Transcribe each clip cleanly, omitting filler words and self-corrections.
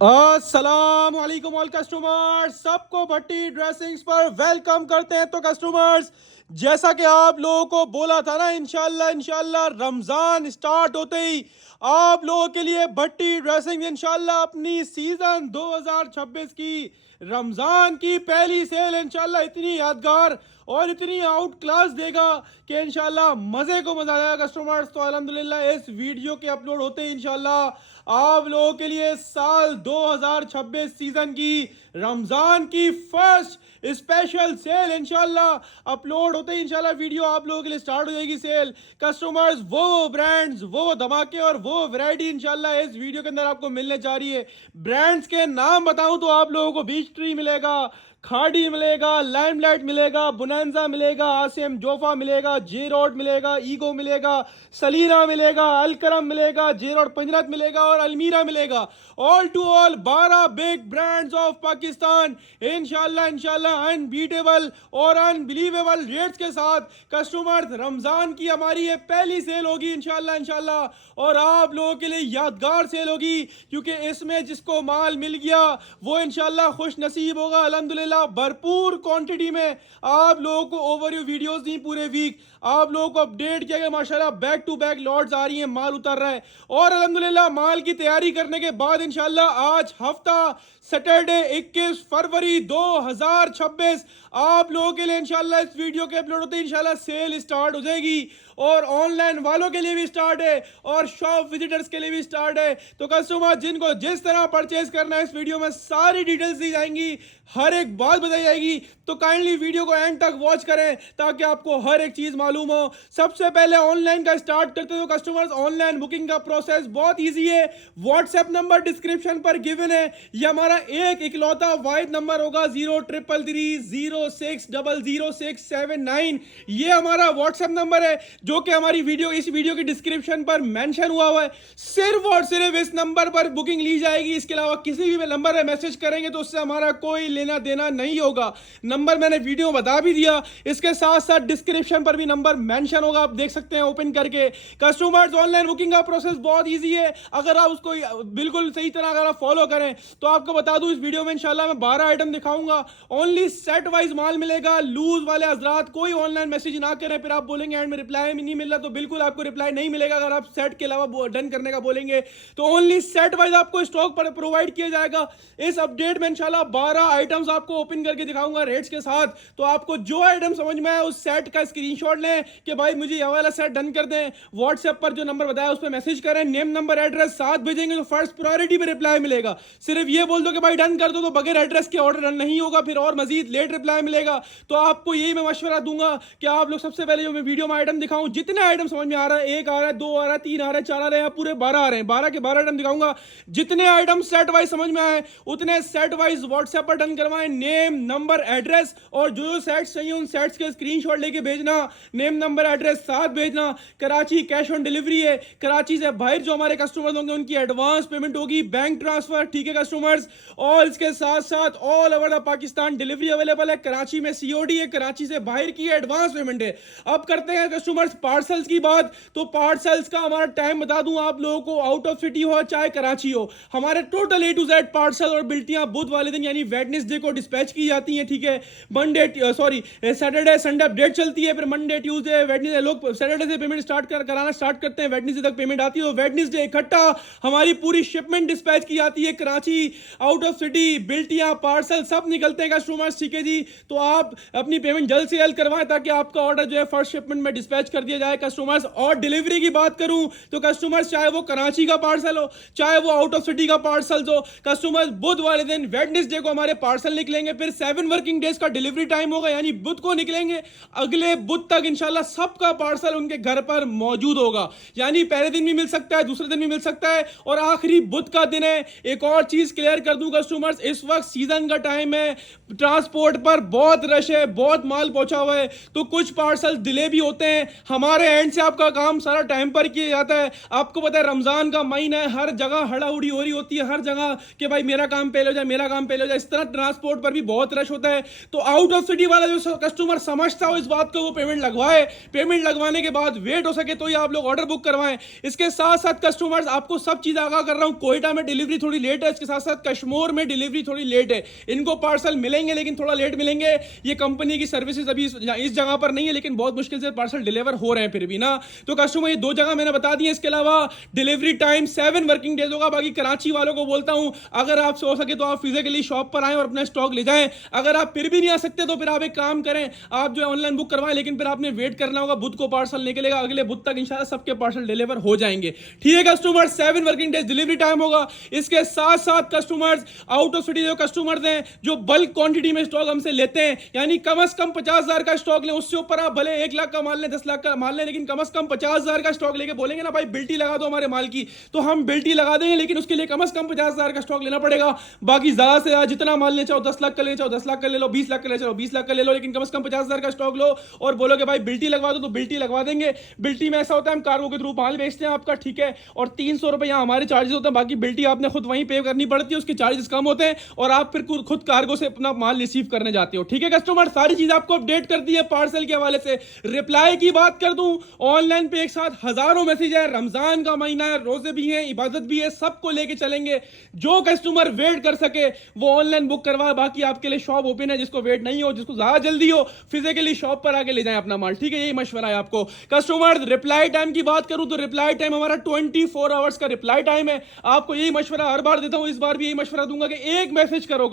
अस्सलाम वालेकुम all customers, सबको भट्टी ड्रेसिंग्स पर वेलकम करते हैं। तो कस्टमर्स, जैसा कि आप लोगों को बोला था ना, इंशाल्लाह इंशाल्लाह रमज़ान स्टार्ट होते ही आप लोगों के लिए भट्टी ड्रेसिंग इंशाल्लाह अपनी सीज़न 2026 की रमज़ान की पहली सेल इंशाल्लाह इतनी यादगार और इतनी आउट क्लास देगा कि इंशाल्लाह मज़े को मज़ा आएगा कस्टमर्स। तो अल्हम्दुलिल्लाह इस वीडियो के अपलोड होते ही इंशाल्लाह आप लोगों के लिए साल 2026 सीजन की रमजान की फर्स्ट स्पेशल सेल इंशाल्लाह अपलोड होते ही इंशाल्लाह वीडियो आप लोगों के लिए स्टार्ट हो जाएगी सेल। कस्टमर्स, वो ब्रांड्स, वो धमाके और वो वैरायटी इंशाल्लाह इस वीडियो के अंदर आपको मिलने जा रही है। ब्रांड्स के नाम बताऊं तो आप लोगों को बीच ट्री मिलेगा, खाड़ी मिलेगा, लाइमलाइट मिलेगा, बुनैंजा मिलेगा, आसिम जोफा मिलेगा, जे रोड मिलेगा, ईगो मिलेगा, सलीना मिलेगा, अलकरम मिलेगा, जे रोड पंजरत मिलेगा और अलमीरा मिलेगा। All to all 12 big brands of Pakistan इंशाल्लाह इंशाल्लाह अनबीटेबल और अनबिलीवेबल रेट्स के साथ कस्टमर्स, रमजान की हमारी ये पहली सेल होगी इंशाल्लाह इंशाल्लाह और आप लोगों के लिए यादगार सेल होगी क्योंकि इसमें जिसको माल मिल गया वो इंशाल्लाह खुश नसीब होगा। अल्हम्दुलिल्लाह भरपूर क्वांटिटी में आप लोगों को ओवरव्यू वीडियोस दी पूरे वीक, आप लोगों को अपडेट किया गया, माशाल्लाह बैक टू बैक लॉट्स आ रही हैं, माल उतर रहा है और अल्हम्दुलिल्लाह माल की तैयारी करने के बाद इंशाल्लाह आज हफ्ता सैटरडे 21 फरवरी 2026 आप लोगों के लिए इंशाल्लाह इस वीडियो के अपलोड होते ही इंशाल्लाह सेल स्टार्ट हो जाएगी और ऑनलाइन वालों के लिए भी स्टार्ट है और शॉप विजिटर्स के लिए भी स्टार्ट है। तो कस्टमर जिनको जिस तरह परचेज करना है इस वीडियो में सारी डिटेल्स दी जाएंगी, हर एक बात बताई जाएगी। तो काइंडली वीडियो को एंड तक वॉच करें ताकि आपको हर एक चीज मालूम हो। सबसे पहले ऑनलाइन का स्टार्ट करते हो कस्टमर्स। ऑनलाइन बुकिंग का प्रोसेस बहुत ईजी है। व्हाट्सएप नंबर डिस्क्रिप्शन पर गिवन है, ये हमारा एक इकलौता वाइड नंबर होगा 033306000679। ये हमारा व्हाट्सएप नंबर है जो कि हमारी वीडियो इस वीडियो की डिस्क्रिप्शन पर मेंशन हुआ हुआ है। सिर्फ और सिर्फ इस नंबर पर बुकिंग ली जाएगी, इसके अलावा किसी भी नंबर पर मैसेज करेंगे तो उससे हमारा कोई लेना देना नहीं होगा। नंबर मैंने वीडियो बता भी दिया, इसके साथ साथ डिस्क्रिप्शन पर भी नंबर मेंशन होगा, आप देख सकते हैं ओपन करके। कस्टमर्स, ऑनलाइन बुकिंग का प्रोसेस बहुत ईजी है, अगर आप उसको बिल्कुल सही तरह अगर आप फॉलो करें तो आपको बता दूं इस वीडियो में इंशाल्लाह मैं 12 आइटम दिखाऊंगा। ओनली सेट वाइज माल मिलेगा। लूज वाले हजरात कोई ऑनलाइन मैसेज ना करें, फिर आप बोलेंगे एंड में रिप्लाई नहीं मिल रहा, तो बिल्कुल आपको रिप्लाई नहीं मिलेगा अगर आप सेट के अलावा डन करने का बोलेंगे। तो ओनली सेट वाइज आपको स्टॉक पर प्रोवाइड किया जाएगा। इस अपडेट में इंशाल्लाह 12 आइटम्स आपको ओपन करके दिखाऊंगा रेट्स के साथ। तो आपको जो आइटम समझ में आए उस सेट का स्क्रीनशॉट लें कि भाई मुझे ये वाला सेट डन कर दें। व्हाट्सएप पर जो नंबर बताया उस पर मैसेज करें, नेम नंबर एड्रेस साथ भेजेंगे तो फर्स्ट प्रायोरिटी पे रिप्लाई मिलेगा। सिर्फ ये बोल दो कि भाई डन कर दो तो बगैर एड्रेस के ऑर्डर रन नहीं होगा, फिर और मजीद लेट रिप्लाई मिलेगा। तो आपको यही मैं मशवरा दूंगा कि आप लोग सबसे पहले जो मैं वीडियो में आइटम दिखाऊं, जितने आइटम समझ में आ रहा है, एक आ रहा है, दो आ रहा है, तीन आ रहा है, चार आ रहे हैं, पूरे 12 आ रहे हैं, 12 के 12 आइटम दिखाऊंगा। जितने आइटम सेट वाइज समझ में आए उतने सेट वाइज व्हाट्सएप पर डन करवाएं, नेम नंबर एड्रेस और जो सेट्स चाहिए उन सेट्स के स्क्रीनशॉट लेके भेजना, नेम नंबर एड्रेस साथ भेजना। कराची कैश ऑन डिलीवरी है, कराची से बाहर जो हमारे कस्टमर्स होंगे उनकी एडवांस पेमेंट होगी बैंक ट्रांसफर, ठीक है कस्टमर्स। और इसके साथ साथ all over the Pakistan delivery available है। कराची में सीओडी है, कराची से बाहर की एडवांस पेमेंट है। अब करते हैं कस्टमर्स पार्सल्स की बात। तो पार्सल्स का हमारा टाइम बता दूं आप लोगों को, आउट ऑफ सिटी हो चाहे कराची हो, हमारे total A to Z parcel और बिल्टियां बुध वाले दिन यानी वेडनेसडे को डिस्पैच की जाती हैं, ठीक है। Monday sorry Saturday Sunday update चलती है, फिर मंडे ट्यूसडे वेडनेसडे लोग सैटरडे से पेमेंट कराना स्टार्ट करते हैं, वेडनेसडे तक पेमेंट आती है। तो वेडनेसडे इकट्ठा हमारी पूरी शिपमेंट डिस्पैच की जाती है कराची, आउट ऑफ सिटी, बिल्टियां, पार्सल सब निकलते हैं कस्टमर्स, ठीक है जी। तो आप अपनी पेमेंट जल्द से जल्द करवाएं ताकि आपका ऑर्डर जो है फर्स्ट शिपमेंट में डिस्पैच कर दिया जाए कस्टमर्स। और डिलीवरी की बात करूं तो कस्टमर्स चाहे वो कराची का पार्सल हो चाहे वो आउट ऑफ सिटी का पार्सल हो, कस्टमर्स बुध वाले दिन वेडनेसडे को हमारे पार्सल निकलेंगे, फिर 7 वर्किंग डेज का डिलीवरी टाइम होगा यानी बुध को निकलेंगे, अगले बुध तक इंशाल्लाह सबका पार्सल उनके घर पर मौजूद होगा। यानी पहले दिन भी मिल सकता है, दूसरे दिन भी मिल सकता है और आखिरी बुध का दिन है। एक और चीज क्लियर कर दूं कस्टमर्स, इस वक्त सीजन का टाइम है, ट्रांसपोर्ट पर बहुत रश है, बहुत माल पहुंचा हुआ है, तो कुछ पार्सल डिले भी होते हैं। हमारे एंड से आपका काम सारा टाइम पर किया जाता है। आपको पता है रमजान का महीना है, हर जगह हड़ाहुड़ी हो रही होती है, हर जगह कि भाई मेरा काम पहले हो जाए, मेरा काम पहले हो जाए, इस तरह ट्रांसपोर्ट पर भी बहुत रश होता है, तो आउट ऑफ सिटी वाला जो कस्टमर समझता हो इस बात को वो पेमेंट लगवाए, पेमेंट लगवाने के बाद वेट हो सके तो ही आप लोग ऑर्डर बुक करवाएं। इसके साथ साथ कस्टमर्स आपको सब चीज़ आगाह कर रहा हूं, कोयटा में डिलीवरी थोड़ी लेट है, इसके साथ साथ कश्मीर में डिलीवरी थोड़ी लेट है। इनको पार्सल मिलेंगे लेकिन थोड़ा लेट मिलेंगे, ये कंपनी की सर्विसेज अभी इस जगह पर नहीं है, लेकिन बहुत मुश्किल से पार्सल डिलीवर हो रहे हैं फिर भी ना। तो कस्टमर ये 2 जगह मैंने बता दी है, इसके अलावा डिलीवरी टाइम 7 वर्किंग डेज होगा। बाकी कराची वालों को बोलता हूं अगर आप हो सके तो आप फिजिकली शॉप पर आएं और अपना स्टॉक ले जाएं। अगर आप फिर भी नहीं आ सकते तो फिर आप एक काम करें, आप जो है ऑनलाइन बुक करवाएं, लेकिन फिर आपने वेट करना होगा, बुध को पार्सल निकलेगा, अगले बुध तक इंशाल्लाह सबके पार्सल डिलीवर हो जाएंगे। ठीक है customer, 7 working days delivery time होगा। इसके साथ साथ कस्टमर्स आउट ऑफ सिटी जो कस्टमर्स हैं जो बल्क क्वांटिटी में स्टॉक हमसे लेते हैं, यानी कम से कम 50,000 का स्टॉक लें, उससे ऊपर आप भले 1 लाख का माल लें, 10 लाख का माल लें, लेकिन कम से कम 50,000 का स्टॉक लेके बोलेंगे ना भाई बिल्टी लगा दो हमारे माल की, तो हम बिल्टी लगा देंगे, लेकिन उसके लिए कम से कम 50,000 का स्टॉक लेना पड़ेगा। बाकी ज्यादा से ज्यादा जितना माल ले चाहो 10 लाख का ले चाहो 10 लाख का ले लो, 20 लाख का ले चाहो 20 लाख का ले लो, लेकिन कम से कम 50,000 का स्टॉक लो और बोलो कि भाई बिल्टी लगवा दो तो बिल्टी लगवा देंगे। बिल्टी में ऐसा होता है हम कार्गो के थ्रू माल बेचते हैं आपका, ठीक है, और 300 रुपए यहाँ हमारे चार्जेस होते हैं, बाकी बिल्टी आपने खुद वहीं पे करनी पड़ती है, उसके चार्जेस कम होते हैं और आप फिर खुद कार्गो से अपना माल रिसीव करने जाते हो। ठीक है कस्टमर, सारी चीज आपको अपडेट कर दी है पार्सल के हवाले से। रिप्लाई की बात कर दूं, ऑनलाइन पे एक साथ हजारों मैसेज है, रमजान का महीना है, रोजे भी हैं, इबादत भी है, सबको लेके चलेंगे। जो कस्टमर वेट कर सके वो ऑनलाइन बुक करवाए, बाकी आपके लिए शॉप ओपन है, जिसको वेट नहीं हो, जिसको ज्यादा जल्दी हो, फिजिकली शॉप पर आके ले जाएं अपना माल। ठीक है, यही मशवरा है आपको। कस्टमर रिप्लाई टाइम की बात करूं तो रिप्लाई टाइम हमारा 24 आवर्स का रिप्लाई टाइम है। आपको यही मशवरा हर बार देता हूं, इस बार भी यही मशवरा दूंगा कि एक मैसेज करो,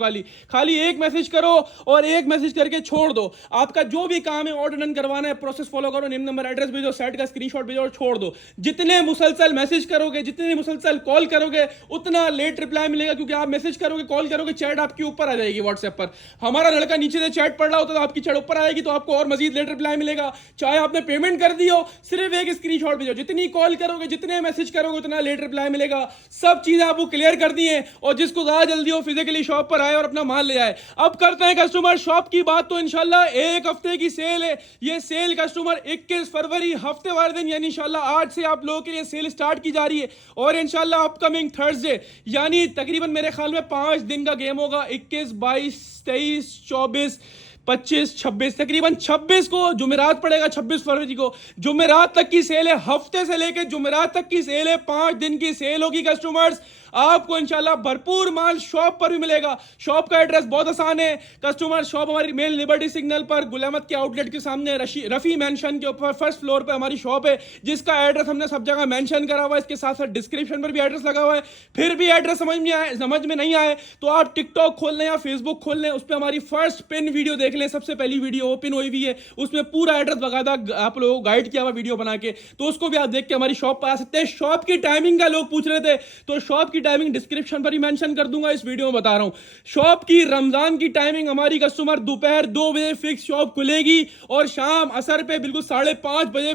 खाली एक मैसेज करो और एक मैसेज करके छोड़ दो। आपका जो भी काम है ऑर्डर डन करवाना है, प्रोसेस फॉलो करो, नेम नंबर एड्रेस भेजो, सेट का स्क्रीनशॉट भेजो और छोड़ दो। जितने मुसलसल मैसेज करोगे, जितने मुसलसल कॉल करोगे, उतना लेट रिप्लाई मिलेगा, क्योंकि आप मैसेज करोगे, कॉल करोगे, चैट आपकी ऊपर आ जाएगी व्हाट्सएप पर। हमारा लड़का नीचे से चैट पढ़ रहा होता है तो आपकी चैट ऊपर आएगी, तो आपको और मजीद लेट रिप्लाई मिलेगा। चाहे आपने पेमेंट कर दी हो, सिर्फ एक स्क्रीनशॉट भेजो, जितनी कॉल करोगे, जितने मैसेज करोगे, उतना लेट रिप्लाई मिलेगा। सब चीजें आपको क्लियर कर दी हैं, और जिसको ज्यादा जल्दी हो फिजिकली शॉप पर आए और अपना माल ले जाए। अब करते हैं कस्टमर शॉप की बात। तो इंशाल्लाह एक हफ्ते की सेल है, ये सेल कस्टमर 21 फरवरी हफ्ते वाले दिन, यानी इंशाल्लाह आज से आप लोगों के लिए सेल स्टार्ट की जा रही है, और इंशाल्लाह अपकमिंग थर्सडे, यानी तकरीबन मेरे ख्याल में 5 दिन का गेम होगा, 21, 22, 23, 24, 25, 26, तकरीबन 26 को जुमेरात पड़ेगा, 26 फरवरी को जुमेरात तक की सेल है। हफ्ते से लेकर जुमेरात तक की सेल है, 5 दिन की सेल होगी कस्टमर्स। आपको इंशाल्लाह भरपूर माल शॉप पर भी मिलेगा। शॉप का एड्रेस बहुत आसान है कस्टमर, शॉप हमारी मेन लिबर्टी सिग्नल पर गुलामत के आउटलेट के सामने रफी मेंशन के ऊपर फर्स्ट फ्लोर पे हमारी शॉप है, जिसका एड्रेस हमने सब जगह मेंशन करा हुआ है। इसके साथ साथ डिस्क्रिप्शन पर भी एड्रेस लगा हुआ है। फिर भी एड्रेस समझ में नहीं आए तो आप टिकटॉक खोल लें या फेसबुक खोल लें, उस पर हमारी फर्स्ट पिन वीडियो देख लें, सबसे पहली वीडियो ओपन हुई हुई है, उसमें पूरा एड्रेस बकायदा आप लोगों को गाइड किया हुआ वीडियो बना के, तो उसको भी आप देख के हमारी शॉप पर आ सकते हैं। शॉप की टाइमिंग का लोग पूछ रहे थे, तो शॉप की टाइमिंग डिस्क्रिप्शन पर ही मेंशन कर दूंगा, इस वीडियो में बता रहा हूं। शॉप की रमजान की टाइमिंग हमारी कस्टमर दोपहर 2 बजे फिक्स शॉप खुलेगी, और शाम असर पे बिल्कुल 5:30 बजे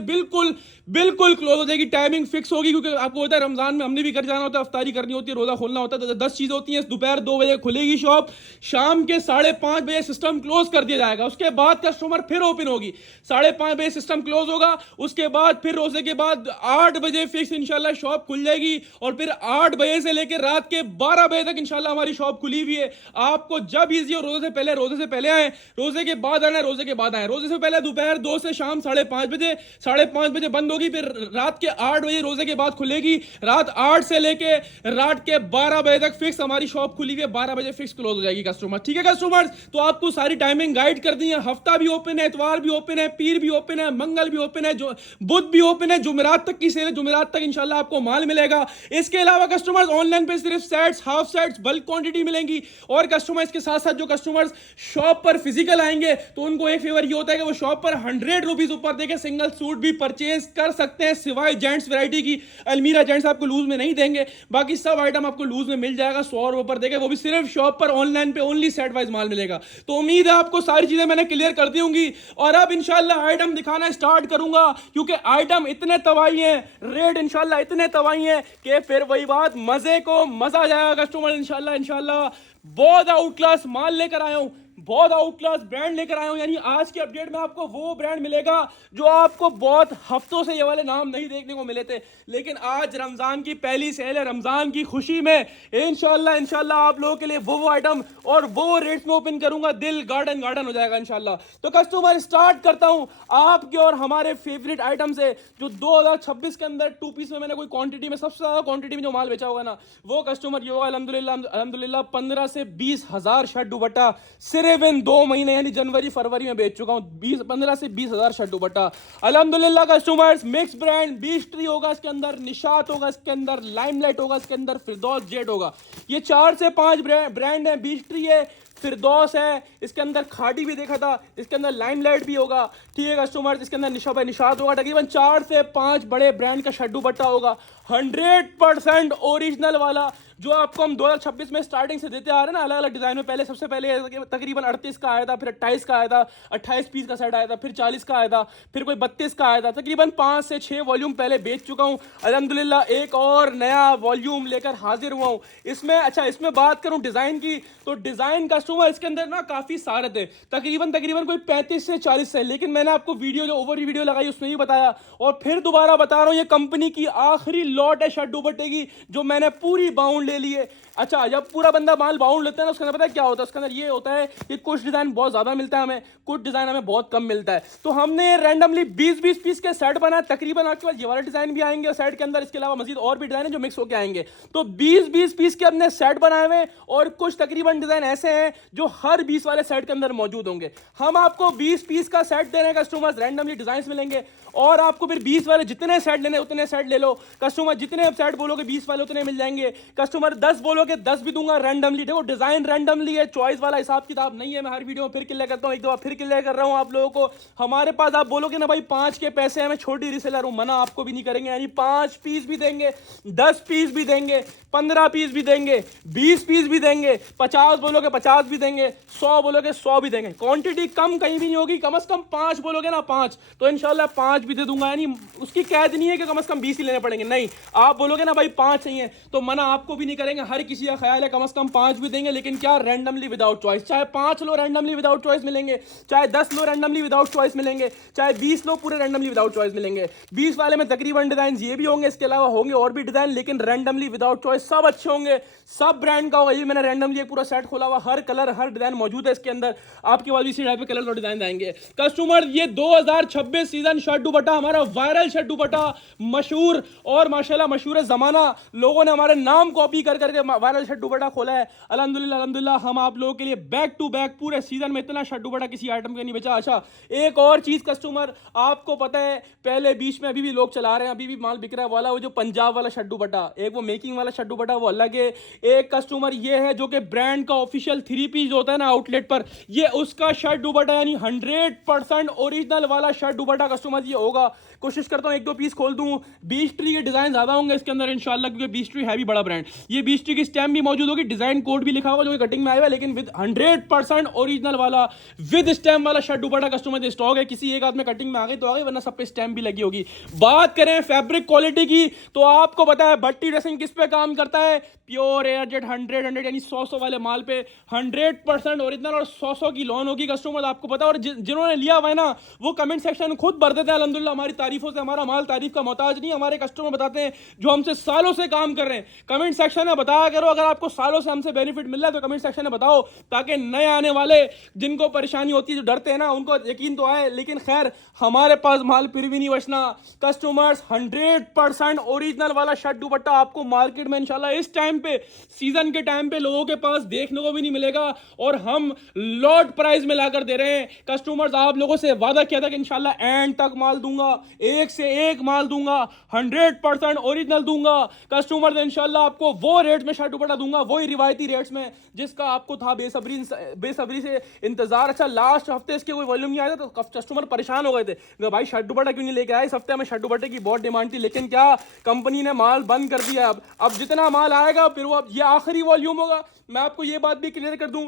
बिल्कुल क्लोज हो जाएगी। टाइमिंग फिक्स होगी, क्योंकि आपको होता है रमजान में हमने भी घर जाना होता है, अफ्तारी करनी होती है, रोजा खोलना होता है, तो 10 चीजें होती हैं। दोपहर 2 बजे खुलेगी शॉप, शाम के 5:30 बजे सिस्टम क्लोज कर दिया जाएगा। उसके बाद कस्टमर फिर ओपन होगी, 5:30 बजे सिस्टम क्लोज होगा, उसके बाद फिर रोजे के बाद 8 बजे फिक्स इंशाल्लाह शॉप खुल जाएगी, और फिर 8 बजे से लेकर रात के 12 बजे तक इंशाल्लाह हमारी शॉप खुली हुई है। आपको जब इजी हो, रोजे से पहले आए, रोजे के बाद आना, रोजे के बाद आए। रोजे से पहले दोपहर 2 से शाम 5:30 बजे, 5:30 बजे बंद होगी, फिर रात के 8 बजे रोजे के बाद खुलेगी। रात 8 से लेके रात के 12 बजे तक फिक्स हमारी शॉप खुली हुई है, 12 बजे फिक्स क्लोज हो जाएगी कस्टमर। ठीक है कस्टमर्स, तो आपको सारी टाइमिंग गाइड कर दी है। हफ्ता भी ओपन है, इतवार भी ओपन है, पीर भी ओपन है, मंगल भी ओपन है, जो बुध भी ओपन है, जुमेरात तक की सेल है, जुमेरात तक इंशाल्लाह आपको माल मिलेगा। इसके अलावा कस्टमर्स ऑनलाइन पे सिर्फ sets, half sets, bulk quantity मिलेंगी, और कस्टमर्स के साथ साथ जो कस्टमर्स शॉप पर फिजिकल आएंगे तो उनको एक फेवर ये होता है कि वो शॉप पर 100 रुपीज ऊपर देके सिंगल सूट भी परचेज कर सकते हैं, सिवाय जेंट्स वैरायटी की। अलमीरा जेंट्स आपको लूज में नहीं देंगे, बाकी सब आइटम आपको लूज में मिल जाएगा, 100 रुपए पर देके, वो भी सिर्फ शॉप पर ऑनलाइन पे ओनली सेट वाइज माल मिलेगा। तो उम्मीद है आपको सारी चीजें मैंने क्लियर कर दी होंगी, और अब इंशाल्लाह आइटम दिखाना स्टार्ट करूंगा, क्योंकि आइटम इतने तबाही हैं, रेट इंशाल्लाह इतने तबाही हैं कि फिर वही बात, मजे को मजा आ जाएगा कस्टमर। इंशाल्लाह बहुत आउट क्लास माल लेकर आया हूं, बहुत आउट क्लास ब्रांड लेकर आया हूं। यानी आज के अपडेट में आपको वो ब्रांड मिलेगा जो आपको बहुत हफ्तों से ये वाले नाम नहीं देखने को मिले थे, लेकिन आज रमजान की पहली सेल है। रमजान की खुशी में इंशाल्लाह आप लोगों के लिए वो आइटम और वो रेट्स में ओपन करूंगा, दिल गार्डन गार्डन हो जाएगा इंशाल्लाह। तो कस्टमर स्टार्ट करता हूं आपके और हमारे फेवरेट आइटम से, जो 2026 के अंदर 2 पीस में मैंने कोई क्वांटिटी में सबसे ज्यादा क्वांटिटी में जो माल बेचा होगा ना, वो कस्टमर ये होगा अल्हम्दुलिल्लाह 15 से 20 हजार शर्ट दुपट्टा सिर्फ इन 2 महीने यानी जनवरी फरवरी में बेच चुका हूं। 15 से 20 हजार शर्ट दुपट्टा अल्हम्दुलिल्लाह। Customers mix brand beech tree होगा इसके अंदर, निशात होगा इसके अंदर, लाइमलाइट होगा इसके अंदर, फिरदौस जेट होगा। ये 4 से 5 ब्रांड है। बीच ट्री है, फिरदौस है, इसके अंदर खाड़ी भी देखा था, इसके अंदर लाइमलाइट भी होगा, ठीक है कस्टमर्स। इसके अंदर निशात होगा। तकरीबन 4 से 5 बड़े ब्रांड का शड्डू बट्टा होगा, 100% ओरिजिनल वाला, जो आपको हम 2026 में स्टार्टिंग से देते आ रहे हैं ना, अलग अलग डिजाइन में। पहले सबसे पहले तकरीबन 38 का आया था, फिर 28 का आया था, 28 पीस का सेट आया था, फिर 40 का आया था, फिर कोई 32 का आया था। तकरीबन 5 से 6 वॉल्यूम पहले बेच चुका हूं। अल्हम्दुलिल्लाह एक और नया वॉल्यूम लेकर हाजिर हुआ हूं इसमें। अच्छा, इसमें बात करूं डिजाइन की, तो डिजाइन कस्टमर इसके अंदर ना काफी सारे थे, तकरीबन कोई 35 से 40 है, लेकिन मैंने आपको वीडियो जो ओवर वीडियो लगाई उसमें भी बताया, और फिर दोबारा बता रहा हूं, ये कंपनी की आखिरी लॉट है शर्ट दुपट्टे की, जो मैंने पूरी बाउंड ले ली है। अच्छा, जब पूरा बंदा माल बाउंड लेता है ना, उसके अंदर पता है क्या होता है? उसके अंदर ये होता है कि कुछ डिजाइन बहुत ज्यादा मिलता है हमें, कुछ डिजाइन हमें बहुत कम मिलता है। तो हमने रैंडमली 20-20 पीस के सेट बनाए। तकरीबन आपके पास ये वाला डिजाइन भी आएंगे सेट के अंदर, इसके अलावा मजीद और भी डिजाइन है जो मिक्स होकर आएंगे। तो 20-20 पीस के हमने सेट बनाए हुए, और कुछ तकरीबन डिजाइन ऐसे हैं जो हर 20 वाले सेट के अंदर मौजूद होंगे। हम आपको 20 पीस का सेट दे रहे हैं कस्टमर्स, रैंडमली डिजाइन मिलेंगे, और आपको फिर 20 वाले जितने सेट लेने उतने सेट ले लो कस्टमर। जितने आप सेट बोलोगे 20 वाले उतने मिल जाएंगे कस्टमर। 10 बोलोगे 10 भी दूंगा रैंडमली। देखो डिजाइन रैंडमली है, चॉइस वाला हिसाब किताब नहीं है। मैं हर वीडियो में फिर क्लियर करता हूं, एक दो बार फिर क्लियर कर रहा हूं आप लोगों को। हमारे पास आप बोलोगे ना भाई 5 के पैसे हैं, मैं छोटी रीसेलर हूं, मना आपको भी नहीं करेंगे। यानी 5 पीस भी देंगे, 10 पीस भी देंगे, 15 पीस भी देंगे, 20 पीस भी देंगे, 50 बोलोगे 50 भी देंगे, 100 बोलोगे 100 भी देंगे। क्वांटिटी कम कहीं भी नहीं होगी, कम से कम 5 बोलोगे ना 5, तो इंशाल्लाह 5 भी दे दूंगा। यानी उसकी कैद नहीं है कि कम से कम 20 ही लेने पड़ेंगे, नहीं। आप बोलोगे ना भाई 5 चाहिए, तो मना आपको भी नहीं करेंगे। हर किसी का ख्याल है कम से कम 5 भी देंगे, लेकिन क्या रैंडमली विदाउट चॉइस। चाहे 5 लो रैंडमली विदाउट चॉइस मिलेंगे, चाहे 10 लो रैंडमली विदाउट चॉइस मिलेंगे, चाहे 20 लो पूरे रैंडमली विदाउट चॉइस मिलेंगे। 20 वाले में तकरीबन डिजाइन ये भी होंगे, इसके अलावा होंगे और भी डिजाइन, लेकिन रैंडमली विदाउट चॉइस सब अच्छे होंगे, सब ब्रांड का होगा। ये मैंने रैंडमली एक पूरा सेट खोला हुआ, हर कलर हर डिजाइन मौजूद है इसके अंदर। आपके पास इसी टाइप के कलर और डिजाइन आएंगे कस्टमर। ये 2026 सीजन शर्ट दुपट्टा हमारा वायरल शर्ट दुपट्टा, मशहूर और माशाल्लाह मशहूर जमाना, लोगों ने हमारे नाम कॉपी कर करके वायरल शर्ट दुपट्टा खोला है। अल्हम्दुलिल्लाह हम आप लोगों के लिए बैक टू बैक पूरे सीजन में इतना शर्ट दुपट्टा किसी आइटम के नहीं बेचा। अच्छा, एक और चीज कस्टमर, आपको पता है पहले बीच में अभी भी लोग चला रहे हैं, अभी भी माल बिक रहा है वाला, वो जो पंजाब वाला शर्ट दुपट्टा, एक वो मेकिंग वाला शर्ट दुपट्टा वो अलग है। एक कस्टमर ये है जो कि ब्रांड का ऑफिशियल 3 पीस होता है ना आउटलेट पर, ये उसका शर्ट दुपट्टा, यानी 100% ओरिजिनल वाला शर्ट दुपट्टा कस्टमर ये होगा। कोशिश करता हूं 1-2 पीस खोल दूं। बीच ट्री के डिजाइन ज्यादा होंगे इसके अंदर इंशाल्लाह, क्योंकि बीच ट्री है भी बड़ा ब्रांड। ये बीच ट्री की स्टैम्प भी मौजूद होगी, डिजाइन कोड भी लिखा होगा जो कटिंग में आया है, लेकिन विद 100% ओरिजिनल वाला विद स्टैम्प वाला शर्ट दुपट्टा कस्टमर के स्टॉक है। किसी एक आध में कटिंग में आ गई तो आ गई, वरना सब पे स्टैम्प भी लगी होगी। बात करें फैब्रिक क्वालिटी की, तो आपको पता है भट्टी ड्रेसिंग किस पे काम करता है, प्योर एयरजेट 100 यानी 100 वाले माल पे 100% ओरिजिनल और 100 की लोन होगी कस्टमर, आपको पता है। और जिन्होंने लिया हुआ है ना, वो कमेंट सेक्शन खुद भर देते हैं अल्हम्दुलिल्लाह हमारी तारीफों से। हमारा माल तारीफ का मोहताज नहीं, हमारे कस्टमर बताते हैं जो हमसे सालों से काम कर रहे हैं। कमेंट सेक्शन में बताया करो, अगर आपको सालों से हमसे बेनिफिट मिल रहा है तो कमेंट सेक्शन में बताओ, ताकि नए आने वाले जिनको परेशानी होती है, जो डरते हैं ना, उनको यकीन तो आए। लेकिन खैर, हमारे पास माल फिर भी नहीं बचना कस्टमर्स। 100% ओरिजिनल वाला शर्ट दुपट्टा आपको मार्केट में इंशाल्लाह इस टाइम पे, सीजन के टाइम पे लोगों के पास देखने को भी नहीं मिलेगा, और हम लॉट प्राइस में लाकर दे रहे हैं कस्टमर्स। आप लोगों से वादा किया था कि इंशाल्लाह एंड तक माल दूंगा, एक से एक माल दूंगा, 100% ओरिजिनल दूंगा कस्टमर्स। इंशाल्लाह आपको वो रेट में शर्ट दुपट्टा दूंगा, वही रिवायती रेट्स में जिसका आपको था बेसब्री से इंतजार। अच्छा, लास्ट हफ्ते इसके कोई वॉल्यूम नहीं आया था तो कस्टमर परेशान हो गए थे कि भाई शर्ट दुपट्टा क्यों नहीं लेके आए। इस हफ्ते में शर्ट दुपट्टे की बहुत डिमांड थी, लेकिन क्या कंपनी ने माल बंद कर दिया। अब जितना माल आएगा फिर वो, अब ये आखिरी वॉल्यूम होगा। मैं आपको ये बात भी क्लियर कर दूं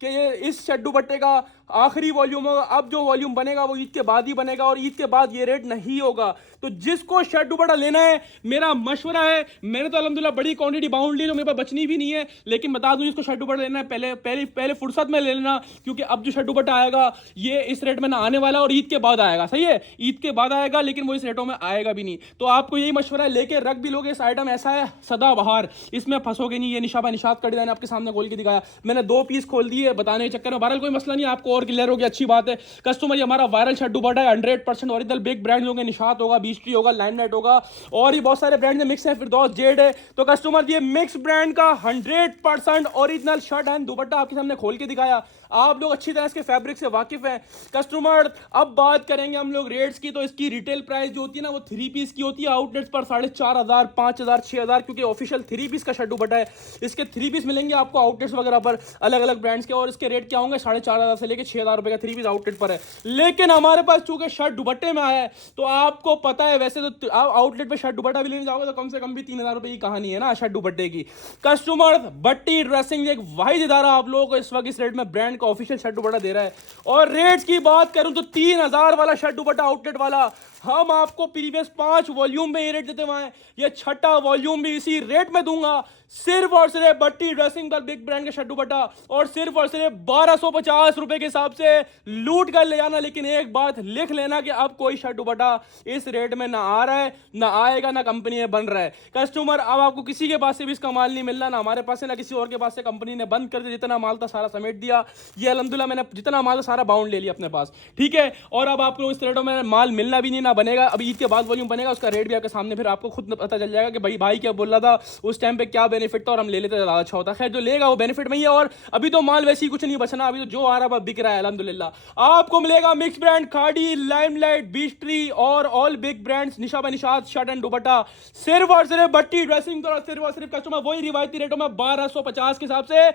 कि ये इस शर्ट दुपट्टे का आखिरी वॉल्यूम होगा। अब जो वॉल्यूम बनेगा वो ईद के बाद ही बनेगा और ईद के बाद ये रेट नहीं होगा। तो जिसको शर्ट दुपट्टा लेना है, मेरा मशवरा है, मैंने तो अल्हम्दुलिल्लाह बड़ी क्वांटिटी बाउंड ली जो मेरे पास बचनी भी नहीं है, लेकिन बता दूं जिसको शर्ट दुपट्टा लेना है पहले पहले पहले फुर्सत में ले लेना, क्योंकि अब जो शर्ट दुपट्टा आएगा ये इस रेट में ना आने वाला और ईद के बाद आएगा। सही है, ईद के बाद आएगा, लेकिन वो इस रेटों में आएगा भी नहीं। तो आपको यही मशवरा है, लेके रख भी लोगे। इस आइटम ऐसा है सदाबहार, इसमें फंसोगे नहीं। ये निशाबा निशात का डिजाइन आपके सामने खोल के दिखाया मैंने, 2 पीस खोल दिए बताने के चक्कर में। बहरहाल कोई मसला नहीं, आपको और क्लियर हो गया, अच्छी बात है। कस्टमर ये हमारा वायरल शर्ट दुपट्टा है, 100% ओरिजिनल बिग ब्रांड होंगे, निशात होगा, बीस्ट्री होगा, लाइमलाइट होगा और ये बहुत सारे ब्रांड में मिक्स है, फिरदौस जेड है। तो कस्टमर ये मिक्स ब्रांड का 100% ओरिजिनल शर्ट एंड दुपट्टा आपके सामने खोल के दिखाया। आप लोग अच्छी तरह इसके फैब्रिक से वाकिफ हैं कस्टमर। अब बात करेंगे हम लोग रेट्स की। तो इसकी रिटेल प्राइस जो होती है ना वो 3 पीस की होती है, आउटलेट्स पर 4,500, 5,000, 6,000, क्योंकि ऑफिशियल 3 पीस का शर्ट दुपट्टा है। इसके 3 पीस मिलेंगे आपको आउटलेट्स वगैरह पर अलग अलग ब्रांड्स के, और इसके रेट क्या होंगे 4,500 से लेकर 6,000 रुपए का 3 पीस आउटलेट पर है। लेकिन हमारे पास चूंकि शर्ट दुपट्टे में आया है तो आपको पता है, वैसे तो आप आउटलेट पर शर्ट दुपट्टा भी लेने जाओगे तो कम से कम भी 3,000 रुपए की कहानी है ना शर्ट दुपट्टे की। कस्टमर बट्टी ड्रेसिंग एक वाहिद इदारा आप लोगों को इस वक्त इस रेट में ब्रांड का ऑफिशियल शर्ट दुपट्टा दे रहा है। और रेट्स की बात करूं तो 3,000 वाला शर्ट दुपट्टा आउटलेट वाला हम आपको प्रीवियस 5 वॉल्यूम में ये रेट देते हुए हैं, ये छठा वॉल्यूम भी इसी रेट में दूंगा, सिर्फ और सिर्फ बट्टी ड्रेसिंग का बिग ब्रांड का शर्ट दुपट्टा, और सिर्फ 1,250 रुपए के हिसाब से लूट कर ले जाना। लेकिन एक बात लिख लेना कि अब कोई शर्ट दुपट्टा इस रेट में ना आ रहा है, ना आएगा, ना कंपनी में बन रहा है। कस्टमर अब आपको किसी के पास से भी इसका माल नहीं मिल रहा, ना हमारे पास से ना किसी और के पास से। कंपनी ने बंद कर दिया, जितना माल था सारा समेट दिया। ये अल्हम्दुलिल्लाह मैंने जितना माल था सारा बाउंड ले लिया अपने पास, ठीक है। और अब आपको इस रेटों में माल मिलना भी नहीं, ना बनेगा। अब ईद के बाद वॉल्यूम बनेगा, उसका रेट भी आपके सामने, फिर आपको खुद पता चल जाएगा कि भाई क्या बोल रहा था उस टाइम पे, क्या बेनिफिट था और हम ले लेते ज़्यादा अच्छा होता। खैर जो लेगा वो बेनिफिट में ही है। और अभी तो माल वैसे ही कुछ नहीं बचना, अभी तो जो आ रहा है बिक रहा है अल्हम्दुलिल्लाह। आपको मिलेगा mix brand, Khaadi, Limelight, Beechtree और ऑल बिग ब्रांड्स, निशाबा निशात शर्ट एंड दुपट्टा, सिर्फ और सिर्फ बट्टी ड्रेसिंग तो सिर्फ और सिर्फ कस्टमर वही रिवायती रेटों में 1,250 के हिसाब से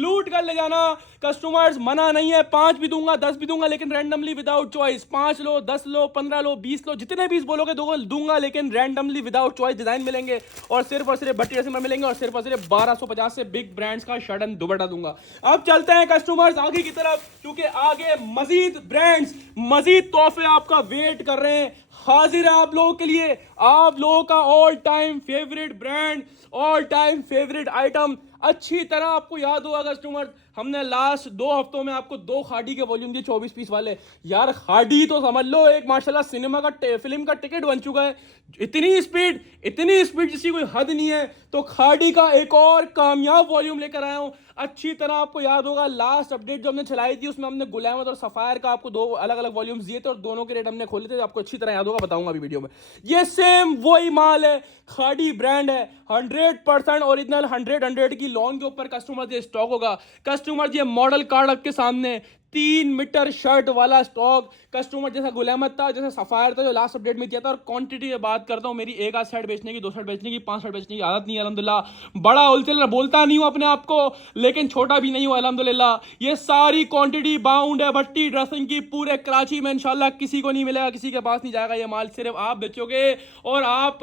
लूट कर ले जाना। कस्टमर्स मना नहीं है, 5 भी दूंगा, 10 भी दूंगा, लेकिन रैंडमली विदाउट चॉइस। 5 लो, 10 लो, 15 लो, 20 लो, जितने पीस बोलोगे दूंगा, लेकिन रैंडमली विदाउट चॉइस डिजाइन मिलेंगे और सिर्फ बट्टी ड्रेसिंग में मिलेंगे, और सिर्फ 1,250 से बिग ब्रांड्स का शर्ट एंड दुपट्टा दूंगा। अब चलते हैं कस्टमर्स आगे की तरफ, क्योंकि आगे मजीद ब्रांड्स, मजीद तोहफे आपका वेट कर रहे हैं। हाजिर है आप लोगों के लिए, आप लोगों का all time favourite brand, all time favourite item. अच्छी तरह आपको याद होगा कस्टमर, हमने लास्ट 2 हफ्तों में आपको 2 खाड़ी के वॉल्यूम दिए 24 पीस वाले। यार खाड़ी तो समझ लो एक माशाल्लाह सिनेमा का फिल्म का टिकट बन चुका है। इतनी स्पीड जिसकी कोई हद नहीं है। तो खाड़ी का एक और कामयाब वॉल्यूम लेकर आया हूं। अच्छी तरह आपको याद होगा लास्ट अपडेट जो हमने चलाई थी उसमें हमने गुलामत और सफायर का आपको 2 अलग अलग वॉल्यूम्स दिए थे और दोनों के रेट हमने खोले थे, आपको अच्छी तरह याद होगा, बताऊंगा अभी वीडियो में। ये सेम वही माल है, खाड़ी ब्रांड है, 100% ओरिजिनल, 100 की लॉन के ऊपर कस्टमर ये स्टॉक होगा। कस्टमर ये मॉडल कार्ड आपके सामने, 3 मीटर शर्ट वाला स्टॉक। कस्टमर जैसा गुलामत था, जैसा सफायर था जो लास्ट अपडेट में किया था। और क्वांटिटी की बात करता हूं, मेरी एक आध शर्ट बेचने की, 2 शर्ट बेचने की, 5 शर्ट बेचने की आदत नहीं है अल्हम्दुलिल्लाह। बड़ा होलसेलर बोलता नहीं हूं अपने आप को, लेकिन छोटा भी नहीं हूं अल्हम्दुलिल्लाह। ये सारी क्वांटिटी बाउंड है बट्टी ड्रेसिंग की, पूरे कराची में इंशाल्लाह किसी को नहीं मिलेगा, किसी के पास नहीं जाएगा ये माल। सिर्फ आप बेचोगे और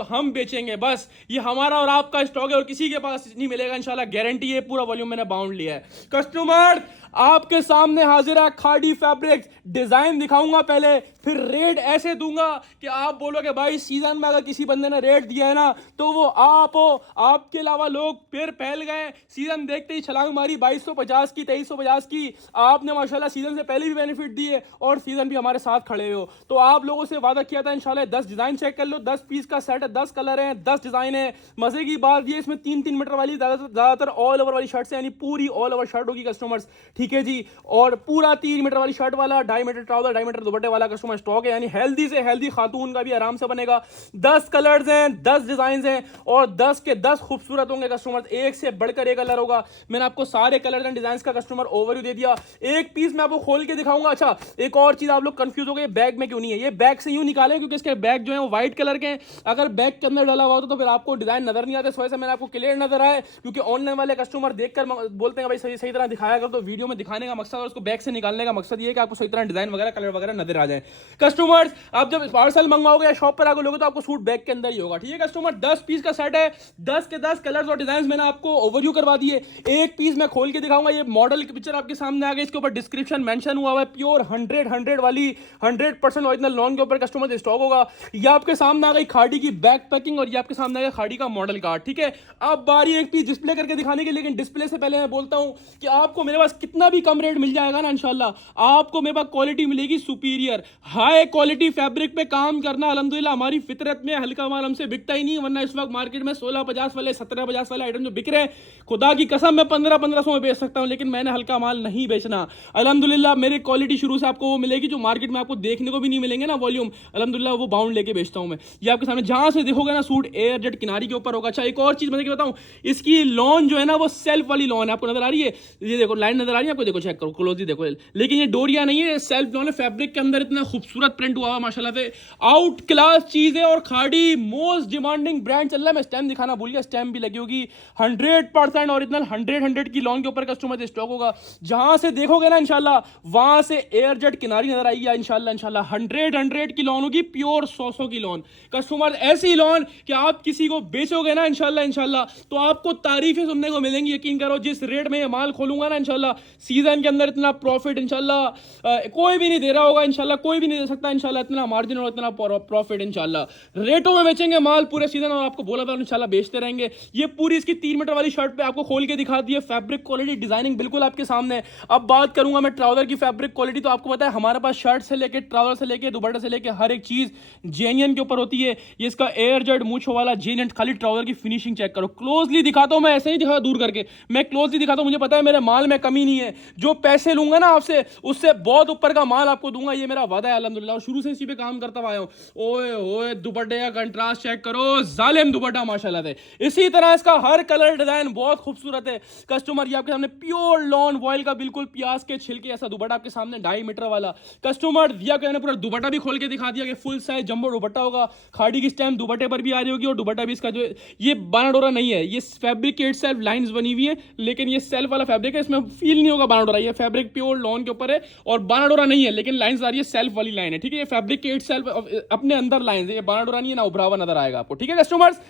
हम बेचेंगे, बस ये हमारा और आपका स्टॉक है और किसी के पास नहीं मिलेगा इंशाल्लाह, गारंटी है। पूरा वॉल्यूम मैंने बाउंड लिया है। कस्टमर आपके सामने हाजिर है, खाड़ी फैब्रिक्स, डिजाइन दिखाऊंगा पहले, फिर रेट ऐसे दूंगा कि आप बोलोगे भाई सीजन में अगर किसी बंदे ने रेट दिया है ना तो वो आप हो, आपके अलावा लोग फिर फैल गए, सीजन देखते ही छलांग मारी 2,250 की, 2,350 की। आपने माशाल्लाह सीजन से पहले भी बेनिफिट दिए और सीजन भी हमारे साथ खड़े हो। तो आप लोगों से वादा किया था इंशाल्लाह 10 डिजाइन चेक कर लो, 10 पीस का सेट है, 10 कलर हैं, 10 डिजाइन है। मजे की बात ये इसमें 3-3 मीटर वाली ज्यादातर ऑल ओवर वाली शर्ट से, यानी पूरी ऑल ओवर शर्ट होगी कस्टमर्स, ठीक है जी। और पूरा 3 मीटर वाली शर्ट वाला, 2.5 मीटर ट्राउजर, 2.5 मीटर दुपट्टे वाला कस्टमर स्टॉक है, यानी हेल्दी से हेल्दी खातून का भी आराम से बनेगा। 10 कलर्स हैं, 10 डिजाइन हैं और 10 के 10 खूबसूरत होंगे कस्टमर, एक से बढ़कर एक कलर होगा। मैंने आपको सारे कलर एंड डिजाइन का कस्टमर ओवरव्यू दे दिया। एक पीस मैं आपको खोल के दिखाऊंगा। अच्छा एक और चीज, आप लोग कंफ्यूज हो गए बैग में क्यों नहीं है, ये बैग से यूं निकाले क्योंकि इसके बैग जो है वो व्हाइट कलर के हैं। अगर बैग के अंदर डाला हुआ होता तो फिर आपको डिजाइन नजर नहीं आता, इस वजह से मैंने आपको क्लियर नजर आए, क्योंकि ऑनलाइन वाले कस्टमर देखकर बोलते हैं भाई सही तरह दिखाया कर, तो वीडियो में दिखाने का मकसद है उसको बैग से से निकालने का मकसद ये है कि आपको सही तरह डिजाइन वगैरह कलर वगैरह नजर आ जाए। कस्टमर्स आप जब पार्सल मंगवाओगे या शॉप पर आगे लोगे तो आपको सूट बैग के अंदर ही होगा, ठीक है कस्टमर। 10 पीस का सेट है, 10 के 10 कलर्स और डिजाइन मैंने आपको ओवरव्यू करवा दिए। एक पीस मैं खोल के दिखाऊंगा, ये मॉडल की पिक्चर आपके सामने आ गई, इसके ऊपर डिस्क्रिप्शन मेंशन हुआ हुआ है, प्योर 100 वाली 100% ओरिजिनल लॉन के ऊपर कस्टमर से स्टॉक होगा। ये आपके सामने आ गई खाड़ी की बैक पैकिंग और ये आपके सामने आ गया खाड़ी का मॉडल कार्ड, ठीक है। अब बारी एक पीस डिस्प्ले करके दिखाने की, लेकिन डिस्प्ले से पहले मैं बोलता हूं कि आपको मेरे पास कितना भी कम रेट मिल जाएगा ना, इंशाल्लाह आपको मेरे पास क्वालिटी मिलेगी सुपीरियर, हाई क्वालिटी फैब्रिक पे काम करना अल्हम्दुलिल्लाह हमारी फितरत में, हल्का माल हमसे बिकता ही नहीं, वरना इस वक्त मार्केट में 1650 वाले 1750 वाले आइटम जो बिक रहे हैं, खुदा की कसम मैं 1500 में बेच सकता हूं, लेकिन मैंने हल्का माल नहीं बेचना अल्हम्दुलिल्लाह। मेरी क्वालिटी शुरू से आपको वो मिलेगी जो मार्केट में आपको देखने को भी नहीं मिलेंगे ना वॉल्यूम, अल्हम्दुलिल्लाह वो बाउंड लेके बेचता हूं मैं। ये आपके सामने जहां से देखोगे ना सूट एयर जेट किनारी के ऊपर होगा। अच्छा एक और चीज मैं बताऊं, इसकी लॉन जो है ना वो सेल्फ वाली लॉन है, आपको नजर आ रही है, ये देखो लाइन नजर आ रही है आपको, देखो चेक करो क्लोजली देखो, लेकिन ये डोरिया नहीं है, सेल्फ लॉन है। फैब्रिक के अंदर इतना खूबसूरत प्रिंट हुआ हुआ माशाल्लाह से, आउट क्लास चीज है। और खाड़ी मोस्ट डिमांडिंग ब्रांड चल रहा है, मैं स्टैम्प दिखाना भूल गया, स्टैम्प भी लगी होगी 100% ओरिजिनल 100 की लॉन के ऊपर कस्टमर से स्टॉक होगा। जहां से देखोगे ना इंशाल्लाह वहां से एयर जेट किनारी नजर आएगी इंशाल्लाह। इंशाल्लाह 100 की लॉन होगी, प्योर 100 की लॉन कस्टमर, ऐसी लॉन कि आप किसी को बेचोगे ना इंशाल्लाह इंशाल्लाह तो आपको तारीफें सुनने को मिलेंगी। यकीन करो जिस रेट में ये माल खोलूंगा ना इंशाल्लाह सीजन के अंदर इतना प्रॉफिट इंशाल्लाह कोई भी नहीं दे रहा होगा, इंशाल्लाह कोई भी नहीं दे सकता इंशाल्लाह, इतना मार्जिन और इतना प्रॉफिट इंशाल्लाह। रेटों में बेचेंगे माल पूरे सीजन और आपको बोला था इंशाल्लाह बेचते रहेंगे। ये पूरी इसकी 3 मीटर वाली शर्ट पे आपको खोल के दिखा दी है, फैब्रिक क्वालिटी डिजाइनिंग बिल्कुल आपके सामने। अब बात करूंगा मैं ट्राउजर की फैब्रिक क्वालिटी, तो आपको पता है हमारे पास शर्ट से लेके ट्राउजर से लेके दुपट्टे से लेके हर एक चीज जेन्युइन के ऊपर होती है। ये इसका एयर जेट मूछों वाला जेन्युइन, खाली ट्राउजर की फिनिशिंग चेक करो, क्लोजली दिखाता हूं मैं, ऐसे नहीं दिखा दूर करके, मैं क्लोजली दिखाता हूं। मुझे पता है मेरे माल में कमी नहीं है, जो पैसे लूंगा ना आपसे उससे बहुत ऊपर का माल आपको दूंगा, ये मेरा वादा है अल्हम्दुलिल्लाह, और शुरू से इसी पे काम करता आया हूं। ओए ओए दुपट्टे का कंट्रास्ट चेक करो, जालिम दुपट्टा माशाल्लाह से। इसी तरह इसका हर कलर डिजाइन बहुत खूबसूरत है कस्टमर। ये आपके सामने प्योर लॉन वॉयल का बिल्कुल प्याज के छिलके ऐसा दुपट्टा आपके सामने 2.5 मीटर वाला कस्टमर दिया गया, पूरा दुपट्टा भी खोल के दिखा दिया कि फुल साइज जंबो दुपट्टा होगा, खाड़ी की स्टैम्प दुपट्टे पर भी आ रही होगी, और दुपट्टा भी इसका जो ये बाना डोरा नहीं है, ये फैब्रिक के इटसेल्फ लाइंस बनी हुई है, लेकिन ये सेल्फ वाला फैब्रिक है, इसमें फील नहीं होगा बाना डोरा, ये फैब्रिक प्योर लॉन के ऊपर है और बाना डोरा नहीं है, लेकिन लाइंस आ रही है सेल्फ वाली लाइन है, ठीक है। ये फैब्रिक के इटसेल्फ अपने अंदर लाइंस है, ये बाना डोरा नहीं है, ना उभरा हुआ नजर आएगा आपको, ठीक है कस्टमर्स।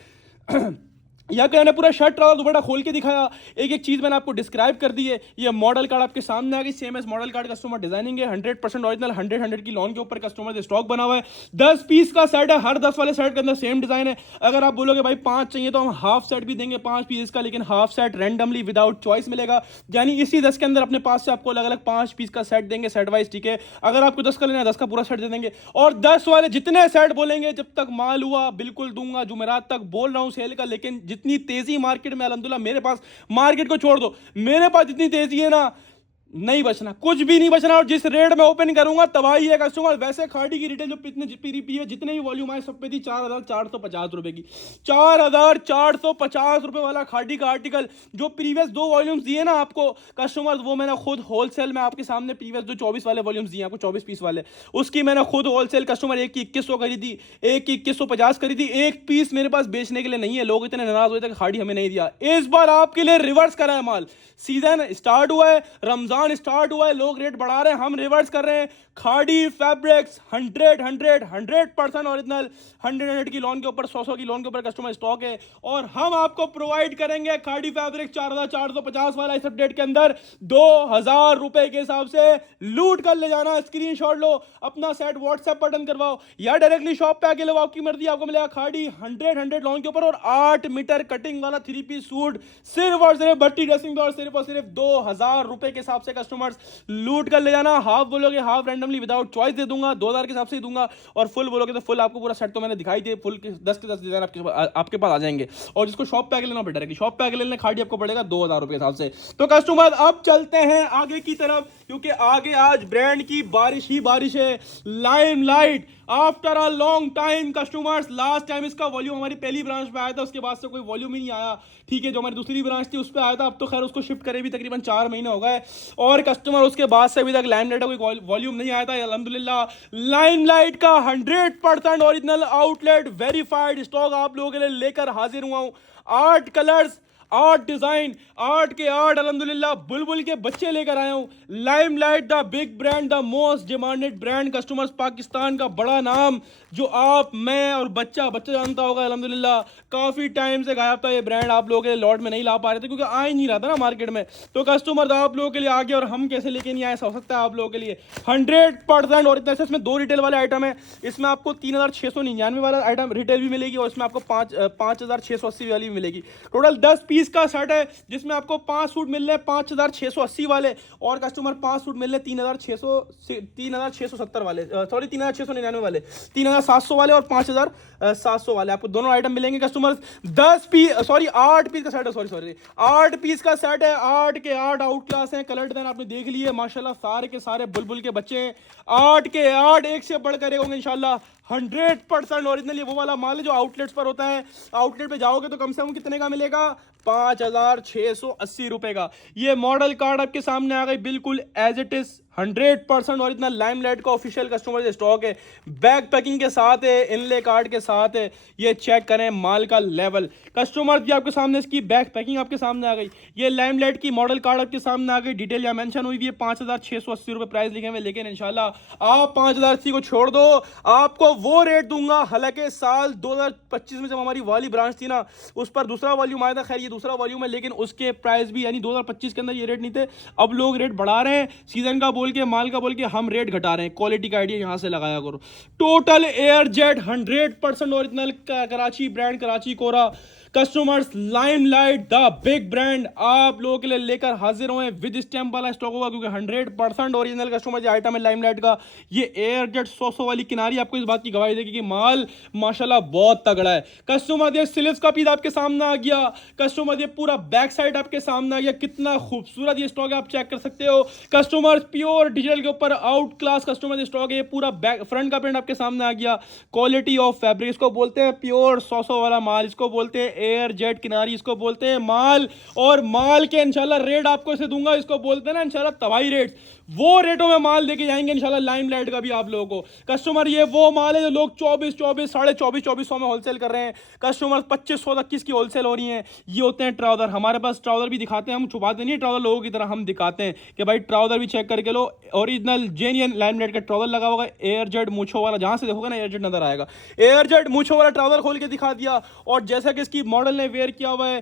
या क्या मैंने पूरा शर्ट ट्राउजर दुपट्टा खोल के दिखाया, एक एक चीज मैंने आपको डिस्क्राइब कर दी है। ये मॉडल कार्ड आपके सामने आ गई, same as model card customer designing है, 100% ओरिजिनल 100 की लॉन के ऊपर कस्टमर से स्टॉक बना हुआ है। 10 पीस का सेट है, हर 10 वाले सेट के अंदर सेम डिजाइन है। अगर आप बोलोगे भाई 5 चाहिए तो हम हाफ सेट भी देंगे 5 पीस का, लेकिन half set randomly without choice मिलेगा, यानी इसी 10 के अंदर अपने पास से आपको अलग अलग 5 पीस का सेट देंगे सेट वाइज, ठीक है। अगर आपको 10 का लेना है 10 का पूरा सेट दे देंगे, और 10 वाले जितने सेट बोलेंगे जब तक माल हुआ बिल्कुल दूंगा, जुमेरात तक बोल रहा हूं सेल का। लेकिन जितनी तेजी मार्केट में अल्हम्दुलिल्लाह मेरे पास, मार्केट को छोड़ दो मेरे पास जितनी तेजी है ना, नहीं बचना, कुछ भी नहीं बचना, और जिस रेट में ओपन करूंगा तबाही है कस्टमर। वैसे खाड़ी की रिटेल जो जितने भी वॉल्यूम आए सब पे थी 4450 रुपए की, 4450 रुपए वाला खाड़ी का आर्टिकल। जो प्रीवियस 2 वॉल्यूम्स दिए ना आपको कस्टमर, वो मैंने खुद होलसेल में आपके सामने प्रीवियस जो 24 वाले वॉल्यूम्स दिए आपको 24 पीस वाले, उसकी मैंने खुद होलसेल कस्टमर एक की 2100 करी थी, एक की 2150 करी थी। एक पीस मेरे पास बेचने के लिए नहीं है, लोग इतने नाराज हुए थे कि खाड़ी हमें नहीं दिया। इस बार आपके लिए रिवर्स करा है माल, सीजन स्टार्ट हुआ है, रमजान स्टार्ट हुआ है, लोग रेट बढ़ा रहे हैं, हम रिवर्स कर रहे हैं। खाड़ी फैब्रिक्स 100% ओरिजिनल 100 की लॉन के ऊपर 100 की लॉन के ऊपर कस्टमर स्टॉक है, और हम आपको प्रोवाइड करेंगे खाड़ी फैब्रिक 4450 वाला इस अपडेट के अंदर 2000 रुपए के हिसाब से। लूट कर ले जाना, स्क्रीनशॉट लो, अपना सेट व्हाट्सएप पर डन करवाओ या डायरेक्टली शॉप पे आके लो, आपकी मर्जी, आपको मिलेगा खाड़ी 100 लॉन के ऊपर और 8 मीटर कटिंग वाला 3 पीस सूट सिर्फ और सिर्फ भट्टी ड्रेसिंग और सिर्फ 2000 रुपए के हिसाब से कस्टमर्स लूट कर ले जाना। हाफ बोलोगे हाफ रैंडमली विदाउट चॉइस दे दूंगा, 2000 के हिसाब से ही दूंगा, और फुल बोलोगे तो फुल आपको पूरा सेट तो मैंने दिखाई दिए, फुल के 10 डिजाइन आपके पास आ जाएंगे। और जिसको शॉप पे आके लेना बेटर है कि शॉप पे आके लेने, खाड़ी आपको पड़ेगा 2000 रुपए के हिसाब से। तो कस्टमर अब चलते हैं आगे की तरफ, क्योंकि आगे आज ब्रांड की बारिश ही बारिश है। Limelight after a long time customers, last time इसका वॉल्यूम हमारी पहली ब्रांच पे आया था, उसके बाद से कोई वॉल्यूम ही नहीं आया, ठीक है। जो हमारी दूसरी ब्रांच थी उस पे आया था, अब तो खैर उसको शिफ्ट करे भी तकरीबन 4 महीने हो गए, और कस्टमर उसके बाद से अभी तक लाइमलाइट का कोई वॉल्यूम नहीं आया था। अल्हम्दुलिल्लाह लाइमलाइट का 100% ओरिजिनल आउटलेट वेरीफाइड स्टॉक आप लोगों के लिए लेकर हाजिर हुआ हूं। 8 कलर्स, आर्ट डिजाइन, आर्ट के आर्ट अल्हम्दुलिल्लाह बुलबुल के बच्चे लेकर आया हूँ। Limelight the big brand, the most demanded brand customers, Pakistan का बड़ा नाम जो आप, मैं और बच्चा जानता होगा अल्हम्दुलिल्लाह। काफ़ी टाइम से गायब था ये ब्रांड, आप लोगों के लिए लॉट में नहीं ला पा रहे थे क्योंकि आ ही नहीं रहा था ना मार्केट में। तो कस्टमर आप लोगों के लिए आ गया और हम कैसे लेके नहीं आए, ऐसा हो सकता है आप लोगों के लिए 100%। और इतना इसमें 2 रिटेल वाले आइटम है। इसमें आपको 3699 वाला आइटम रिटेल भी मिलेगी और इसमें आपको 5680 वाली भी मिलेगी। टोटल 10 पीस का सेट है जिसमें आपको 5 सूट मिल रहे हैं 5680 वाले, और कस्टमर 5 सूट मिल रहे हैं 3670 वाले, सॉरी 3699 वाले, 3700 वाले और 5700 वाले। आपको दोनों आइटम मिलेंगे कस्टमर। 10 पीस, सॉरी 8 पीस का सेट है, सॉरी 8 पीस का सेट है। 8 के 8 आउट क्लास हैं, कलर डिजाइन आपने देख लिए माशाल्लाह, सारे के सारे बुलबुल के बच्चे हैं। 8 के 8 एक से बढ़कर होंगे इंशाल्लाह। 100% ओरिजिनल ये वो वाला माल है जो आउटलेट्स पर होता है। आउटलेट पे जाओगे तो कम से कम कितने का मिलेगा, 5680 रुपए का। ये मॉडल कार्ड आपके सामने आ गई बिल्कुल एज इट इज, 100% और इतना लाइमलाइट का ऑफिशियल कस्टमर स्टॉक है। बैग पैकिंग के साथ है, इनले कार्ड के साथ है। ये चेक करें माल का लेवल। कस्टमर भी आपके सामने, इसकी बैग पैकिंग आपके सामने आ गई। ये लाइमलाइट की मॉडल कार्ड आपके सामने आ गई। डिटेल यहाँ मेंशन हुई है, 5680 रुपए प्राइस लिखे हुए। लेकिन इंशाल्लाह आप 5080 को छोड़ दो, आपको वो रेट दूंगा। हालांकि साल 2025 में जब हमारी वाली ब्रांच थी ना, उस पर दूसरा वॉल्यूम आया था, खैर ये दूसरा वॉल्यूम है, लेकिन उसके प्राइस भी यानी 2025 के अंदर ये रेट नहीं थे। अब लोग रेट बढ़ा रहे हैं, सीजन का बोल के, माल का बोल के हम रेट घटा रहे हैं। क्वालिटी का आइडिया यहां से लगाया करो। Total air jet 100% original Karachi brand, Karachi कोरा customers, Limelight the big brand आप लोगों के लिए लेकर हाजिर हुए। विद स्टैम्प वाला स्टॉक होगा क्योंकि 100% ओरिजिनल कस्टमर जो आइटम है लाइमलाइट का। ये एयर जेट 100 वाली किनारी आपको इस बात की गवाही देगी कि माल माशाल्लाह बहुत तगड़ा है। कस्टमर ये स्लीव्स का पीस आपके सामने आ गया। कस्टमर ये पूरा बैक साइड आपके सामने आ गया। कितना खूबसूरत ये स्टॉक है, आप चेक कर सकते हो। कस्टमर प्योर डिजिटल के ऊपर आउट क्लास कस्टमर स्टॉक है। ये पूरा बैक फ्रंट का प्रिंट आपके सामने आ गया। क्वालिटी ऑफ फैब्रिक इसको बोलते हैं, प्योर 100 वाला माल इसको बोलते हैं, एयर जेट किनारी इसको बोलते हैं माल। और माल के इंशाल्लाह रेट आपको इसे दूंगा, इसको बोलते हैं ना इंशाल्लाह तबाही रेट, वो रेटों में माल देके जाएंगे इंशाल्लाह लाइमलाइट का भी आप लोगों को। कस्टमर ये वो माल है जो लोग 2400 में होलसेल कर रहे हैं। कस्टमर 2500 तक किसकी होलसेल हो रही है। ये होते हैं ट्राउजर। हमारे पास ट्राउजर भी दिखाते हैं, हम छुपाते नहीं ट्राउजर लोगों की तरह, हम दिखाते हैं कि भाई ट्राउजर भी चेक करके लो। ओरिजिनल जेन्युइन लाइमलाइट का ट्राउजर लगा होगा, एयर जेट मूछों वाला, जहां से देखोगे ना एयर जेट नजर आएगा। एयर जेट मूछों वाला ट्राउजर खोल के दिखा दिया। और जैसा कि इसकी मॉडल ने वेयर किया हुआ है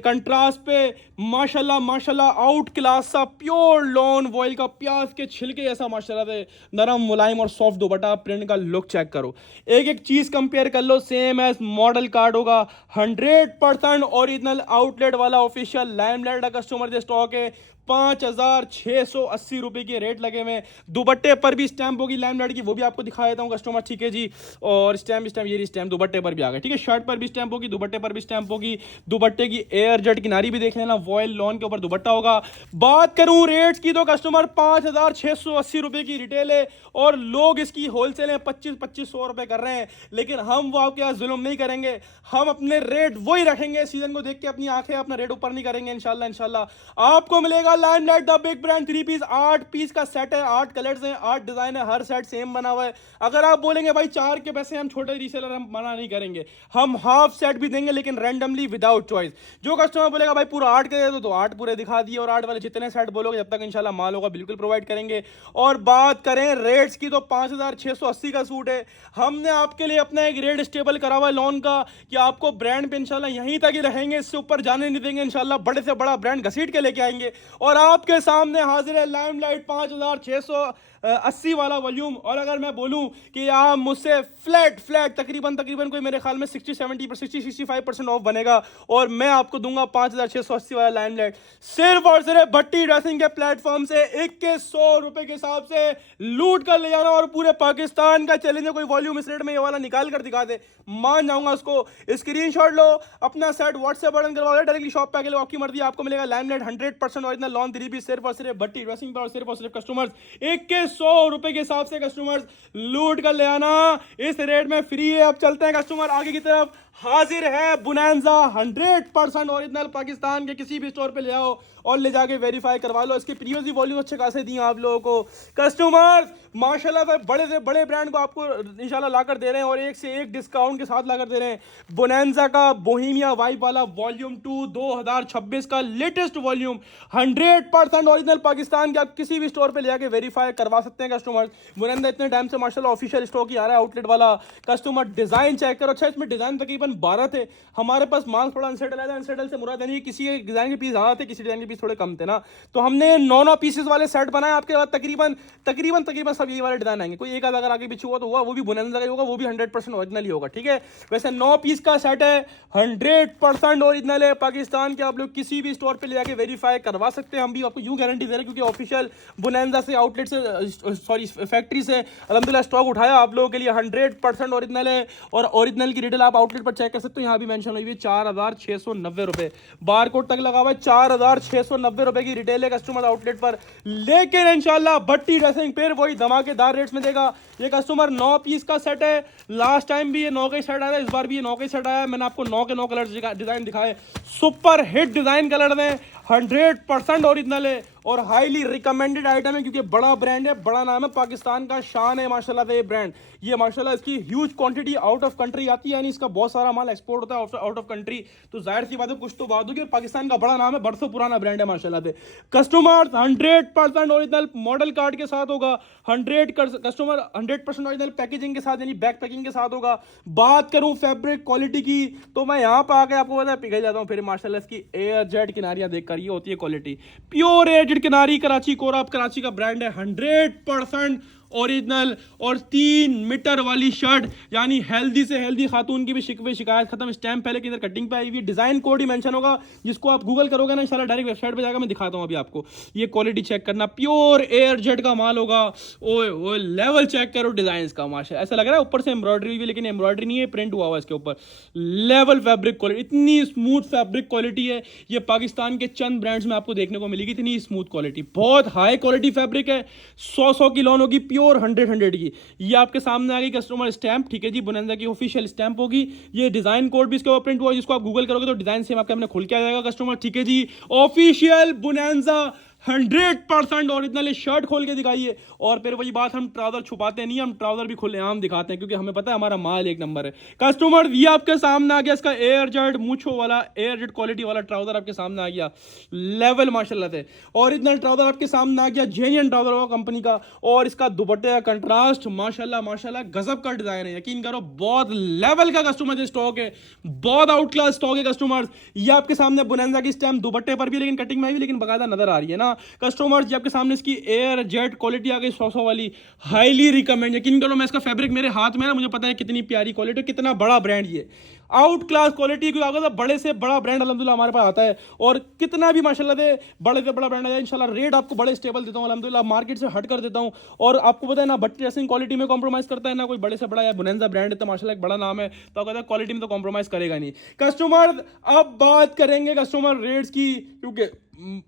कंट्रास्ट पे, माशाल्लाह माशाल्लाह आउट क्लास सा प्योर लॉन वॉइल का प्याज के छिलके जैसा माशाल्लाह से नरम मुलायम और सॉफ्ट दुपट्टा। प्रिंट का लुक चेक करो, एक एक चीज कंपेयर कर लो, सेम एज मॉडल कार्ड होगा। 100% ओरिजिनल आउटलेट वाला ऑफिशियल लाइमलाइट का कस्टमर जो स्टॉक है। 5680 रुपए के रेट लगे हुए। दुपट्टे पर भी स्टैंप होगी लाइमलाइट की, वो भी आपको दिखा देता हूँ कस्टमर, ठीक है जी। और स्टैंप ये स्टैंप दुपट्टे पर भी आ गए, ठीक है। शर्ट पर भी स्टैंप होगी, दुपट्टे पर भी स्टैंप होगी। दुपट्टे की एयर जेट किनारी भी देख लेना, वॉयल लॉन के ऊपर दुपट्टा होगा। बात करूं रेट्स की तो कस्टमर 5680 रुपए की रिटेल है और लोग इसकी होलसेल है 2500 रुपए कर रहे हैं। लेकिन हम वो आपके यहाँ जुल्म नहीं करेंगे, हम अपने रेट वही रखेंगे। सीजन को देख के अपनी आंखें अपना रेट ऊपर नहीं करेंगे इंशाल्लाह। आपको मिलेगा Limelight the big brand 3 piece, 8 piece का सेट है, 8 कलर्स हैं, 8 डिजाइन है, हर सेट सेम बना हुआ है। अगर आप बोलेंगे भाई 4 के पैसे हम छोटे रीसेलर हम मना नहीं करेंगे, हम हाफ सेट भी देंगे लेकिन रैंडमली विदाउट चॉइस। जो कस्टमर बोलेगा भाई पूरा 8 के दे दो तो 8 पूरे दिखा दिए, और 8 वाले जितने सेट बोलोगे जब तक इंशाल्लाह माल होगा बिल्कुल प्रोवाइड करेंगे। और बात करें रेट्स की तो 5680 का सूट है। हमने आपके लिए अपना एक रेट स्टेबल करा हुआ है लॉन का कि आपको ब्रांड पे इंशाल्लाह यहीं तक ही रहेंगे, इससे ऊपर जाने नहीं देंगे इंशाल्लाह। बड़े से बड़ा ब्रांड घसीट के लेके आएंगे। और आपके सामने हाजिर है लाइमलाइट 5680 वाला वॉल्यूम। और अगर मैं बोलूं कि आप मुझसे फ्लैट तकरीबन कोई मेरे ख्याल में 60-65% ऑफ बनेगा और मैं आपको दूंगा 5680 वाला लाइमलाइट सिर्फ और सिर्फ भट्टी ड्रेसिंग के प्लेटफॉर्म से 2100 रुपए के हिसाब से लूट कर ले जाना। और पूरे पाकिस्तान का चैलेंज है, कोई वॉल्यूम इस रेट में ये वाला निकाल कर दिखा दे, मान जाऊंगा उसको। स्क्रीनशॉट लो, अपना सेट व्हाट्सएप बटन करवा लो, डायरेक्टली शॉप पे आके लो, आपकी मर्जी। आपको मिलेगा लाइमलाइट 100% ओरिजिनल लॉन 3 पीस सिर्फ और सिर्फ भट्टी ड्रेसिंग पर, और सिर्फ कस्टमर्स 2100 रुपए के हिसाब से कस्टमर्स लूट कर ले आना। इस रेट में फ्री है। अब चलते हैं कस्टमर आगे की तरफ। हाजिर है बुनैंजा 100% ओरिजिनल पाकिस्तान के किसी भी स्टोर पे ले आओ और ले जाके वेरीफाई करवा लो। इसके प्रीवियस भी वॉल्यूम अच्छे खासे दिए आप लोगों को। कस्टमर्स माशाल्लाह से बड़े ब्रांड को आपको इंशाल्लाह लाकर दे रहे हैं और एक से एक डिस्काउंट के साथ लाकर दे रहे हैं। बुनैंजा का बोहेमिया वाइब वाला वॉल्यूम 2 2026 का लेटेस्ट वॉल्यूम 100% ओरिजिनल पाकिस्तान के, आप किसी भी स्टोर पे ले जाके वेरीफाई करवा सकते हैं कस्टमर्स। बुनैंजा इतने टाइम से माशाल्लाह ऑफिशियल स्टॉक ही आ रहा है आउटलेट वाला। कस्टमर डिजाइन चेक करो। अच्छा, इसमें डिजाइन तकरीबन 12 थे। हमारे पास माल थोड़ा अनसेटल है। अनसेटल से मुराद यानी किसी डिजाइन के पीस ज़्यादा थे, किसी डिजाइन के पीस थोड़े कम थे ना, तो हमने 9 पीसेस वाले सेट बनाए। आपके बाद तकरीबन सब यही वाले डिजाइन आएंगे। कोई एक आधा अगर आगे पीछे हुआ तो हुआ, वो भी बुनैंजा का ही होगा, वो भी 100% ओरिजिनल ही होगा। ठीक है, वैसे 9 पीस का सेट है, 100% ओरिजिनल है पाकिस्तान के। आप लोग किसी भी स्टोर पे ले जाके वेरीफाई करवा सकते हैं। हम भी आपको यूं गारंटी दे रहे हैं क्योंकि ऑफिशियल बुनैंजा से आउटलेट से सॉरी फैक्ट्री से अल्हम्दुलिल्लाह स्टॉक उठाया आप लोगों के लिए। 100% ओरिजिनल है और ओरिजिनल की रिटेल आप आउटलेट पर चेक कर सकते हो। यहाँ भी मेंशन हुई है 4690 रुपए, बार कोड तक लगा हुआ है। 4690 रुपए की रिटेल है कस्टमर आउटलेट पर। लेकिन इंशाल्लाह भट्टी ड्रेसिंग फिर वही धमाकेदार रेट्स में देगा। ये कस्टमर 9 पीस का सेट है। लास्ट टाइम भी ये 9 का ही सेट आया, इस बार भी ये 9 का ही सेट आया। मैंने आपको 9 के 9 कलर डिजाइन दिखाए, सुपर हिट डिजाइन कलर में। 100% ओरिजिनल है और हाईली रिकमेंडेड आइटम है क्योंकि बड़ा ब्रांड है, बड़ा नाम है, पाकिस्तान का शान है माशाल्लाह से ये ब्रांड। ये माशाल्लाह इसकी huge quantity out of country आती है, यानी इसका बहुत सारा माल एक्सपोर्ट होता है आउट ऑफ कंट्री। तो जाहिर सी बात है कुछ तो बात होगी। पाकिस्तान का बड़ा नाम है, बरसों पुराना ब्रांड है माशाल्लाह से। कस्टमर 100% ओरिजिनल मॉडल कार्ड के साथ होगा। 100% ओरिजिनल पैकेजिंग के साथ, यानी बैक पैकिंग के साथ होगा। बात करूं फैब्रिक क्वालिटी की तो मैं यहाँ पर आके आपको पता है पिघल जाता हूँ फिर माशाल्लाह। इसकी एयर जेट किनारियां देखकर ये होती है क्वालिटी, प्योर एयर जेट किनारी, कराची कोरा कराची का ब्रांड है। 100% ओरिजिनल और 3 मीटर वाली शर्ट, यानी हेल्दी से हेल्दी खातून की भी शिकवे शिकायत खत्म। स्टैम्प पहले की इधर कटिंग पे आई हुई है, डिजाइन कोड ही मेंशन होगा जिसको आप गूगल करोगे ना इंशाल्लाह डायरेक्ट वेबसाइट पे जाकर मैं दिखाता हूं अभी आपको। ये क्वालिटी चेक करना, प्योर एयर जेट का माल होगा। ओए ओए लेवल चेक करो डिजाइन का माशा, ऐसा लग रहा है ऊपर से एम्ब्रॉयडरी भी, लेकिन एम्ब्रॉयडरी नहीं है, प्रिंट हुआ हुआ इसके ऊपर। लेवल फैब्रिक क्वालिटी, इतनी स्मूथ फैब्रिक क्वालिटी है। ये पाकिस्तान के चंद ब्रांड्स में आपको देखने को मिलेगी इतनी स्मूथ क्वालिटी। बहुत हाई क्वालिटी फैब्रिक है। 100 की लॉन होगी, प्योर 100 की। ये आपके सामने आ गई कस्टमर स्टैंप, ठीक है जी, बुनैंजा की ऑफिशियल स्टैंप होगी। ये डिजाइन कोड भी इसके ऊपर प्रिंट हुआ है, जिसको आप गूगल करोगे तो डिजाइन सेम आपके सामने खुल के आ जाएगा कस्टमर। ठीक है जी, ऑफिशियल बुनैंजा 100% ओरिजिनल शर्ट खोल के दिखाइए। और फिर वही बात, हम ट्राउजर छुपाते नहीं, हम ट्राउजर भी खुलेआम दिखाते हैं क्योंकि हमें पता है हमारा माल एक नंबर है। कस्टमर ये आपके सामने आ गया, इसका एयर जेट मूछो वाला एयर जेट क्वालिटी वाला ट्राउजर आपके सामने आ गया। लेवल माशाल्लाह से ओरिजिनल ट्राउजर आपके सामने आ गया, जेन्युइन ट्राउजर होगा कंपनी का। और इसका दुपट्टे का कंट्रास्ट माशाल्लाह माशाल्लाह गजब का डिजाइन है। यकीन करो बहुत लेवल का कस्टमर स्टॉक है, बहुत आउट क्लास स्टॉक है कस्टमर। ये आपके सामने बुनैंजा की स्टैम्प दुपट्टे पर भी, लेकिन कटिंग में भी, लेकिन बकायदा नजर आ रही है ना कस्टमर्स। आपके सामने इसकी एयर जेट क्वालिटी आ गई 100 वाली, हाईली रिकमेंड। यकीन करो मैं इसका फैब्रिक मेरे हाथ में ना, मुझे पता है कितनी प्यारी क्वालिटी, कितना बड़ा ब्रांड ये, आउट क्लास क्वालिटी। क्योंकि आपको बड़े से बड़ा ब्रांड अल्हम्दुलिल्लाह हमारे पास आता है और कितना भी माशाल्लाह से बड़े से बड़ा ब्रांड आ जाए इंशाल्लाह रेट आपको बड़े स्टेबल देता हूँ अल्हम्दुलिल्लाह, मार्केट से हट कर देता हूँ। और आपको पता है ना भट्टी ड्रेसिंग क्वालिटी में कॉम्प्रोमाइज करता है ना कोई, बड़े से बड़ा या बुनैंजा ब्रांड है तो माशाल्लाह एक बड़ा नाम है तो कहता है क्वालिटी में तो कॉम्प्रोमाइज करेगा नहीं कस्टमर। अब बात करेंगे कस्टमर रेट्स की, क्योंकि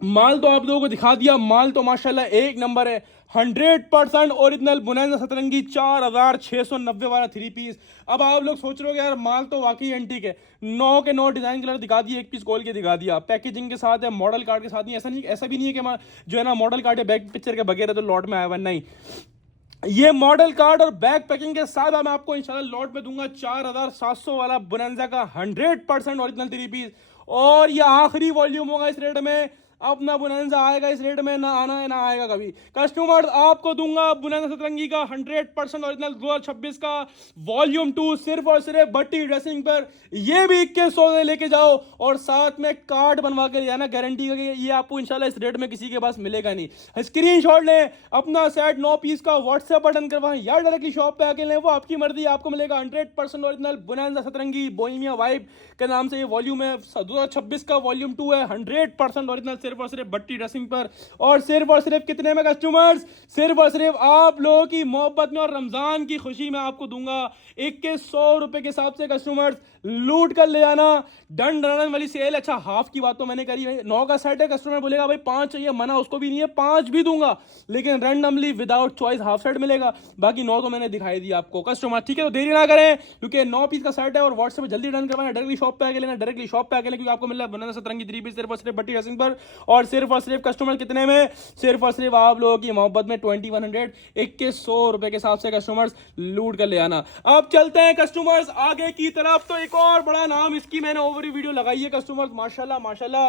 माल तो आप लोगों को दिखा दिया, माल तो माशाल्लाह एक नंबर है। 100% ओरिजिनल बुनैंजा सतरंगी 4690 वाला 3 पीस। अब आप लोग सोच रहे हो यार माल तो वाकई एंटीक है, 9 के 9 डिजाइन कलर दिखा दिए, एक पीस खोल के दिखा दिया, पैकेजिंग के साथ है, मॉडल कार्ड के साथ नहीं। ऐसा भी नहीं है कि जो है ना मॉडल कार्ड है बैक पिक्चर के बगैर तो लॉट में आया हुआ, नहीं। ये मॉडल कार्ड और बैक पैकिंग के साथ मैं आपको इंशाल्लाह लॉट में दूंगा 4700 वाला बुनैंजा का 100% ओरिजिनल 3 पीस। और ये आखिरी वॉल्यूम होगा इस रेट में। अब ना बुनैंजा आएगा इस रेट में, ना आना है ना आएगा कभी। कस्टमर आपको दूंगा बुनैंजा सतरंगी का 100% ओरिजिनल 2026 का वॉल्यूम 2 सिर्फ और सिर्फ भट्टी ड्रेसिंग पर। ये भी 2100 से लेके जाओ और साथ में कार्ड बनवा के जाना गारंटी का, ये आपको इंशाल्लाह इस रेट में किसी के पास मिलेगा नहीं। स्क्रीनशॉट लें अपना सेट 9 पीस का, व्हाट्सएप बटन करवाएं या डायरेक्टली शॉप पे आके लें, वो आपकी मर्जी। आपको मिलेगा 100% ओरिजिनल बुनैंजा सतरंगी बोहेमिया वाइब के नाम से ये वॉल्यूम है। 2026 का वॉल्यूम 2 है, 100% ओरिजिनल सिर्फ और सिर्फ भट्टी ड्रेसिंग पर, और सिर्फ कितने में कस्टमर्स, सिर्फ और सिर्फ आप लोगों की मोहब्बत में और रमजान की खुशी में आपको दूंगा 2100 रुपए के हिसाब से कस्टमर्स, लूट कर ले जाना। डन डन वाली सेल। अच्छा हाफ की बात तो मैंने करी है, 9 का सेट है, कस्टमर बोलेगा भाई 5 चाहिए, मना उसको भी नहीं है, 5 भी दूंगा, लेकिन randomly without choice half set मिलेगा, बाकी 9 तो मैंने दिखाई दिया आपको कस्टमर, ठीक है। तो देरी ना करें क्योंकि 9 पीस का सेट है और व्हाट्सएप पे जल्दी डन करवाना, डायरेक्टली शॉप पे आके लेना, डायरेक्टली शॉप पे आके लेना, क्योंकि आपको मिल रहा है बनाना सतरंगी 3 पीस सिर्फ और सिर्फ भट्टी ड्रेसिंग पर, और सिर्फ कस्टमर कितने में, सिर्फ और सिर्फ आप लोगों की मोहब्बत में 2100 2100 रुपए के हिसाब से कस्टमर्स लूट कर ले आना। अब चलते हैं कस्टमर्स आगे की तरफ। तो एक और बड़ा नाम, इसकी मैंने ओवरव्यू वीडियो लगाई है कस्टमर्स, माशाल्लाह माशाल्लाह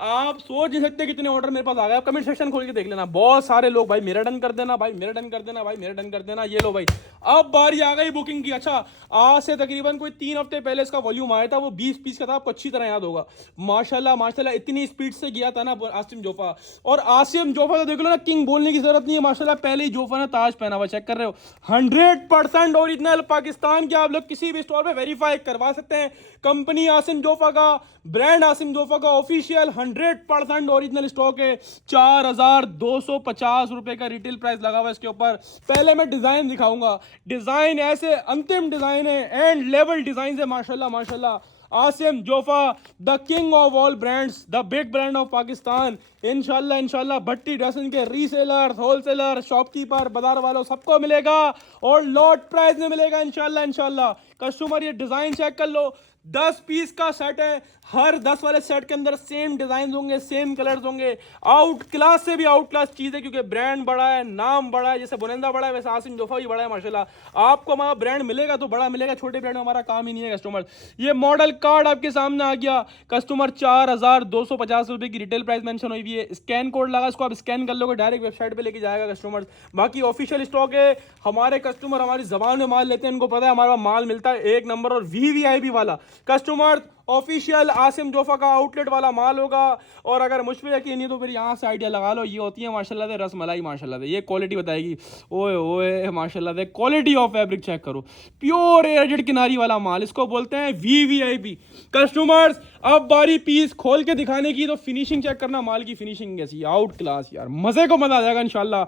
आप सोच नहीं सकते कितने ऑर्डर मेरे पास आ गए। आप कमेंट सेक्शन खोल के देख लेना, बहुत सारे लोग भाई मेरा डन कर देना, भाई मेरा डन कर देना, भाई मेरा डन कर देना। ये लो भाई अब बारी आ गई बुकिंग की। अच्छा आज से तकरीबन कोई 3 हफ्ते पहले इसका वॉल्यूम आया था, वो 20 पीस का था, आपको अच्छी तरह याद होगा। माशाल्लाह माशाल्लाह इतनी स्पीड से गया था ना आसिम जोफा, और आसिम जोफा तो देख लो ना, किंग बोलने की जरूरत नहीं है, माशाल्लाह पहले ही जोफा ने ताज पहना हुआ, चेक कर रहे हो 100% ओरिजिनल पाकिस्तान के। आप लोग किसी भी स्टोर पे वेरीफाई करवा सकते हैं, कंपनी आसिम जोफा का, ब्रांड आसिम जोफा का ऑफिशियल 100% ओरिजिनल स्टॉक है। 4250 रुपए का रिटेल प्राइस लगा हुआ है इसके ऊपर। पहले मैं डिजाइन दिखाऊंगा, डिजाइन ऐसे अंतिम डिजाइन है, एंड लेवल डिजाइन है, माशाल्लाह माशाल्लाह। Asim Jofa the king of all brands, the big brand of Pakistan. इंशाल्लाह इंशाल्लाह भट्टी ड्रेसिंग के रीसेलर, होलसेलर, शॉपकीपर, बाजार वालों सबको मिलेगा और लॉट प्राइस में मिलेगा इंशाल्लाह इंशाल्लाह। कस्टमर ये डिजाइन चेक कर लो, 10 पीस का सेट है, हर 10 वाले सेट के अंदर सेम डिजाइन होंगे, सेम कलर्स होंगे। आउट क्लास से भी आउट क्लास चीज है, क्योंकि ब्रांड बड़ा है, नाम बड़ा है, जैसे बुनिंदा बड़ा है वैसे आसिम जोफा भी बड़ा है माशाल्लाह। आपको हमारा ब्रांड मिलेगा तो बड़ा मिलेगा, छोटे ब्रांड में हमारा काम ही नहीं है कस्टमर। ये मॉडल कार्ड आपके सामने आ गया कस्टमर, 4250 रुपए की रिटेल प्राइस मेंशन हुई है, स्कैन कोड लगा, इसको आप स्कैन कर लोगे डायरेक्ट वेबसाइट पे लेके जाएगा कस्टमर। बाकी ऑफिशियल स्टॉक है, हमारे कस्टमर हमारी जबान में माल लेते हैं, इनको पता है हमारा माल मिलता है एक नंबर और वीवीआईपी वाला। कस्टमर ऑफिशियल आसिम जोफा का आउटलेट वाला माल होगा, और अगर मुझ पे यकीन नहीं तो फिर यहाँ से आइडिया लगा लो, ये होती है माशाल्लाह से रसमलाई, माशाल्लाह से ये क्वालिटी बताएगी। ओए ओए माशाल्लाह से क्वालिटी ऑफ फैब्रिक चेक करो, प्योर एयरजेट किनारी वाला माल, इसको बोलते हैं वीवीआईपी। कस्टमर्स अब बारी पीस खोल के दिखाने की, तो फिनिशिंग चेक करना, माल की फिनिशिंग कैसी, आउट क्लास यार, मजे को मजा आ जाएगा इंशाल्लाह।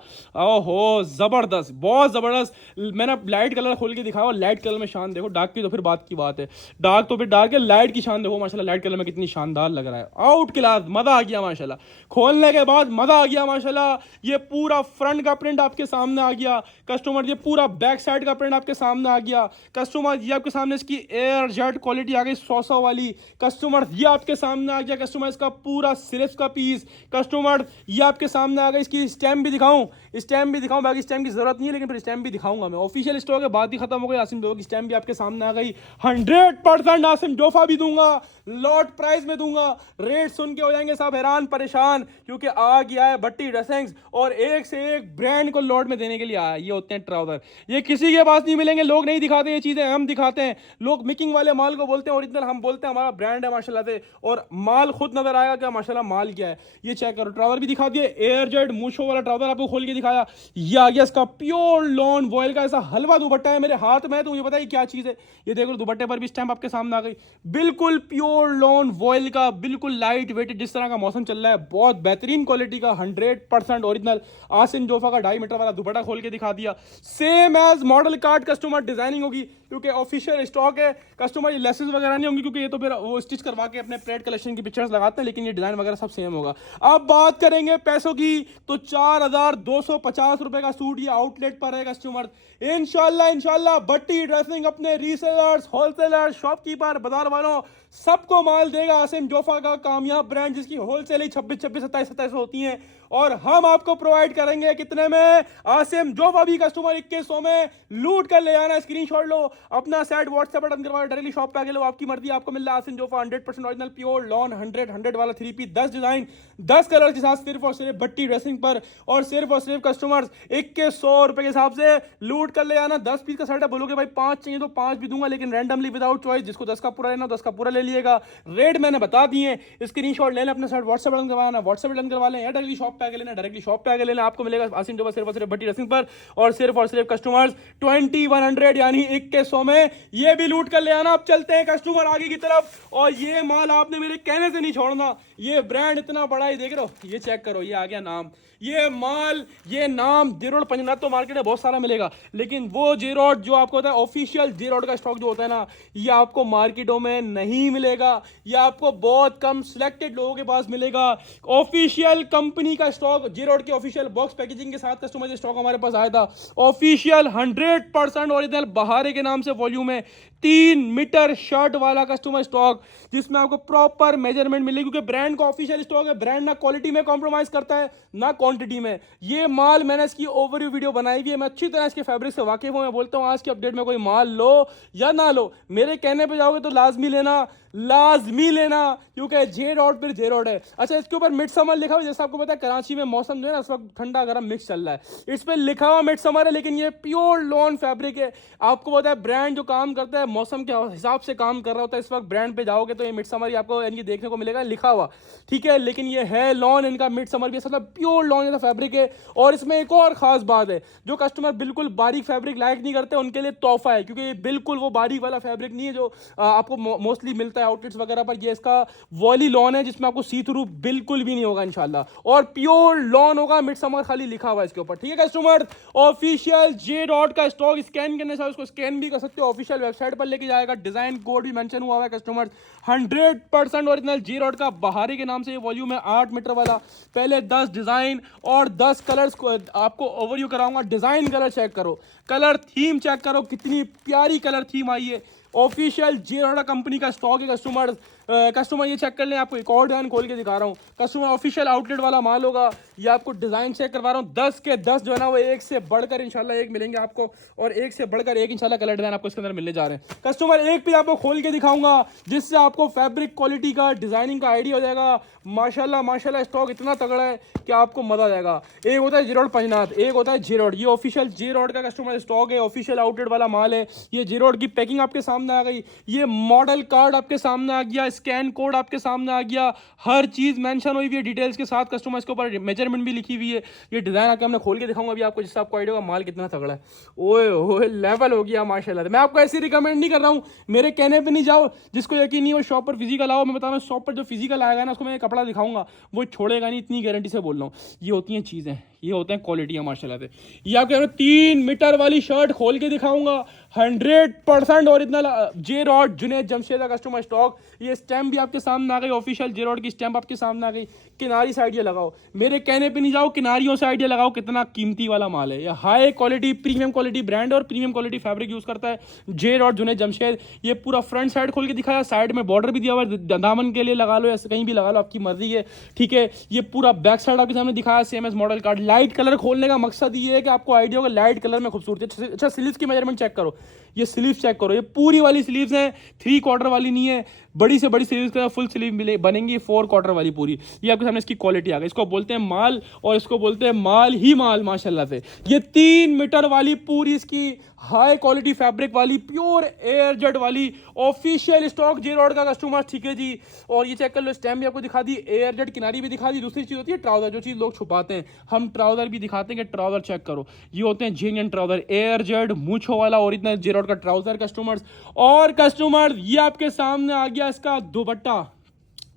ओहो जबरदस्त, बहुत जबरदस्त। मैंने लाइट कलर खोल के दिखाया, लाइट कलर में शान देखो, डार्क की तो फिर बात की बात है, डार्क तो फिर डार्क है, लाइट की शान देखो माशाल्लाह, लाइट कलर में कितनी शानदार लग रहा है, आउट क्लास, मजा आ गया माशाल्लाह। खोलने के बाद मजा आ गया माशाल्लाह। ये पूरा फ्रंट का प्रिंट आपके सामने आ गया कस्टमर, ये पूरा बैक साइड का प्रिंट आपके सामने आ गया कस्टमर, ये आपके सामने इसकी एयर जेट क्वालिटी आ गई 100 वाली कस्टमर, ये आपके सामने आ गया कस्टमर, इसका पूरा सिर्फ का पीस कस्टमर, ये आपके सामने आ गया। इसकी स्टैम्प भी दिखाऊं, स्टैम्प भी दिखाऊं, बाकी स्टैम्प की जरूरत नहीं है, लेकिन फिर स्टैम्प भी दिखाऊंगा मैं। ऑफिशियल स्टॉक है, बात ही खत्म हो गई, आसिम जोफा की स्टैम्प भी आपके सामने आ गई। 100% आसिम जोफा भी दूंगा, लॉट प्राइस में दूंगा। रेट सुन के हो जाएंगे सब हैरान परेशान, क्योंकि आ गया है भट्टी ड्रेसिंग्स और एक से एक ब्रांड को लॉट में देने के लिए आया। ये होते हैं ट्राउजर, ये किसी के पास नहीं मिलेंगे, लोग नहीं दिखाते ये चीजें, हम दिखाते हैं। लोग मिकिंग वाले माल को बोलते हैं ओरिजिनल, हम बोलते हैं हमारा ब्रांड है माशाल्लाह से, और माल खुद नजर आएगा क्या माशाल्लाह माल क्या है। ये चेक करो, ट्राउजर भी दिखा दिए, एयर जेट मूछों वाला ट्राउजर आपको खोल के दिखाया। ये आ गया इसका प्योर लॉन वॉयल का ऐसा हलवा दुपट्टा है मेरे हाथ में, तो मुझे पता है क्या चीज है। ये देखो दुपट्टे पर भी स्टैम्प आपके सामने आ गई, बिल्कुल प्योर लॉन वॉयल का, बिल्कुल लाइट वेट, जिस तरह का मौसम चल रहा है, बहुत बेहतरीन क्वालिटी का 100% ओरिजिनल आसिम जोफा का 2.5 मीटर वाला दुपट्टा खोल के दिखा दिया। Same as model card customer designing होगी, क्योंकि ऑफिशियल स्टॉक है कस्टमर, ये लेसेस वगैरह नहीं होंगी, क्योंकि ये तो फिर वो स्टिच करवा के अपने प्रेड कलेक्शन की पिक्चर्स लगाते हैं, लेकिन ये डिजाइन वगैरह सब सेम होगा। अब बात करेंगे पैसों की, तो 4250 रुपए का सूट ये आउटलेट पर है कस्टमर। इंशाल्लाह इंशाल्लाह भट्टी ड्रेसिंग अपने रीसेलर्स, होलसेलर्स, शॉपकीपर, बाजार वालों सबको माल देगा आसिम जोफा का कामयाब ब्रांड, जिसकी होलसेल ही 26 27 होती हैं, और हम आपको प्रोवाइड करेंगे कितने में, आसिम जोफा भी कस्टमर 2100 में लूट कर ले आना। स्क्रीनशॉट लो, अपना सेट व्हाट्सएप बटन करवाओ, डायरेक्टली शॉप पे आके लो, आपकी मर्जी, आपको मिल रहा है Asim Jofa 100% original pure lawn 100 वाला 3 पीस, 10 डिजाइन 10 कलर के साथ, सिर्फ और सिर्फ भट्टी ड्रेसिंग पर, और सिर्फ कस्टमर्स 2100 रुपए के हिसाब से लूट कर ले आना। 10 पीस का सेट है, बोलोगे भाई 5 चाहिए तो 5 भी दूंगा, लेकिन रैंडमली विदाउट चॉइस, जिसको 10 का पूरा लेना 10 का पूरा ले लिएगा। रेट मैंने बता दिए, स्क्रीनशॉट ले लें, अपने सेट व्हाट्सएप बटन करवाना, व्हाट्सएप बटन करवा लें, या डायरेक्टली शॉप पे आके लेना, डायरेक्टली शॉप पे आके लेना, आपको मिलेगा आसिम जोफा सिर्फ और सिर्फ भट्टी ड्रेसिंग पर, और सिर्फ कस्टमर्स 2100 यानी 2100 में ये भी लूट कर ले आना। अब चलते हैं कस्टमर आगे की तरफ, और ये माल आपने मेरे कहने से नहीं छोड़ना, ये ब्रांड इतना बड़ा है, देख रहे हो, ये चेक करो, ये आ गया नाम, ये माल, ये नाम J-Rod पंजनाथ तो मार्केट में बहुत सारा मिलेगा, लेकिन वो J-Rod जो आपको होता है ऑफिशियल J-Rod का स्टॉक जो होता है ना, ये आपको मार्केटों में नहीं मिलेगा, ये आपको बहुत कम सिलेक्टेड लोगों के पास मिलेगा। ऑफिशियल कंपनी का स्टॉक J-Rod के ऑफिशियल बॉक्स पैकेजिंग के साथ कस्टमर ये स्टॉक हमारे पास आया था, ऑफिशियल 100% ओरिजिनल बहारे के नाम से वॉल्यूम है, 3 मीटर शर्ट वाला कस्टमर स्टॉक, जिसमें आपको प्रॉपर मेजरमेंट मिलेगी, क्योंकि ब्रांड का ऑफिशियल स्टॉक है, ब्रांड ना क्वालिटी में कॉम्प्रोमाइज करता है ना क्वांटिटी में। ये माल मैंने इसकी ओवरव्यू वीडियो बनाई हुई है, मैं अच्छी तरह इसके फैब्रिक से वाकिफ हूं। मैं बोलता हूं आज की अपडेट में कोई माल लो या ना लो, मेरे कहने पे जाओगे तो लाजमी लेना, लाजमी लेना, क्योंकि J-Rod फिर J-Rod है। अच्छा, इसके ऊपर मिड समर लिखा हुआ, जैसे आपको पता है कराची में मौसम जो है ना इस वक्त ठंडा गर्म मिक्स चल रहा है, इस पर लिखा हुआ मिड समर है, लेकिन ये प्योर लॉन फैब्रिक है। आपको पता है ब्रांड जो काम करता है मौसम के हिसाब से काम कर रहा होता है, इस वक्त ब्रांड पे जाओगे तो ये मिड समर ही आपको यानी देखने को मिलेगा लिखा हुआ, ठीक है, लेकिन ये है लॉन, इनका मिड समर भी मतलब प्योर लॉन जैसा फैब्रिक है। और इसमें एक और खास बात है, जो कस्टमर बिल्कुल बारीक फैब्रिक लाइक नहीं करते उनके लिए तोहफा है, क्योंकि ये बिल्कुल वो बारीक वाला फैब्रिक नहीं है जो आपको मोस्टली मिलता है आउटलेट्स वगैरह पर। ये इसका वॉली लॉन है जिसमें आपको सी थ्रू बिल्कुल भी नहीं होगा इंशाल्लाह, और प्योर लॉन होगा, मिड समर खाली लिखा हुआ है इसके ऊपर, ठीक है कस्टमर। ऑफिशियल J-Rod का स्टॉक स्कैन करने से उसको स्कैन भी कर सकते हो, ऑफिशियल वेबसाइट पर लेके जाएगा, डिजाइन कोड भी मेंशन हुआ है कस्टमर, 100% ओरिजिनल J-Rod का बहारी के नाम से ये वॉल्यूम है 8 मीटर वाला। पहले 10 डिजाइन और 10 कलर्स को आपको ओवरव्यू कराऊंगा, डिजाइन कलर चेक करो, कलर थीम चेक करो, कितनी प्यारी कलर थीम आई है। ऑफिशियल J-Rod कंपनी का स्टॉक है कस्टमर, कस्टमर ये चेक कर लें, आपको एक और डिजाइन खोल के दिखा रहा हूँ, कस्टमर ऑफिशियल आउटलेट वाला माल होगा, ये आपको डिजाइन चेक करवा रहा हूँ, 10 के 10 जो है ना वो एक से बढ़कर इंशाल्लाह एक मिलेंगे आपको, और एक से बढ़कर एक इंशाल्लाह कलर डिजाइन आपको इसके अंदर मिलने जा रहे हैं कस्टमर। एक भी आपको खोल के दिखाऊंगा जिससे आपको फैब्रिक क्वालिटी का डिजाइनिंग का आइडिया हो जाएगा। माशाल्लाह माशाल्लाह स्टॉक इतना तगड़ा है कि आपको मजा आ जाएगा। एक होता है J-Rod पंजनाथ, एक होता है J-Rod, ये ऑफिशियल J-Rod का कस्टमर स्टॉक है, ऑफिशियल आउटलेट वाला माल है। ये J-Rod की पैकिंग आपके सामने आ गई, ये मॉडल कार्ड आपके सामने आ गया, स्कैन कोड आपके सामने आ गया, हर चीज मेंशन हुई हुई है डिटेल्स के साथ, कस्टमर इसके ऊपर मेजरमेंट भी लिखी हुई है। ये डिजाइन आके हमने खोल के दिखाऊंगा अभी आपको, जिससे आपको आइडिया होगा माल कितना तगड़ा है। ओए ओए लेवल हो गया माशाल्लाह। मैं आपको ऐसे रिकमेंड नहीं कर रहा हूँ, मेरे कहने पे नहीं जाओ, जिसको यकीन नहीं हो शॉप पर फिजिकल आओ। मैं बता रहा हूँ शॉप पर जो फिजिकल आएगा ना उसको मैं कपड़ा दिखाऊंगा, वो छोड़ेगा नहीं, इतनी गारंटी से बोल रहा हूँ। ये होती हैं चीजें, ये होते हैं क्वालिटियाँ माशाल्लाह से। ये आपके 3 मीटर वाली शर्ट खोल के दिखाऊंगा, 100% ओरिजिनल J-Rod जुनैद जमशेद का कस्टमर स्टॉक। ये स्टैम्प भी आपके सामने आ गई, ऑफिशियल J-Rod की स्टैम्प आपके सामने आ गई। किनारी से आइडिया लगाओ, मेरे कहने पे नहीं जाओ, किनारियों से आइडिया लगाओ कितना कीमती वाला माल है। ये high quality premium quality brand और प्रीमियम क्वालिटी फैब्रिक यूज करता है J-Rod जुनैद जमशेद। ये पूरा फ्रंट साइड खोल के दिखाया, साइड में बॉर्डर भी दिया हुआ है, दामन के लिए लगा लो या कहीं भी लगा लो, आपकी मर्जी है, ठीक है। ये पूरा बैक साइड आपके सामने दिखाया, same as model card. Light colour खोलने का मकसद ये है कि आपको आइडिया होगा लाइट कलर में खूबसूरती। अच्छा, स्लीव्स की मेजरमेंट चेक करो, ये स्लीव्स चेक करो, ये पूरी वाली स्लीव्स हैं, 3 क्वार्टर वाली नहीं है, बड़ी से बड़ी स्लीव्स का फुल स्लीव मिले बनेंगी 4 क्वार्टर वाली पूरी। ये आपके सामने इसकी क्वालिटी आ गई, इसको बोलते हैं माल, और इसको बोलते हैं माल ही माल माशाल्लाह से। ये 3 मीटर वाली पूरी इसकी हाई क्वालिटी फैब्रिक वाली प्योर एयर जेट वाली ऑफिशियल स्टॉक J-Rod का कस्टमर, ठीक है जी। और ये चेक कर लो, स्टैम्प भी आपको दिखा दी, एयर जेट किनारी भी दिखा दी। दूसरी चीज होती है ट्राउजर, जो चीज लोग छुपाते हैं, हम ट्राउजर भी दिखाते हैं कि ट्राउजर चेक करो, ये होते हैं जेन्युइन ट्राउजर, एयर जेट मूंछों वाला ओरिजिनल J-Rod का ट्राउजर कस्टमर्स। और कस्टमर ये आपके सामने आ गया इसका दुपट्टा,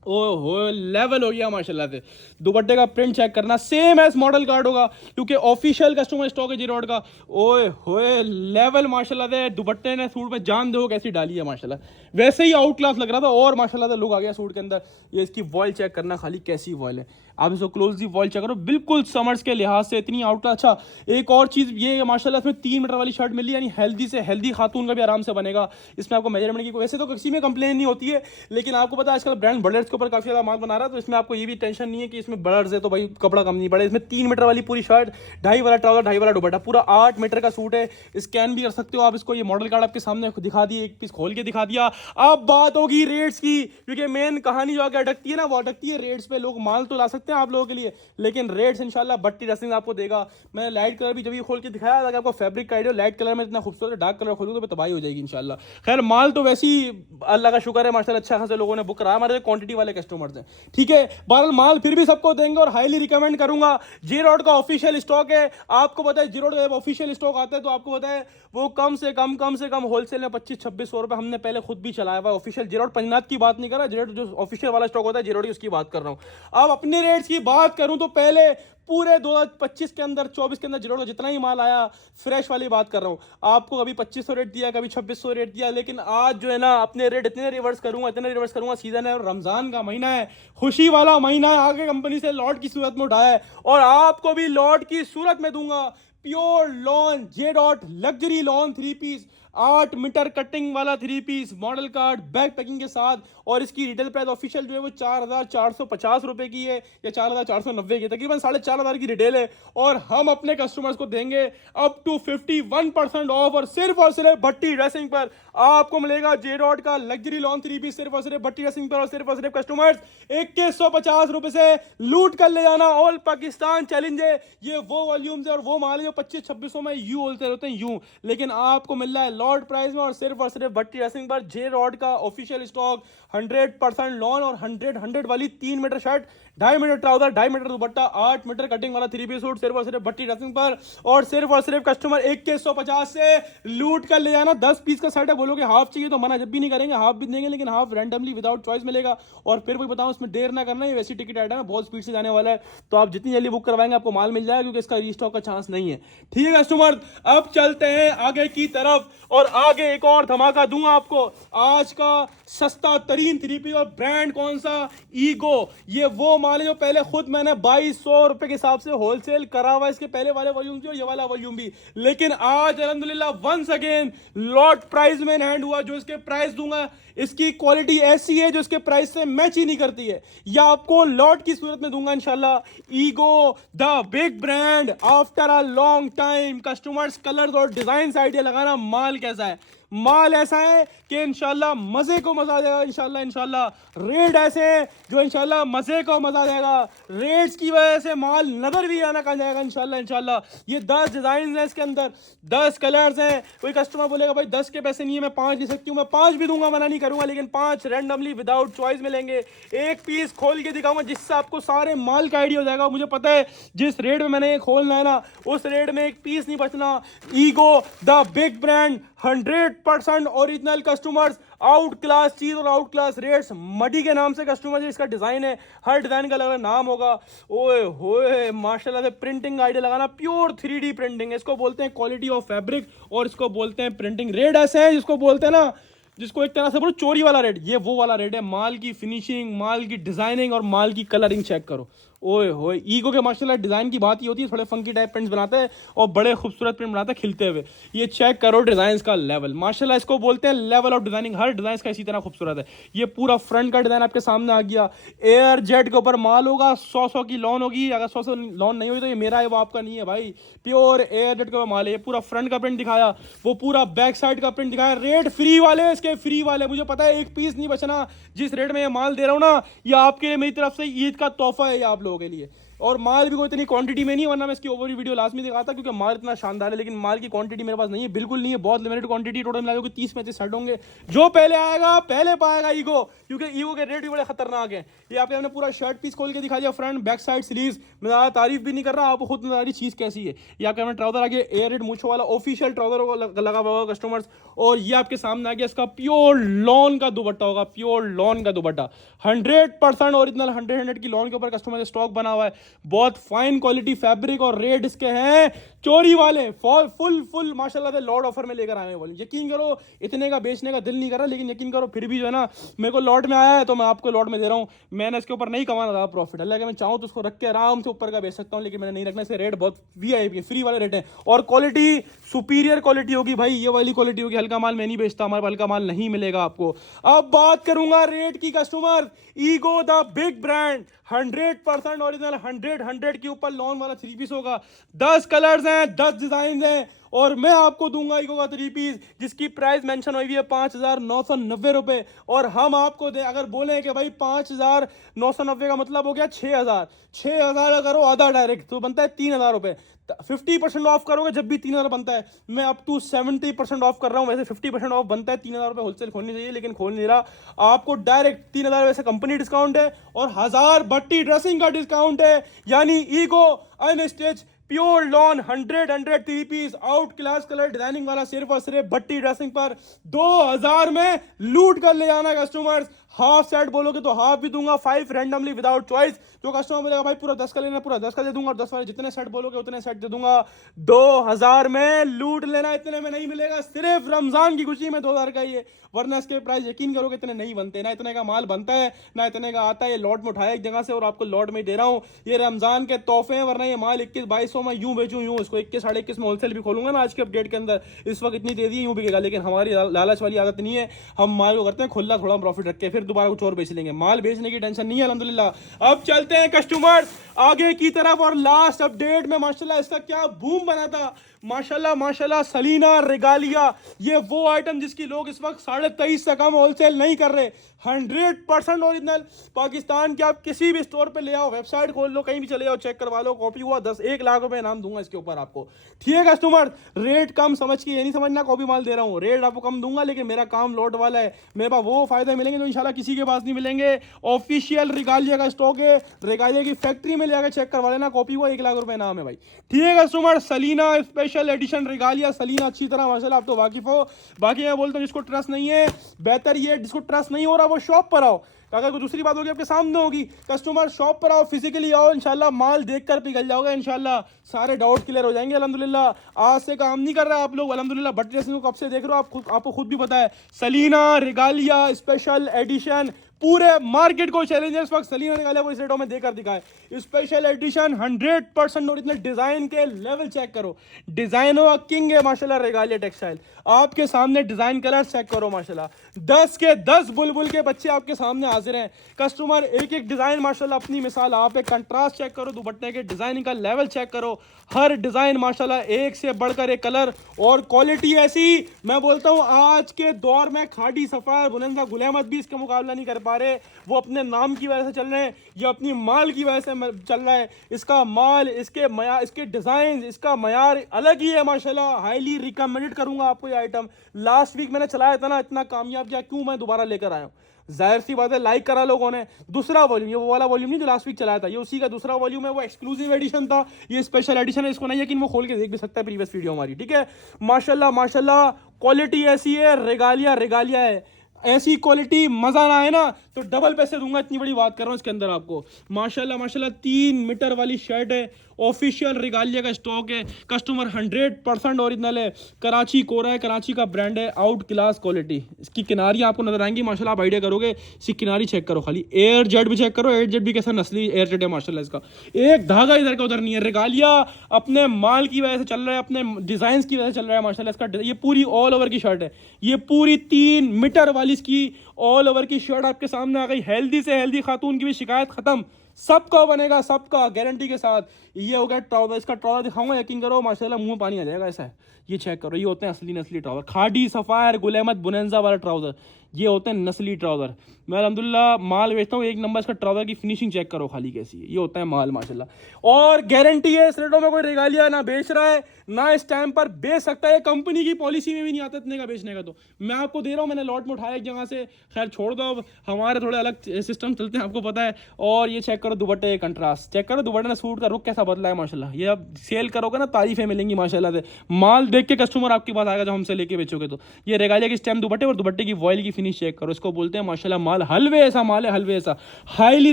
ओहो लेवल हो गया माशाल्लाह से। दुपट्टे का प्रिंट चेक करना, सेम एज मॉडल कार्ड होगा, क्योंकि ऑफिशियल कस्टमर स्टॉक है J-Rod का। ओए होए लेवल माशाल्लाह से, दुपट्टे ने सूट पे जान दो कैसी डाली है माशाल्लाह, वैसे ही आउट क्लास लग रहा था, और माशाल्लाह से लुक आ गया सूट के अंदर। ये इसकी वॉल चेक करना खाली कैसी वॉल है, आप इसको क्लोजली वॉल चेक करो, बिल्कुल समर्स के लिहाज से इतनी आउट क्लास। अच्छा, एक और चीज ये माशाल्लाह इसमें 3 मीटर वाली शर्ट मिली, यानी हेल्दी से हेल्दी खातून का भी आराम से बनेगा। इसमें आपको मेजरमेंट की वैसे तो किसी में कंप्लेन नहीं होती है, लेकिन आपको पता है आजकल ब्रांड ब्लर्स के ऊपर काफी ज्यादा माल बना रहा है, तो इसमें आपको ये भी टेंशन नहीं है कि इसमें ब्लर्स है तो भाई कपड़ा कम नहीं पड़े। इसमें 3 मीटर वाली पूरी शर्ट, 2.5 वाला ट्राउजर, 2.5 वाला दुपट्टा, पूरा 8 मीटर का सूट है। स्कैन भी कर सकते हो आप इसको, ये मॉडल कार्ड आपके सामने दिखा दिए, एक पीस खोल के दिखा दिया। अब बात होगी रेट्स की, क्योंकि मेन कहानी जो आगे अटकती है ना, वो अटकती है रेट्स पे। लोग माल तो ला सकते सकते हैं आप लोगों के लिए, लेकिन रेट्स इंशाल्लाह बट्टी ड्रेसिंग आपको देगा। मैंने लाइट कलर भी जब ये खोल के दिखाया था कि आपको फैब्रिक का आइडिया, लाइट कलर में इतना खूबसूरत है, डार्क कलर खोलूँ तो तबाही हो जाएगी इंशाल्लाह। खैर माल तो वैसे ही अल्लाह का शुक्र है माशाल्लाह अच्छा खासा लोगों ने बुक करा, हमारे क्वांटिटी वाले कस्टमर्स हैं, ठीक है। बहरहाल माल फिर भी सबको देंगे और हाईली रिकमेंड करूंगा। जी रोड का ऑफिशियल स्टॉक है, आपको पता है जी रोड का ऑफिशियल स्टॉक आता है तो आपको पता है वो कम से कम होलसेल में 25-26 रुपए हमने पहले खुद भी चलाया हुआ ऑफिशियल। जी रोड पंजनाथ की बात नहीं कर रहा, जी रोड जो ऑफिशियल वाला स्टॉक होता है जी रोड की उसकी बात कर रहा हूं। अब अपने रेट्स की बात करूं तो पहले पूरे 2025 के अंदर 24 के अंदर जीरो का जितना ही माल आया फ्रेश वाली बात कर रहा हूं, आपको कभी 2500 रेट दिया, कभी 2600 रेट दिया, लेकिन आज जो है ना अपने रेट इतने रिवर्स करूंगा। सीजन है और रमजान का महीना है, खुशी वाला महीना है, आगे कंपनी से लॉट की सूरत में उठाया है और आपको भी लॉट की सूरत में दूंगा। Pure lawn J dot luxury lawn 3 piece 8 metre cutting वाला 3 piece model card bag packing के साथ, और इसकी रिटेल प्राइस ऑफिशियल जो है वो 4450 रुपए की है या 4490 की, तकरीबन 4500 की रिटेल है। और हम अपने कस्टमर्स को देंगे अप टू 51% ऑफ, और सिर्फ भट्टी ड्रेसिंग पर आपको मिलेगा जे डॉट का लग्जरी लॉन 3 पीस सिर्फ और सिर्फ भट्टी ड्रेसिंग पर, और सिर्फ कस्टमर्स 2150 रुपए से लूट कर ले जाना। ऑल पाकिस्तान चैलेंज है, ये वो वॉल्यूम्स है और वो माल है जो 25-2600 में यूं होते रहते हैं यूं, लेकिन आपको मिल रहा है लॉट प्राइस में और सिर्फ भट्टी ड्रेसिंग पर। जे रॉड का ऑफिशियल स्टॉक 100% लॉन और 100 वाली 3 metre shirt, 2.5 metre trouser, 2.5 metre dupatta, 8 metre cutting वाला 3 पीस सूट सिर्फ और सिर्फ भट्टी ड्रेसिंग पर, और सिर्फ कस्टमर 2150 से लूट कर ले जाना। 10 पीस का सेट है, बोलोगे हाफ चाहिए तो मना जब भी नहीं करेंगे, हाफ भी देंगे, लेकिन हाफ रैंडमली विदाउट चॉइस मिलेगा। और फिर वही बताऊं इसमें देर ना करना, ये वैसी टिकट आइटम है, बहुत स्पीड से जाने वाला है, तो आप जितनी जल्दी बुक करवाएंगे आपको माल मिल जाएगा, क्योंकि इसका रीस्टॉक का चांस नहीं है, ठीक है कस्टमर। अब चलते हैं आगे की तरफ, और आगे एक और धमाका दूंगा आपको। आज का सस्ता तरीन 3 पीस और ब्रांड कौन सा, ईगो। ये वो माल है जो पहले खुद मैंने 2200 रुपए के हिसाब से होलसेल करा हुआ, इसके पहले वाले वॉल्यूम भी और ये वाला वॉल्यूम भी, लेकिन आज अल्हम्दुलिल्लाह वंस अगेन लॉट प्राइस में हैंड हुआ। जो इसके प्राइस दूंगा, इसकी क्वालिटी ऐसी है जो इसके प्राइस से मैच ही नहीं करती है, या आपको लॉट की सूरत में दूंगा इंशाल्लाह। Ego the big brand, after a long time customers colours और डिजाइन आइडिया लगाना। माल कैसा है, माल ऐसा है कि इंशाल्लाह मजे को मजा आ जाएगा, इंशाल्लाह रेट ऐसे हैं जो इंशाल्लाह मजे को मजा आ जाएगा। रेट्स की वजह से माल नजर भी आना कर जाएगा इंशाल्लाह। ये 10 डिजाइन है, इसके अंदर 10 कलर्स हैं। कोई कस्टमर बोलेगा भाई 10 के पैसे नहीं है, मैं 5 दे सकती हूँ, मैं 5 भी दूंगा, मना नहीं करूंगा, लेकिन 5 रैंडमली विदाउट चॉइस मिलेंगे। एक पीस खोल के दिखाऊंगा जिससे आपको सारे माल का आइडिया हो जाएगा। मुझे पता है जिस रेट में मैंने खोलना है ना, उस रेट में एक पीस नहीं बचना। Ego the big brand, 100% original customers, out class चीज और आउट क्लास रेट्स। मडी के नाम से कस्टमर इसका डिजाइन है, हर डिजाइन का अलग अलग नाम होगा। ओए होए माशाल्लाह से प्रिंटिंग आइडिया लगाना, प्योर 3D प्रिंटिंग है, इसको बोलते हैं क्वालिटी ऑफ फैब्रिक, और इसको बोलते हैं प्रिंटिंग। रेट ऐसे है जिसको बोलते हैं ना, जिसको एक तरह से बोलो चोरी वाला रेट, ये वो वाला रेट है। माल की फिनिशिंग, माल की डिजाइनिंग और माल की कलरिंग चेक करो। ओए होए, ईगो के माशाल्लाह डिजाइन की बात ही होती है, थोड़े फंकी टाइप प्रिंट्स बनाते हैं और बड़े खूबसूरत प्रिंट बनाते हैं खिलते हुए। ये चेक करो डिजाइन का लेवल, माशाल्लाह इसको बोलते हैं level of designing. Her design का इसी तरह खूबसूरत है। ये पूरा फ्रंट का डिजाइन आपके सामने आ गया। एयर जेट के ऊपर माल होगा, 100 की लॉन होगी, अगर 100 लॉन नहीं होगी तो ये मेरा है, वो आपका नहीं है भाई। प्योर एयर जेट के ऊपर माल है। ये पूरा फ्रंट का प्रिंट दिखाया, वो पूरा बैक साइड का प्रिंट दिखाया। रेट फ्री वाले, इसके फ्री वाले, मुझे पता है एक पीस नहीं बचना। जिस रेट में ये माल दे रहा हूं ना, ये आपके लिए मेरी तरफ से ईद का तोहफा है, ये आप लोगों के लिए। और माल भी कोई इतनी क्वांटिटी में नहीं, वरना मैं इसकी ओवरव्यू वीडियो लास्ट में दिखाता, क्योंकि माल इतना शानदार है, लेकिन माल की क्वांटिटी मेरे पास नहीं है, बिल्कुल नहीं है, बहुत लिमिटेड क्वांटिटी। टोटल मिला के 30-35 सेट होंगे, जो पहले आएगा पहले पाएगा ईगो, क्योंकि ईगो के रेट भी बड़े खतरनाक हैं। ये आपने हमने पूरा शर्ट पीस खोल के दिखा दिया, फ्रंट बैक साइड स्लीव्स। मैं ज़्यादा तारीफ भी नहीं कर रहा, आपको खुद नजर चीज़ कैसी है। ये आपके हमने ट्राउजर आ गया, एयर रेड मूछों वाला ऑफिशियल ट्राउजर लगा हुआ होगा कस्टमर्स, और ये आपके सामने आ गया इसका प्योर लॉन का दुपट्टा होगा, प्योर लॉन का दुपट्टा 100% ओरिजिनल, 100 की लॉन के ऊपर कस्टमर ने स्टॉक बना हुआ है। बहुत फाइन क्वालिटी फैब्रिक, और रेट इसके हैं चोरी वाले, फुल माशाल्लाह से लॉट ऑफर में लेकर आए हैं। बोलिए यकीन करो, इतने का बेचने का दिल नहीं कर रहा, लेकिन यकीन करो फिर भी जो है ना, मेरे को लॉट में आया है तो मैं आपको लॉट में दे रहा हूँ। मैंने इसके ऊपर नहीं कमाना था प्रॉफिट, अल्लाह के मैं चाहूँ तो उसको रख के आराम से ऊपर का बेच सकता हूँ, लेकिन मैंने नहीं रखना। से रेट बहुत वीआईपी फ्री वाले रेट हैं, और क्वालिटी सुपीरियर क्वालिटी होगी भाई, ये वाली क्वालिटी होगी। हल्का माल मैं नहीं बेचता, हमारे हल्का माल नहीं मिलेगा आपको। अब बात करूंगा रेट की customer. Ego the big brand, 100% original, 100 के ऊपर लॉन वाला 3 पीस होगा। 10 कलर्स हैं, 10 डिजाइन हैं, और मैं आपको दूंगा ईको का 3 पीस जिसकी प्राइस मेंशन हुई है 5,990 रुपए। और हम आपको दे अगर बोले कि भाई 5,990 का मतलब हो गया 6,000 करो आधा डायरेक्ट तो बनता है 3,000 रुपए। 50% ऑफ करोगे जब भी 3,000 बनता है। मैं अप टू 70% ऑफ कर रहा हूं। वैसे 50% ऑफ बनता है, 3,000 रुपए होलसेल खोलनी चाहिए लेकिन खोल नहीं रहा। आपको डायरेक्ट 3,000 वैसे कंपनी डिस्काउंट है और 1,000 भट्टी ड्रेसिंग का डिस्काउंट है। यानी ego unstitch pure lawn 100 3 peace out class colour designing वाला सिर्फ और सिर्फ भट्टी ड्रेसिंग पर 2,000 में लूट कर ले जाना कस्टमर्स। हाफ सेट बोलोगे तो हाफ भी दूंगा, 5 रैंडमली विदाउट चॉइस। जो कस्टमर बोलेगा भाई पूरा 10 का लेना, पूरा 10 का दे दूंगा और 10 वाले जितने सेट बोलोगे उतने सेट दे दूंगा। 2,000 में लूट लेना। इतने में नहीं मिलेगा, सिर्फ रमजान की खुशी में 2,000 का ही है, वरना इसके प्राइस यकीन करोगे इतने नहीं बनते। ना इतने का माल बनता है ना इतने का आता है। ये लॉट में उठाया एक जगह से और आपको लॉट में दे रहा हूँ। ये रमजान के तोहफे हैं, वरना ये माल 21-2200 में यूं बेचूं यूं इसको 21 साढ़े 21 में होलसेल भी खोलूंगा ना आज के अपडेट के अंदर। इस वक्त इतनी दे दी यूं बिकेगा, लेकिन हमारी लालच वाली आदत नहीं है। हम माल को करते हैं खुला, थोड़ा प्रॉफिट रख के फिर दोबारा कुछ और बेच लेंगे। माल बेचने की टेंशन नहीं है अल्हम्दुलिल्लाह। अब चलते हैं कस्टमर आगे की तरफ। और लास्ट अपडेट में माशाल्लाह इसका क्या बूम बना था। माशाल्लाह माशाल्लाह सलीना रेगालिया, ये वो आइटम जिसकी लोग इस वक्त 23.5 से कम होलसेल नहीं कर रहे। 100% ओरिजिनल पाकिस्तान के आप किसी भी स्टोर पे ले आओ, वेबसाइट खोल लो, कहीं भी चले जाओ, चेक करवा लो। कॉपी हुआ 1 लाख रुपए इनाम दूंगा इसके ऊपर आपको। ठीक है कस्टमर, रेट कम समझ के ये नहीं समझना कॉपी माल दे रहा हूँ। रेट आपको कम दूंगा लेकिन मेरा काम लॉट वाला है। मेरे पास वो फायदे मिलेंगे जो इंशाल्लाह किसी के पास नहीं मिलेंगे। ऑफिशियल रेगालिया का स्टॉक है, रेगालिया की फैक्ट्री में ले जाकर चेक करवा लेना। कॉपी हुआ 1 लाख रुपए इनाम है भाई। ठीक है customer, Saleena special edition regalia. Saleena अच्छी तरह माशाल्लाह आप तो वाकिफ हो। बाकी मैं बोलता हूँ जिसको ट्रस्ट नहीं है, बेहतर ये जिसको ट्रस्ट नहीं हो रहा वो शॉप पर आओ। अगर कोई दूसरी बात होगी आपके सामने होगी। कस्टमर शॉप पर आओ, फिजिकली आओ, इंशाल्लाह माल देखकर पिघल जाओगे। इंशाल्लाह सारे डाउट क्लियर हो जाएंगे अल्हम्दुलिल्लाह। आज से काम नहीं कर रहा आप लोग अल्हम्दुलिल्लाह। भट्टी ड्रेसिंग को कब से देख रहे हो आपको खुद भी पता है। सलीना रेगालिया स्पेशल एडिशन पूरे मार्केट को चैलेंज है इस वक्त। सलीना रेगालिया को इस रेटों में देकर दिखाए। Special edition 100% original. डिजाइन के लेवल चेक करो, डिजाइनों किंग है माशाल्लाह रेगालिया टेक्सटाइल। आपके सामने डिजाइन कलर चेक करो माशाल्लाह। 10 के 10 बुलबुल के बच्चे आपके सामने हाजिर हैं कस्टमर। एक एक डिजाइन माशाल्लाह अपनी मिसाल। आप एक कंट्रास्ट चेक करो, दुपट्टे के डिजाइनिंग का लेवल चेक करो। हर डिजाइन माशाल्लाह एक से बढ़कर एक कलर और क्वालिटी ऐसी। मैं बोलता हूं आज के दौर में खाड़ी सफायर बुलंदा गुल अहमद भी इसका मुकाबला नहीं कर पा रहे। वो अपने नाम की वजह से चल रहे हैं, ये अपनी माल की वजह से चल रहा है। इसका माल, इसके मयार, इसके डिजाइन, इसका मयार अलग ही है माशाल्लाह। हाईली रिकमेंडेड करूंगा आपको ये आइटम। लास्ट वीक मैंने चलाया था ना, इतना कामयाब किया, क्यों मैं दोबारा लेकर आया हूँ। जाहिर सी बात है लाइक करा लोगों ने। दूसरा वॉल्यूम, ये वो वाला वॉल्यूम नहीं जो लास्ट वीक चलाया था, ये उसी का दूसरा वॉल्यूम है। वो एक्सक्लूसिव एडिशन था, ये स्पेशल एडिशन है। इसको नहीं यकीन वो खोल के देख भी सकता है प्रीवियस वीडियो हमारी। ठीक है माशाल्लाह माशाल्लाह क्वालिटी ऐसी है। रेगालिया रेगालिया है, ऐसी क्वालिटी मजा ना आए ना तो डबल पैसे दूंगा। इतनी बड़ी बात कर रहा हूँ इसके अंदर आपको। माशाल्लाह माशाल्लाह 3 मीटर वाली शर्ट है, ऑफिशियल रेगालिया का स्टॉक है कस्टमर। 100% ओरिजिनल है, कराची कोरा है, कराची का ब्रांड है, आउट क्लास क्वालिटी। इसकी किनारियाँ आपको नजर आएंगी माशाल्लाह, आप आइडिया करोगे। इसकी किनारी चेक करो, खाली एयर जेट भी चेक करो। एयर जेट भी कैसा नस्ली एयर जेट है माशाल्लाह। इसका एक धागा इधर का उधर नहीं है। रेगालिया अपने माल की वजह से चल रहा है, अपने डिजाइन की वजह से चल रहा है माशाल्लाह। इसका ये पूरी ऑल ओवर की शर्ट है, ये पूरी 3 मीटर वाली इसकी ऑल ओवर की शर्ट आपके सामने आ गई। हेल्दी से हेल्दी खातून की भी शिकायत खत्म, सबका बनेगा, सबका गारंटी के साथ। ये हो गया ट्राउजर। इसका ट्राउजर दिखाऊंगा, यकीन करो माशाल्लाह मुंह में पानी आ जाएगा। ऐसा है, ये चेक करो, ये होते हैं असली नस्ली ट्राउजर। खाड़ी सफायर गुल अहमद बुनंजा वाला ट्राउजर, ये होते हैं नस्ली ट्राउजर। मैं अल्हम्दुलिल्लाह माल बेचता हूँ 1 नंबर। इसका ट्राउजर की फिनिशिंग चेक करो खाली कैसी है। ये होता है माल माशाल्लाह, और गारंटी है इस रेटों में कोई रेगालिया ना बेच रहा है ना इस टाइम पर बेच सकता है। कंपनी की पॉलिसी में भी नहीं आता इतने का बेचने का। तो मैं आपको दे रहा हूँ, मैंने लॉट में उठाया एक जगह से। खैर छोड़ दो, अब हमारे थोड़े अलग सिस्टम चलते हैं आपको पता है। और ये चेक करो दुपट्टे कंट्रास्ट चेक करो, दुपट्टे ने सूट का रुख कैसा बदला है माशाल्लाह। ये अब सेल करोगे ना तारीफें मिलेंगी माशाल्लाह से। माल देख के कस्टमर आपके पास आएगा जब हमसे लेके बेचोगे। तो ये रेगालिया की स्टैम्प दुपट्टे और दुपट्टे की वॉयल की फिनिश चेक करो। इसको बोलते हैं माशाल्लाह माल हलवे ऐसा माल है, हलवे ऐसा। हाईली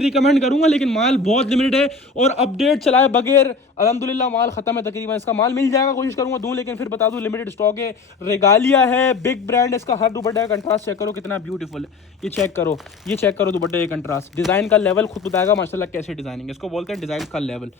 रिकमेंड करूंगा, लेकिन माल बहुत लिमिटेड है और अपडेट चलाए बगैर अल्हम्दुलिल्लाह माल खत्म है तकरीबन। इसका माल मिल जाएगा, कोशिश करूंगा दूं, लेकिन फिर बता दूं लिमिटेड स्टॉक है। रेगालिया है, बिग ब्रांड। इसका हर दुपट्टे का कंट्रास्ट चेक करो कितना ब्यूटीफुल है। ये चेक करो, ये चेक करो दुपट्टे का कंट्रास्ट। डिजाइन का लेवल खुद बताएगा माशाल्लाह कैसे डिजाइनिंग है। इसको बोलते हैं डिजाइन का लेवल।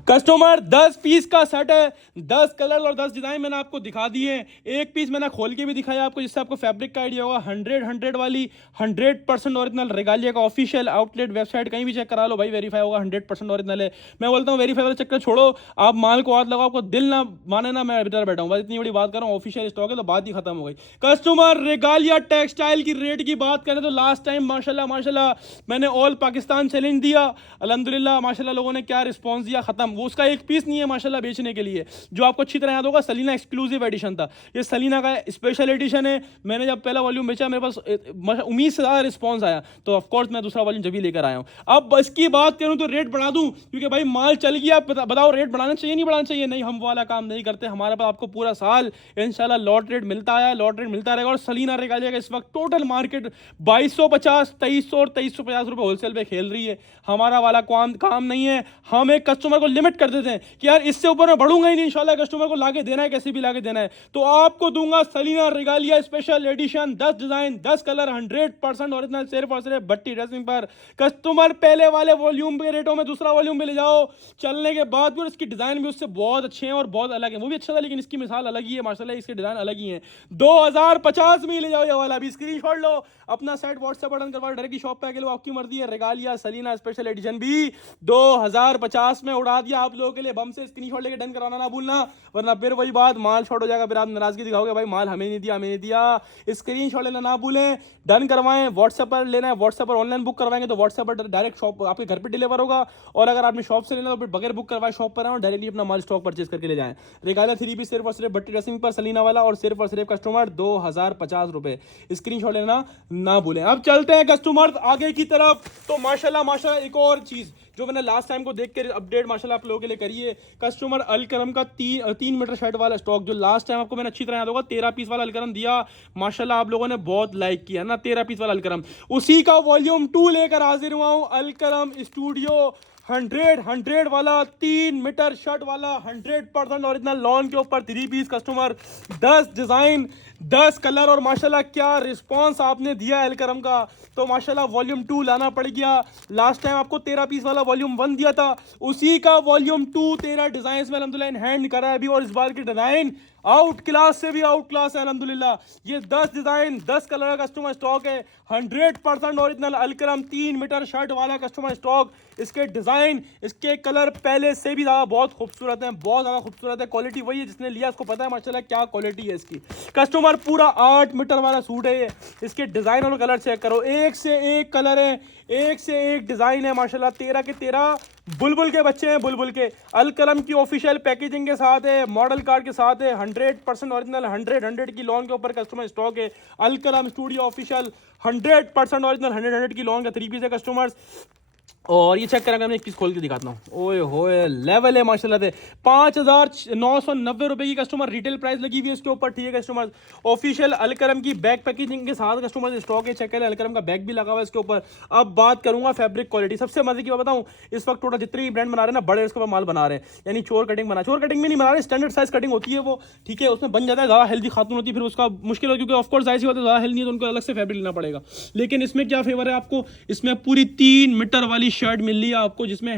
कस्टमर 10 पीस का सेट है, 10 कलर और 10 डिजाइन मैंने आपको दिखा दिए हैं। एक पीस मैंने खोल के भी दिखाया आपको, जिससे आपको फैब्रिक का आइडिया होगा। 100 वाली 100% ओरिजिनल रेगालिया का ऑफिशियल आउटलेट वेबसाइट कहीं भी चेक करा लो भाई, वेरीफाई होगा, 100% ओरिजिनल है। मैं बोलता हूँ वेरीफाई वाला चक्कर छोड़ो, आप माल को हाथ लगाओ, आपको दिल ना माने ना, मैं इधर बैठा हूँ बस, इतनी बड़ी बात कर रहा हूँ। ऑफिशियल स्टॉक है तो बात ही खत्म हो गई। कस्टमर रेगालिया टेक्सटाइल की रेट की बात करें तो लास्ट टाइम माशाल्लाह माशाल्लाह मैंने ऑल पाकिस्तान चैलेंज दिया, अल्हम्दुलिल्लाह माशाल्लाह लोगों ने क्या रिस्पांस दिया, खत्म। वो उसका एक पीस नहीं है माशाल्लाह बेचने के लिए, जो आपको अच्छी तरह याद होगा सलीना एक्सक्लूसिव एडिशन था। ये सलीना का स्पेशल एडिशन है। मैंने जब पहला वॉल्यूम बेचा मेरे पास उम्मीद से ज़्यादा रिस्पांस आया, तो ऑफकोर्स मैं दूसरा वॉल्यूम जब भी लेकर आया हूँ। अब इसकी बात करूँ तो रेट बढ़ा दूँ, क्योंकि भाई माल चल गया, बताओ रेट बढ़ाना चाहिए नहीं बढ़ाना चाहिए? नहीं, हम वाला काम नहीं करते। हमारे पास आपको पूरा साल इंशाल्लाह लॉट रेट मिलता आया, लॉट रेट मिलता रहेगा। और सलीना रेगालिया का इस वक्त टोटल मार्केट 2250, 2300 और 2350 रुपये होलसेल पे खेल रही है। हमारा वाला काम नहीं है। हम एक कस्टमर को लिमिट कर देते हैं कि यार इससे ऊपर मैं बढ़ूंगा ही नहीं, इंशाल्लाह कस्टमर को लाके देना है, कैसे भी लाके देना है। तो आपको दूंगा Saleena regalia special edition, 10 design 10 colour, 100% original, सिर्फ और सिर्फ भट्टी ड्रेसिंग पर। कस्टमर पहले वाले वॉल्यूम के रेटों में दूसरा वॉल्यूम भी ले जाओ, चलने के बाद भी। और इसकी डिजाइन भी उससे बहुत अच्छे हैं और बहुत अलग है, वो भी अच्छा था, लेकिन इसकी मिसाल अलग ही है माशाल्लाह, इसके डिजाइन अलग ही है। 2050 में ले जाओ ये वाला भी, स्क्रीनशॉट लो, अपना सेट व्हाट्सएप बटन करवा, डायरेक्ट शॉप पे आके लो, आपकी मर्जी है। रेगालिया सलीना स्पेशल एडिशन भी 2050 में उड़ा दिया आप लोगों के लिए। बम से स्क्रीनशॉट लेके डन कराना ना भूलना, वरना फिर वही बात, माल शॉर्ट हो जाएगा, फिर आप नाराजगी दिखाओगे भाई माल हमें नहीं दिया, हमें नहीं दिया। स्क्रीनशॉट लेना ना भूलें, डन करवाएं। व्हाट्सएप पर लेना है, व्हाट्सएप पर ऑनलाइन बुक करवाएंगे तो व्हाट्सएप पर डायरेक्ट शॉप आपके घर पे डिलीवर होगा। और अगर आपने शॉप से लेना तो फिर बगैर बुक करवाए शॉप पर आए, डायरेक्टली अपना माल स्टॉक परचेज करके ले जाएं। रेगालिया 3 पीस सिर्फ और सिर्फ भट्टी ड्रेसिंग पर सलीना वाला, और सिर्फ कस्टमर 2050 रुपए। स्क्रीनशॉट लेना ना भूलें। अब चलते हैं कस्टमर आगे की तरफ। तो माशाल्लाह माशाल्लाह एक और चीज़ जो मैंने लास्ट टाइम को देख के अपडेट माशाल्लाह आप लोगों के लिए करी है, कस्टमर अलकरम का 3 मीटर शर्ट वाला स्टॉक, जो लास्ट टाइम आपको मैंने अच्छी तरह याद होगा 13 पीस वाला अलकरम दिया, माशाल्लाह आप लोगों ने बहुत लाइक किया ना 13 पीस वाला अलकरम। उसी का वॉल्यूम 2 लेकर हाजिर हुआ हूँ, अलकरम स्टूडियो 100 वाला 3 मीटर शर्ट वाला, 100% ओरिजिनल लॉन के ऊपर 3 पीस कस्टमर, 10 डिजाइन 10 कलर। और माशाल्लाह क्या रिस्पांस आपने दिया अलकरम का, तो माशाल्लाह वॉल्यूम 2 लाना पड़ गया। लास्ट टाइम आपको 13 पीस वाला वॉल्यूम 1 दिया था, उसी का वॉल्यूम 2 13 डिजाइन में अल्हम्दुलिल्लाह इन हैंड करा है अभी। और इस बार की डिजाइन आउट क्लास से भी आउट क्लास है अल्हम्दुलिल्लाह। ये 10 डिजाइन 10 कलर का कस्टमर स्टॉक है, 100% ओरिजिनल अलकरम 3 मीटर शर्ट वाला कस्टमर स्टॉक। इसके डिजाइन इसके कलर पहले से भी ज़्यादा बहुत खूबसूरत है, बहुत ज़्यादा खूबसूरत है। क्वालिटी वही है, जिसने लिया उसको पता है माशाल्लाह क्या क्वालिटी है इसकी। कस्टमर पूरा 8 मीटर वाला सूट है ये। इसके डिजाइन और कलर चेक करो, एक से एक कलर है, एक से एक डिजाइन है माशाल्लाह। 13 के 13 बुलबुल के बच्चे हैं, बुलबुल के। अलकरम की ऑफिशियल पैकेजिंग के साथ है, मॉडल कार्ड के साथ है, 100% ओरिजिनल 100 की लॉन के ऊपर कस्टमर स्टॉक है। अलकरम स्टूडियो ऑफिशियल 100% ओरिजिनल 100 की लॉन का 3 पीस है कस्टमर्स। और ये चेक करेंगे, मैं एक पीस खोल के दिखाता हूँ, ओए होए लेवल है माशाल्लाह से। 5990 रुपए की कस्टमर रिटेल प्राइस लगी हुई है इसके ऊपर, ठीक है कस्टमर। ऑफिशियल अलकरम की बैक पैकेजिंग के साथ कस्टमर स्टॉक है, चेक करें अलकरम का बैग भी लगा हुआ है इसके ऊपर। अब बात करूंगा फैब्रिक क्वालिटी, सबसे मजे की बात बताऊं, इस वक्त टोटल जितने भी ब्रांड बना रहे हैं ना बड़े, इसके ऊपर माल बना रहे हैं, यानी चोर कटिंग में नहीं बना रहे, स्टैंडर्ड साइज कटिंग होती है वो, ठीक है, उसमें बन जाता है, ज़्यादा हेल्दी खातून होती है, फिर उसका मुश्किल हो, क्योंकि ऑफकोर्स जाहिर सी बात है ज़्यादा हेल्दी है तो उनको अलग से फैब्रिक लेना पड़ेगा। लेकिन इसमें क्या फेवर है आपको, इसमें पूरी 3 मीटर वाली शर्ट मिल रही है आपको, जिसमें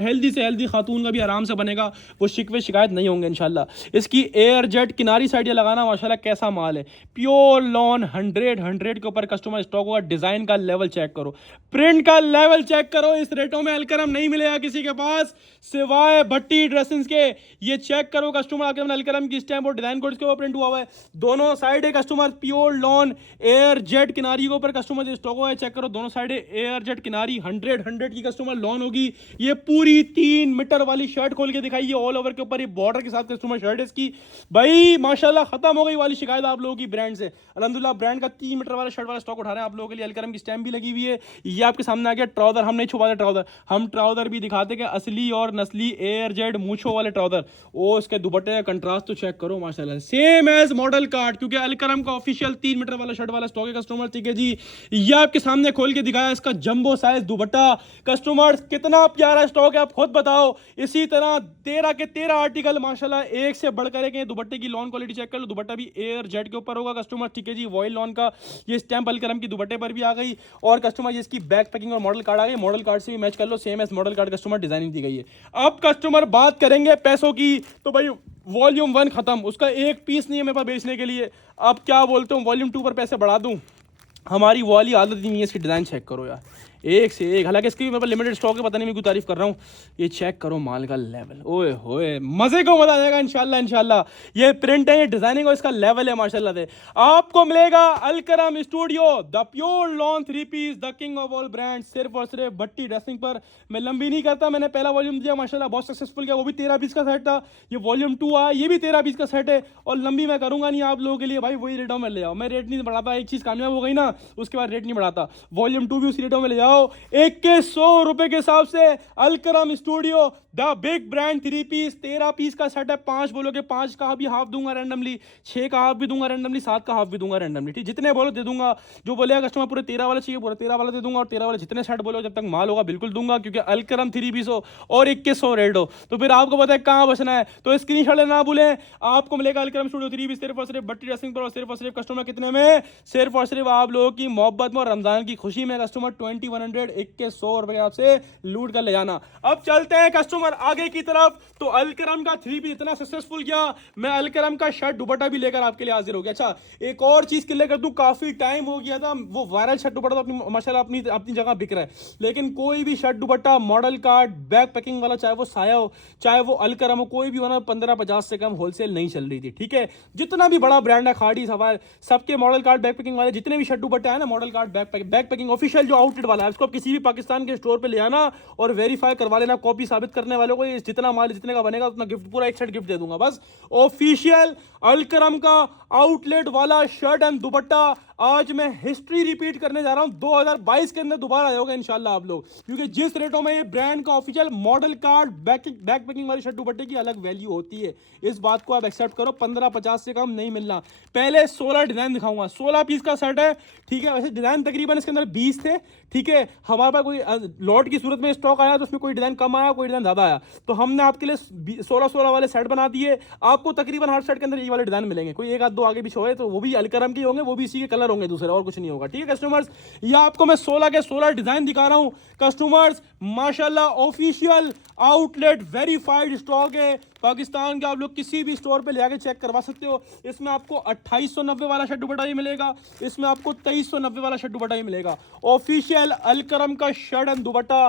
हेल्दी से हेल्दी खातून का भी आराम से बनेगा, वो शिकवे शिकायत नहीं होंगे इंशाल्लाह। इसकी एयर जेट किनारी साइड ये लगाना माशाल्लाह कैसा माल है, प्योर लॉन 100 के ऊपर कस्टमर स्टॉक होगा। डिजाइन का लेवल चेक करो, प्रिंट का लेवल चेक करो, इस रेटों में अलकरम नहीं मिलेगा किसी के पास सिवाय भट्टी ड्रेसिंग्स के। ये चेक करो कस्टमर, आके अलकरम की स्टैम्प और डिजाइन कोड के ऊपर प्रिंट हुआ हुआ है, दोनों साइड है customer pure lawn air jet किनारी के ऊपर कस्टमर स्टॉक हुआ है, चेक करो दोनों साइड एयर जेट किनारी 100 की कस्टमर लॉन होगी। ये पूरी 3 मीटर वाली शर्ट खोल के दिखाई है, ऑल ओवर के ऊपर ये बॉर्डर के साथ कस्टमर शर्ट है इसकी। भाई माशाल्लाह खत्म हो गई वाली शिकायत आप लोगों की ब्रांड से, अल्हम्दुलिल्लाह ब्रांड का 3 मीटर वाला शर्ट वाला स्टॉक उठा रहे हैं आप लोगों के लिए। अलकरम की स्टैम्प भी लगी हुई है, ये आपके सामने आ गया ट्राउजर। हम नहीं छुपाते ट्राउजर, हम ट्राउजर भी दिखाते कि असली और नस्ली एयर जेट मूछो वाले ट्राउजर। ओ इसके दुपट्टे का कंट्रास्ट तो चेक करो माशाल्लाह, सेम एज मॉडल कार्ड, क्योंकि अलकरम का ऑफिशियल 3 मीटर वाला शर्ट वाला स्टॉक है कस्टमर, ठीक है जी। ये आपके सामने खोल के दिखाया, इसका जंबो साइज दुपट्टा कस्टमर्स कितना प्यारा स्टॉक है आप खुद बताओ। इसी तरह 13 के 13 आर्टिकल माशाल्लाह एक से बढ़कर एक। दुपट्टे की लॉन क्वालिटी चेक कर लो, दुपट्टा भी एयर जेट के ऊपर होगा कस्टमर, ठीक है जी। वॉयल लॉन का ये स्टैंप अलकरम की दुपट्टे पर भी आ गई। और कस्टमर इसकी बैक पैकिंग और मॉडल कार्ड आ गई, मॉडल कार्ड से भी मैच कर लो, same as model card customer designing दी गई है। अब कस्टमर बात करेंगे पैसों की, तो भाई वॉल्यूम 1 खत्म, उसका एक पीस नहीं है मेरे पास बेचने के लिए। अब क्या बोलते हूँ, वॉल्यूम 2 पर पैसे बढ़ा दूँ? हमारी वो वाली आदत ही नहीं है। इसकी डिज़ाइन चेक करो यार, एक से एक। हालांकि इसकी मेरे पास लिमिटेड स्टॉक है, पता नहीं मैं क्यों तारीफ कर रहा हूँ। ये चेक करो माल का लेवल, ओए होए, मजे को मजा आ जाएगा इंशाल्लाह इंशाल्लाह। ये प्रिंट है, ये डिजाइनिंग और इसका लेवल है माशाल्लाह से। आपको मिलेगा Alkaram studio the pure lawn 3 piece, the king of all brand, सिर्फ और सिर्फ भट्टी ड्रेसिंग पर। मैं लंबी नहीं करता, मैंने पहला वॉल्यूम दिया माशाल्लाह बहुत सक्सेसफुल गया, वो भी 13 पीस का सेट था। ये वॉल्यूम 2 आया, ये भी 13 पीस का सेट है। और लंबी मैं करूंगा नहीं आप लोगों के लिए भाई, वही रेटों में ले आओ। मैं रेट नहीं बढ़ाता, एक चीज कामयाब हो गई ना उसके बाद रेट नहीं बढ़ाता। वॉल्यूम 2 भी उसी रेटों में ले जाओ, 2100 के हिसाब से। Alkaram studio the big brand 3 piece, 13 piece का सेट है। 5 बोलोगे 5 का भी हाफ दूंगा रैंडमली, 6 का हाफ भी दूंगा रैंडमली, 7 का हाफ भी दूंगा रैंडमली, ठीक। जितने बोलो दे दूंगा। जो बोलेगा कस्टमर पूरे 13 वाला चाहिए, पूरे 13 वाला दे दूंगा। और 13 वाले जितने सेट बोलो जब तक माल होगा बिल्कुल दूंगा, क्योंकि अलकरम 3 पीस हो और 2100 रेट हो तो फिर आपको पता है कहां बचना है। तो स्क्रीनशॉट लेना ना भूलें। आपको मिलेगा अलकरम स्टूडियो 3 पीस सिर्फ और सिर्फ भट्टी ड्रेसिंग पर, और सिर्फ और सिर्फ कस्टमर कितने में, सिर्फ और सिर्फ आप लोगों की मोहब्बत में और रमजान की खुशी में कस्टमर 2100 2100 रुपए आपसे लूट कर ले जाना। अब चलते हैं कस्टमर आगे की तरफ। तो अलकरम का 3 पीस इतना सक्सेसफुल गया, मैं अलकरम का शर्ट दुपट्टा भी लेकर आपके लिए हाजिर हो गया। अच्छा, एक और चीज क्लियर कर दूं, काफी टाइम हो गया था, वो वायरल शर्ट दुपट्टा तो अपनी माशाल्लाह अपनी अपनी जगह बिक रहा है, लेकिन कोई भी shirt dupatta model card back packing वाला, चाहे वो साया हो चाहे वो अलकरम हो, कोई भी होना 15-50 से कम होलसेल नहीं चल रही थी, ठीक है। जितना भी बड़ा ब्रांड है खाड़ी सवाल, सबके मॉडल कार्ड बैक पैकिंग वाले जितने भी शर्ट दुपट्टे हैं ना, model card back packing official जो आउटलेट वाला है, उसको आप किसी भी पाकिस्तान के स्टोर पे ले आना और वेरीफाई करवा लेना। कॉपी साबित करने वालों को जितना माल जितने का बनेगा उतना गिफ्ट, पूरा एक सेट गिफ्ट दे दूंगा बस। ऑफिशियल अलकरम का आउटलेट वाला शर्ट एंड दुपट्टा आज मैं हिस्ट्री रिपीट करने जा रहा हूं। 2022 के अंदर दोबारा आएगा इंशाल्लाह आप लोग, क्योंकि जिस रेटों में ये ब्रांड का official model card back packing वाली शर्ट दुपट्टे की अलग वैल्यू होती है, इस बात को आप एक्सेप्ट करो। 15-50 से कम नहीं मिलना। पहले 16 डिजाइन दिखाऊंगा, 16 पीस का सेट है, ठीक है। वैसे डिजाइन तकरीबन इसके अंदर 20 थे, ठीक है। हमारे पास कोई लॉट की सूरत में स्टॉक आया तो उसमें कोई डिजाइन कम आया, कोई डिजाइन ज्यादा आया, तो हमने आपके लिए 16 वाले सेट बना दिए। आपको तकरीबन हर सेट के अंदर ये वाले डिजाइन मिलेंगे, कोई एक आध दो आगे पीछे होए तो वो भी अलकरम के होंगे, वो भी इसी के कलर होंगे, दूसरे और कुछ नहीं होगा, ठीक है कस्टमर्स। ये आपको मैं 16 के 16 डिजाइन दिखा रहा हूं कस्टमर्स, माशाल्लाह ऑफिशियल आउटलेट वेरीफाइड स्टॉक है पाकिस्तान के। आप लोग किसी भी स्टोर पे ले आके चेक करवा सकते हो। इसमें आपको 2890 वाला शर्ट दुपट्टा भी मिलेगा, इसमें आपको 2390 वाला शर्ट दुपट्टा भी मिलेगा। ऑफिशियल अलकरम का shirt and dupatta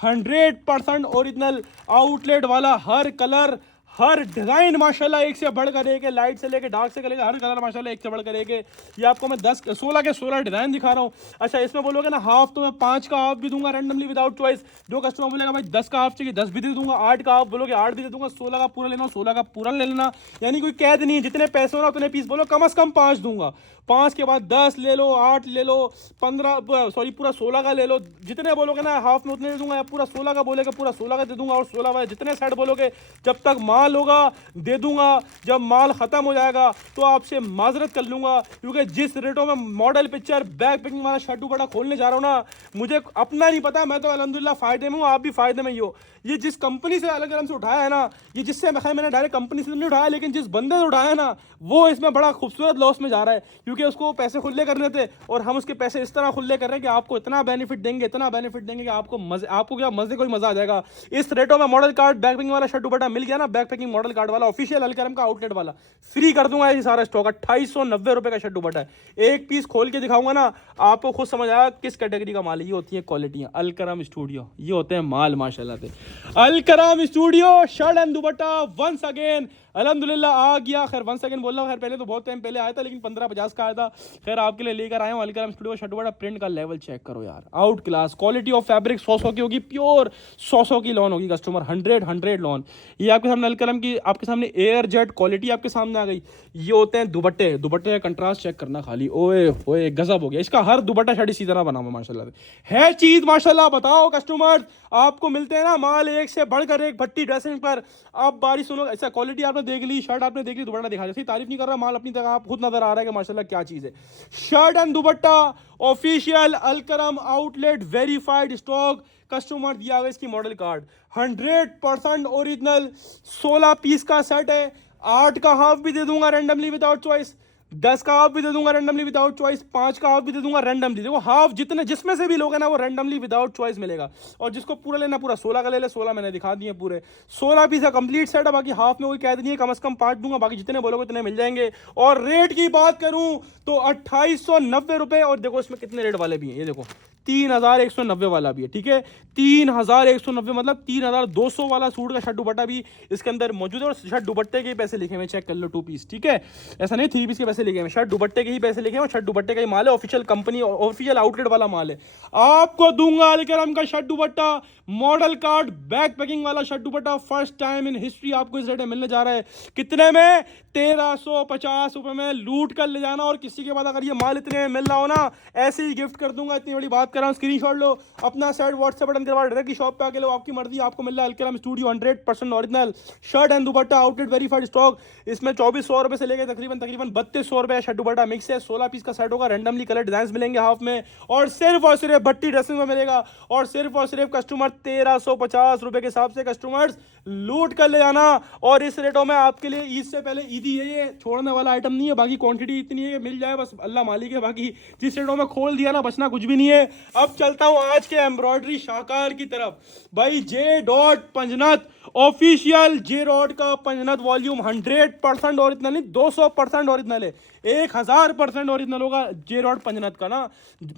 100% original outlet वाला, हर कलर हर डिजाइन माशाल्लाह एक से बढ़कर एक है, लाइट से लेके डार्क से लेके हर कलर माशाल्लाह एक से बढ़कर एक है। ये आपको मैं 16 के 16 डिजाइन दिखा रहा हूँ। अच्छा, इसमें बोलोगे ना हाफ, तो मैं 5 का हाफ भी दूंगा रैंडमली विदाउट चॉइस। जो कस्टमर बोलेगा भाई 10 का हाफ चाहिए 10 भी दे दूंगा, 8 का हाफ बोलोगे 8 भी दे दूंगा, 16 का पूरा लेना 16 का पूरा ले लेना, यानी कोई कैद नहीं है। जितने पैसे हो ना उतने पीस बोलो, कम से कम 5 दूंगा, 5 के बाद 10 ले लो, 8 ले लो, 15 सॉरी पूरा 16 का ले लो। जितने बोलोगे ना हाफ में उतने दे दूंगा, या पूरा 16 का बोलेगा पूरा 16 का दे दूंगा, और 16 वाले जितने सेट बोलोगे जब तक माल होगा दे दूंगा। जब माल खत्म हो जाएगा तो आपसे माजरत कर लूंगा, क्योंकि जिस रेटों में मॉडल पिक्चर बैक पैकिंग वाला शर्ट दुपट्टा खोलने जा रहा हूं ना, मुझे अपना नहीं पता, मैं तो अल्हम्दुलिल्लाह फायदे में हूं, आप भी फायदे में ही हो। ये जिस कंपनी से अलकरम से उठाया है ना, ये जिससे मैंने डायरेक्ट कंपनी से नहीं उठाया, लेकिन जिस बंदे से उठाया है ना वो इसमें बड़ा खूबसूरत लॉस में जा रहा है, क्योंकि उसको पैसे खुले करने थे और हम उसके पैसे इस तरह खुले कर रहे हैं कि आपको इतना बेनिफिट देंगे, इतना बेनिफिट देंगे कि आपको क्या मजे को ही मजा आ जाएगा। इस रेटों में मॉडल कार्ड बैक पैकिंग वाला शर्ट दुपट्टा मिल गया ना, बैक पैकिंग मॉडल कार्ड वाला ऑफिशियल अलकरम का आउटलेट वाला, फ्री कर दूंगा ये सारा स्टॉक। 2890 रुपए का शर्ट दुपट्टा है, एक पीस खोल के दिखाऊंगा ना आपको खुद समझ आएगा किस कैटेगरी का माल है। ये होती है क्वालिटियां अलकरम स्टूडियो, ये होते हैं माल माशाल्लाह से। Alkaram studio shirt and dupatta once again अल्हम्दुलिल्लाह आ गया। खैर वंस अगेन बोल रहा हूँ, खैर पहले तो बहुत टाइम पहले आया था, लेकिन 1550 का आया था। खैर आपके लिए लेकर आया हूँ अलकरम स्टूडियो शर्ट दुपट्टा। प्रिंट का लेवल चेक करो यार, out class. Quality of fabric 100 की होगी, प्योर 100 की लॉन होगी कस्टमर, 100 लॉन। ये आपके सामने अलकरम की, आपके सामने एयर जेट क्वालिटी आपके सामने आ गई। ये होते हैं दुपट्टे, दुपट्टे का कंट्रास्ट चेक करना खाली, ओए ओए गजब हो गया। इसका हर दुपट्टा शर्ट इसी तरह बना हुआ माशाल्लाह है चीज माशाल्लाह। बताओ कस्टमर, आपको मिलते हैं ना माल माल एक से बढ़कर एक भट्टी ड्रेसिंग पर। आप बारी सुनो, ऐसा क्वालिटी आपने देख ली, शर्ट आपने देख ली, दुपट्टा दिखा, जैसे तारीफ नहीं कर रहा, माल अपनी तरह आप खुद नजर आ रहा है कि माशाल्लाह क्या चीज़ है। Shirt and dupatta official Alkaram outlet verified stock, customer दिया हुआ इसकी मॉडल कार्ड 100% ओरिजिनल। 16 पीस का सेट है, 8 का हाफ भी दे दूंगा रैंडमली विदाउट चॉइस, 10 का हाफ भी दे दूंगा रैंडमली विदाउट चॉइस, 5 का हाफ भी दे दूंगा रैंडमली। देखो हाफ जितने जिसमें से भी लोग हैं ना वो रैंडमली विदाउट चॉइस मिलेगा, और जिसको पूरा लेना पूरा 16 का ले ले। 16 मैंने दिखा दिए पूरे, 16 पीस का कंप्लीट सेट है। बाकी हाफ में कोई कैद नहीं है, कम से कम 5 दूंगा, बाकी जितने बोलोगे उतने मिल जाएंगे। और रेट की बात करूं तो 2890 रुपए। और देखो इसमें कितने रेट वाले भी हैं, ये देखो 3190 वाला भी है, ठीक है। 3190 मतलब 3200 वाला सूट का शर्ट दुपट्टा भी इसके अंदर मौजूद है। और शर्ट दुपट्टे के ही पैसे लिखे हुए, चेक कर लो, 2 पीस, ठीक है। ऐसा नहीं 3 पीस के पैसे लिखे हुए, शर्ट दुपट्टे के ही पैसे लिखे हुए। शर्ट दुपट्टे का ही माल है, ऑफिशियल कंपनी ऑफिशियल आउटलेट वाला माल है। आपको दूंगा अलकरम का shirt dupatta, model card, back packing वाला shirt dupatta, first time in history आपको इस रेट में मिलने जा रहा है। कितने में? 1350 रुपए में। लूट कर ले जाना। और किसी के बाद अगर ये माल इतने में मिल रहा हो ना, ऐसे ही गिफ्ट कर दूंगा। इतनी बड़ी बात कर रहा हूँ, स्क्रीनशॉट लो, अपना सेट व्हाट्सएप बटन करवा, डायरेक्ट की शॉप पे आके लो, आपकी मर्जी। आपको मिल रहा है Alkaram studio 100% original shirt and dupatta outlet verified stock. इसमें 2400 रुपए से लेकर तकरीबन 3200 रुपए शर्ट दुपट्टा मिक्स है। 16 पीस का सेट होगा, रैंडमली कलर डिजाइन मिलेंगे हाफ में, और सिर्फ भट्टी ड्रेसिंग में मिलेगा। और सिर्फ कस्टमर 1350 रुपए के हिसाब से कस्टमर्स लूट कर ले जाना। और इस रेटों में आपके लिए ईद से पहले ईदी है, ये छोड़ने वाला आइटम नहीं है। बाकी क्वांटिटी इतनी है, मिल जाए बस, अल्लाह मालिक है। बाकी जिस रेटों में खोल दिया ना, बचना कुछ भी नहीं है। अब चलता हूं आज के एम्ब्रॉयडरी शाहकार की तरफ। भाई J dot Panjatan official, J dot का पंजनत वॉल्यूम 100% ओरिजिनल नहीं, 200% ओरिजिनल है। 1000% ओरिजिनल होगा जे डॉट पंजनत का ना,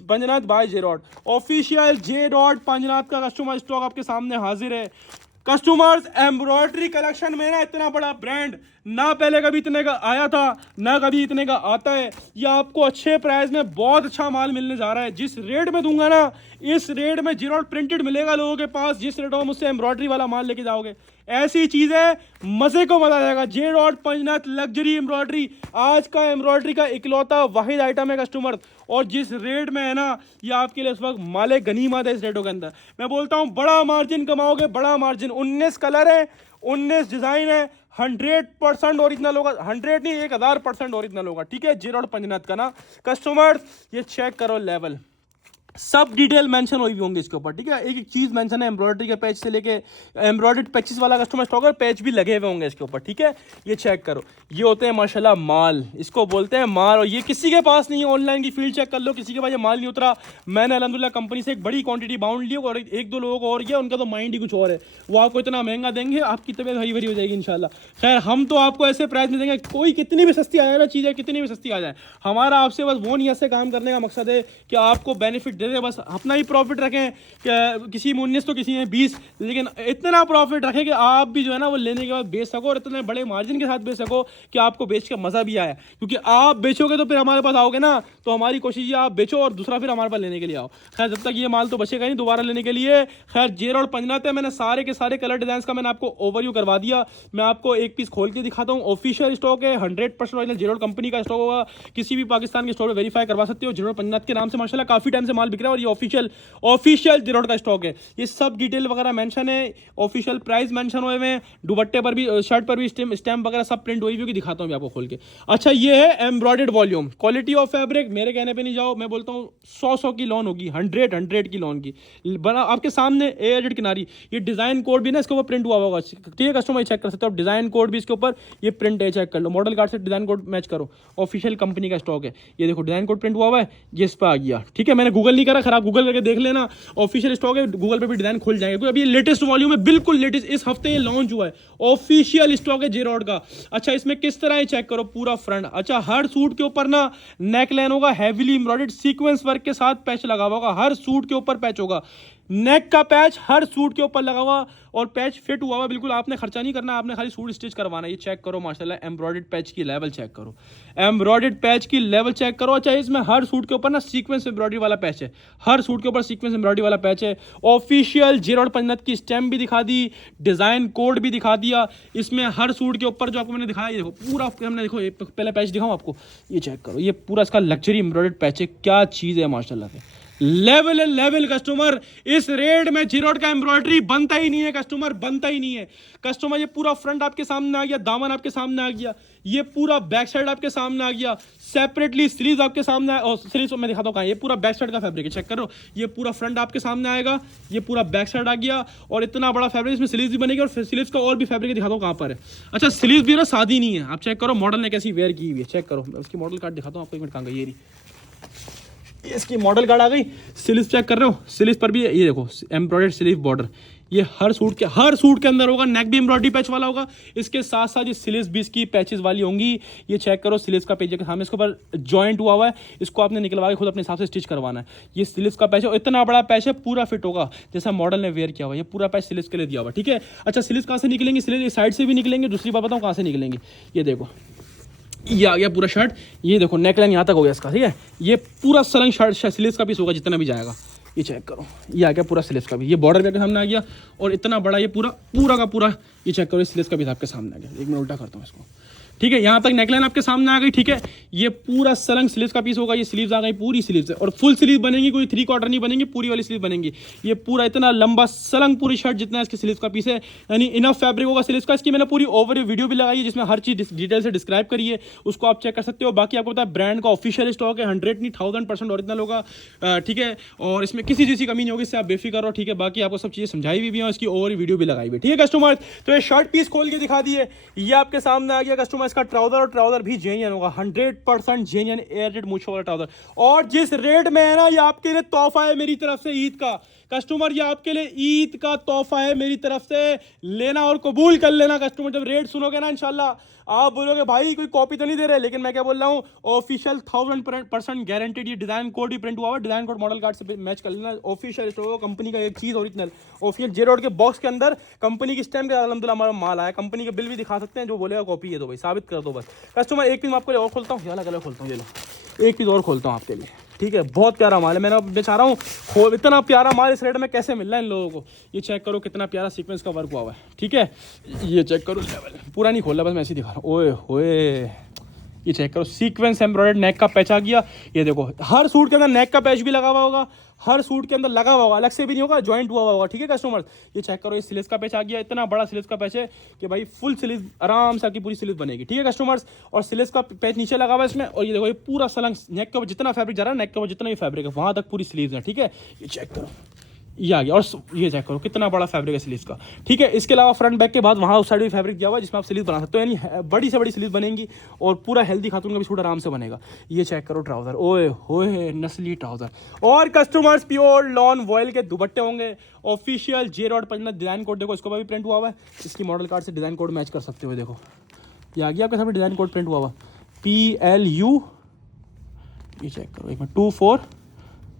Panjatan by J dot official. J dot Panjatan का कस्टमर स्टॉक आपके सामने हाजिर है। कस्टमर्स, एम्ब्रॉयडरी कलेक्शन में ना इतना बड़ा ब्रांड ना पहले कभी इतने का आया था, ना कभी इतने का आता है। ये आपको अच्छे प्राइस में बहुत अच्छा माल मिलने जा रहा है। जिस रेट में दूंगा ना, इस रेट में जीरो प्रिंटेड मिलेगा लोगों के पास। जिस रेट में मुझसे एम्ब्रॉयडरी वाला माल लेके जाओगे, ऐसी चीज है, मजे को मजा आ जाएगा। जे डॉट पंजनत लग्जरी एम्ब्रॉयडरी आज का एम्ब्रॉयडरी का इकलौता वाहिद आइटम है कस्टमर। और जिस रेट में है ना, ये आपके लिए इस वक्त माले गनीमत है। इस रेटों के अंदर मैं बोलता हूँ बड़ा मार्जिन कमाओगे, बड़ा मार्जिन। 19 कलर है, 19 डिजाइन है, 100% ओरिजिनल होगा। 100 नहीं, 1000% ओरिजिनल होगा, ठीक है। जे डॉट पंजनत का ना कस्टमर, ये चेक करो लेवल, सब डिटेल मेंशन हुई होंगे इसके ऊपर, ठीक है। एक एक चीज मेंशन है, एम्ब्रॉयडरी के पैच से लेके एम्ब्रॉयडर्ड पैचेस वाला कस्टमर स्टॉक है, पैच भी लगे हुए होंगे इसके ऊपर, ठीक है। ये चेक करो, ये होते हैं माशाल्लाह माल, इसको बोलते हैं माल। और ये किसी के पास नहीं है, ऑनलाइन की फील्ड चेक कर लो, किसी के पास ये माल नहीं उतरा। मैंने अल्हम्दुलिल्लाह कंपनी से एक बड़ी क्वांटिटी बाउंड ली, और एक दो लोगों को और किया, उनका तो माइंड ही कुछ और है। वो आपको इतना महंगा देंगे, आपकी तबीयत हरी भरी हो जाएगी इंशाल्लाह। खैर, हम तो आपको ऐसे प्राइस में देंगे, कोई कितनी भी सस्ती आ जाए ना, चीज़ें कितनी भी सस्ती आ जाए, हमारा आपसे बस वो नीयत से काम करने का मकसद है कि आपको बेनिफिट दे दे, बस अपना प्रॉफिट रखें। किसी में 19 तो किसी में 20, लेकिन इतना प्रॉफिट रखें कि आप भी जो है ना वो लेने के बाद बेच सको, और इतने बड़े मार्जिन के साथ बेच सको कि आपको बेच के मजा भी आए। क्योंकि आप बेचोगे तो फिर हमारे पास आओगे ना, तो हमारी कोशिश है आप बेचो और दूसरा फिर हमारे पास लेने के लिए आओ। खैर, जब तक ये माल तो बचेगा नहीं दोबारा लेने के लिए। खैर, जे डॉट पंजनत है, मैंने सारे के सारे कलर डिजाइन का मैंने आपको ओवरव्यू करवा दिया। मैं आपको एक पीस खोल के दिखाता हूँ। ऑफिशियल स्टॉक है, 100% ओरिजिनल जे डॉट कंपनी का स्टॉक होगा। किसी भी पाकिस्तान के स्टोर में वेरीफाई करवा सकते हो। जे डॉट पंजनत के नाम से माशाल्लाह काफी टाइम से माल बिक रहा है, और ये ऑफिशियल जे डॉट का स्टॉक है। ये सब डिटेल वगैरह मेंशन है, ऑफिशियल प्राइस मेंशन हुए हैं, दुपट्टे पर भी, शर्ट पर भी स्टैम्प वगैरह सब प्रिंट हुई हुई, दिखाता हूं मैं आपको खोल के। अच्छा, ये है embroidered volume, quality of fabric मेरे कहने पे नहीं जाओ, मैं बोलता हूँ 100 की लॉन होगी, 100 की लॉन की बना आपके सामने। एजेड किनारी, ये डिजाइन कोड भी ना इसके ऊपर प्रिंट हुआ होगा, ठीक है। कस्टमर चेक कर सकते हो आप, डिजाइन कोड भी इसके ऊपर ये प्रिंट है, चेक कर लो। मॉडल कार्ड से डिजाइन कोड मैच करो, ऑफिशियल कंपनी का स्टॉक है। ये देखो डिजाइन कोड प्रिंट हुआ है, ये इस पर आ गया, ठीक है। मैंने गूगल नहीं करा, खराब गूगल करके देख लेना, ऑफिशियल स्टॉक है, गूगल पे भी डिजाइन खुल जाएंगे। क्योंकि अभी लेटेस्ट वॉल्यूम है, बिल्कुल लेटेस्ट, इस हफ्ते ये लॉन्च हुआ है, ऑफिशियल स्टॉक है जे डॉट का। अच्छा, इसमें किस तरह है चेक करो, पूरा फ्रंट। अच्छा, हर सूट के ऊपर ना नेक लाइन होगा, हैवीली एम्ब्रॉयडर्ड सीक्वेंस वर्क के साथ पैच लगा हुआ होगा, हर सूट के ऊपर पैच होगा। नेक का पैच हर सूट के ऊपर लगा हुआ, और पैच फिट हुआ हुआ, बिल्कुल आपने खर्चा नहीं करना, आपने खाली सूट स्टिच करवाना है। ये चेक करो माशाल्लाह, एम्ब्रॉयडर्ड पैच की लेवल चेक करो, एम्ब्रॉयडर्ड पैच की लेवल चेक करो। अच्छा, इसमें हर सूट के ऊपर ना सीक्वेंस एम्ब्रॉयडरी वाला पैच है, हर सूट के ऊपर सीक्वेंस एम्ब्रॉयडरी वाला पैच है। ऑफिशियल जे डॉट पंजनत की स्टैम्प भी दिखा दी, डिजाइन कोड भी दिखा दिया। इसमें हर सूट के ऊपर जो आपको मैंने दिखाया, ये देखो पूरा हमने, देखो ये पहले पैच दिखाऊं आपको, ये चेक करो, ये पूरा इसका लग्जरी एम्ब्रॉयडर्ड पैच है। क्या चीज़ है माशाल्लाह से, लेवल कस्टमर। इस रेट में जीरोड का एम्ब्रॉयडरी बनता ही नहीं है कस्टमर, बनता ही नहीं है कस्टमर। ये पूरा फ्रंट आपके सामने आ गया, दामन आपके सामने आ गया, ये पूरा बैक साइड आपके सामने आ गया, सेपरेटली स्लीव्स आपके सामने और स्लीव्स मैं दिखाता हूँ कहाँ। ये पूरा बैक साइड का फैब्रिक है, चेक करो। ये पूरा फ्रंट आपके सामने आएगा, ये पूरा बैक साइड आ गया और इतना बड़ा फैब्रिक, इसमें स्लीव्स भी बनेगी और स्लीव्स का और भी फैब्रिक दिखाता हूँ कहाँ पर है। अच्छा स्लीव्स भी ना सादी नहीं है, आप चेक करो मॉडल ने कैसी वेयर की हुई है, चेक करो। उसकी मॉडल कार्ड दिखाता हूँ आपको, एक मिनट कहाँ गई ये रही, इसकी मॉडल कार्ड आ गई। स्लीव्स चेक कर रहे हो, स्लीव्स पर भी ये देखो एम्ब्रॉयडर्ड स्लीव बॉर्डर, ये हर सूट के अंदर होगा। नेक भी एम्ब्रॉयडरी पैच वाला होगा, इसके साथ साथ ये स्लीव्स भी इसकी पैचेस वाली होंगी। ये चेक करो स्लीव्स का पेज के सामने इसके ऊपर जॉइंट हुआ हुआ है, इसको आपने निकलवा के खुद अपने हिसाब से स्टिच करवाना है। ये स्लीव्स का पैच है, इतना बड़ा पैच है, पूरा फिट होगा जैसा मॉडल ने वेयर किया हुआ। ये पूरा पैच स्लीव्स के लिए दिया हुआ, ठीक है। अच्छा स्लीव्स कहाँ से निकलेंगे, स्लीव्स साइड से भी निकलेंगे। दूसरी बात बताऊँ कहाँ से निकलेंगे, ये देखो ये आ गया पूरा शर्ट, ये देखो नेकलाइन यहाँ तक हो गया इसका, ठीक है। ये पूरा सलंग शर्ट स्लीव्स का पीस होगा जितना भी जाएगा, ये चेक करो। ये आ गया पूरा स्लीव्स का भी, ये बॉर्डर भी आपके सामने आ गया और इतना बड़ा ये पूरा का पूरा, ये चेक करो ये स्लीव्स का भी आपके सामने आ गया। एक मिनट उल्टा करता हूँ इसको, ठीक है। यहाँ तक नेकलाइन आपके सामने आ गई, ठीक है। ये पूरा सलंग स्लीव्स का पीस होगा, ये स्लीव्स आ गई पूरी स्लीव्स है और फुल स्लीव बनेंगी, कोई 3/4 नहीं बनेंगी, पूरी वाली स्लीव बनेंगी। ये पूरा इतना लंबा सलंग पूरी शर्ट जितना इसके स्लीव्स का पीस है, यानी इनफ फैब्रिक होगा स्लीव्स का। इसकी मैंने पूरी ओवर वीडियो भी लगाई है जिसमें हर चीज डिटेल से डिस्क्राइब करी है, उसको आप चेक कर सकते हो। बाकी आपको पता है ब्रांड का ऑफिशियल स्टॉक है, 100 नहीं 1000% ओरिजिनल होगा, ठीक है। और इसमें किसी चीज़ की कमी नहीं होगी, इससे आप बेफिक्र हो, ठीक है। बाकी आपको सब चीज़ें समझाई भी है, इसकी ओवर वीडियो भी लगाई हुई, ठीक है कस्टमर। तो ये शर्ट पीस खोल के दिखा दिए, ये आपके सामने आ गया कस्टमर। इसका ट्राउजर और ट्राउजर भी जेन्युइन होगा, 100% जेन्युइन एयरटेड मूछों वाला ट्राउजर। और जिस रेट में है ना, ये आपके लिए तोहफा है मेरी तरफ से ईद का कस्टमर, ये आपके लिए ईद का तोहफा है मेरी तरफ से, लेना और कबूल कर लेना कस्टमर। जब रेट सुनोगे ना इंशाल्लाह आप बोलोगे भाई कोई कॉपी तो नहीं दे रहे, लेकिन मैं क्या बोल रहा हूँ, ऑफिशियल 1000% गारंटेड। ये डिजाइन कोड भी प्रिंट हुआ हुआ, डिजाइन कोड मॉडल कार्ड से मैच कर लेना। ऑफिशियल स्टोर कंपनी का एक चीज ओरिजिनल ऑफिशियल जेरोड के बॉक्स के अंदर कंपनी की स्टैम्प के अल्हम्दुलिल्लाह हमारा माल आया। कंपनी के बिल भी दिखा सकते हैं, जो बोलेगा कॉपी है तो भाई साबित कर दो बस कस्टमर। एक पीस मैं आपको और खोलता हूँ, अलग अलग खोलता हूँ, ये लो एक पीस और खोलता हूँ आपके लिए, ठीक है। बहुत प्यारा माल है, मैंने बेचा रहा हूँ, इतना प्यारा माल इस रेट में कैसे मिल रहा है इन लोगों को। ये चेक करो कितना प्यारा सीक्वेंस का वर्क हुआ हुआ है, ठीक है। ये चेक करो, लेवल पूरा नहीं खोला, बस मैं ऐसे ही दिखा रहा हूँ। ओए होए ये चेक करो, सीक्वेंस एम्ब्रॉयडर्ड नेक का पैच आ गया। ये देखो हर सूट के अंदर नेक का पैच भी लगा हुआ होगा, हर सूट के अंदर लगा हुआ होगा, अलग से भी नहीं होगा, ज्वाइंट हुआ होगा, ठीक है कस्टमर। ये चेक करो, ये स्लीव्स का पैच आ गया, इतना बड़ा स्लीव्स का पैच है कि भाई फुल स्लीव आराम से आपकी पूरी स्लीव बनेगी, ठीक है कस्टमर्स। और स्लीव्स का पैच नीचे लगा हुआ है इसमें, और ये देखो ये पूरा सलंग नेक के ऊपर जितना फैब्रिक जा रहा है, नेक के ऊपर जितना भी फैब्रिक है वहां तक पूरी स्लीव्स है, ठीक है। ये चेक करो, ये आ गया। और ये चेक करो कितना बड़ा फैब्रिक है स्लीव्स का, ठीक है। इसके अलावा फ्रंट बैक के बाद वहाँ उस साइड भी फैब्रिक दिया हुआ है जिसमें आप स्लीव बना सकते हो, यानी बड़ी से बड़ी स्लीव बनेंगी और पूरा हेल्दी खातून का भी सूट आराम से बनेगा। ये चेक करो ट्राउजर, ओए होए नस्ली ट्राउजर। और कस्टमर्स प्योर लॉन वॉयल के दुपट्टे होंगे, ऑफिशियल जेरोड पंजाब डिजाइन कोड देखो, इसको भी प्रिंट हुआ हुआ है। इसकी मॉडल कार्ड से डिजाइन कोड मैच कर सकते हो, देखो ये आ गया आपके सामने डिजाइन कोड प्रिंट हुआ हुआ PLU। ये चेक करो एक मिनट,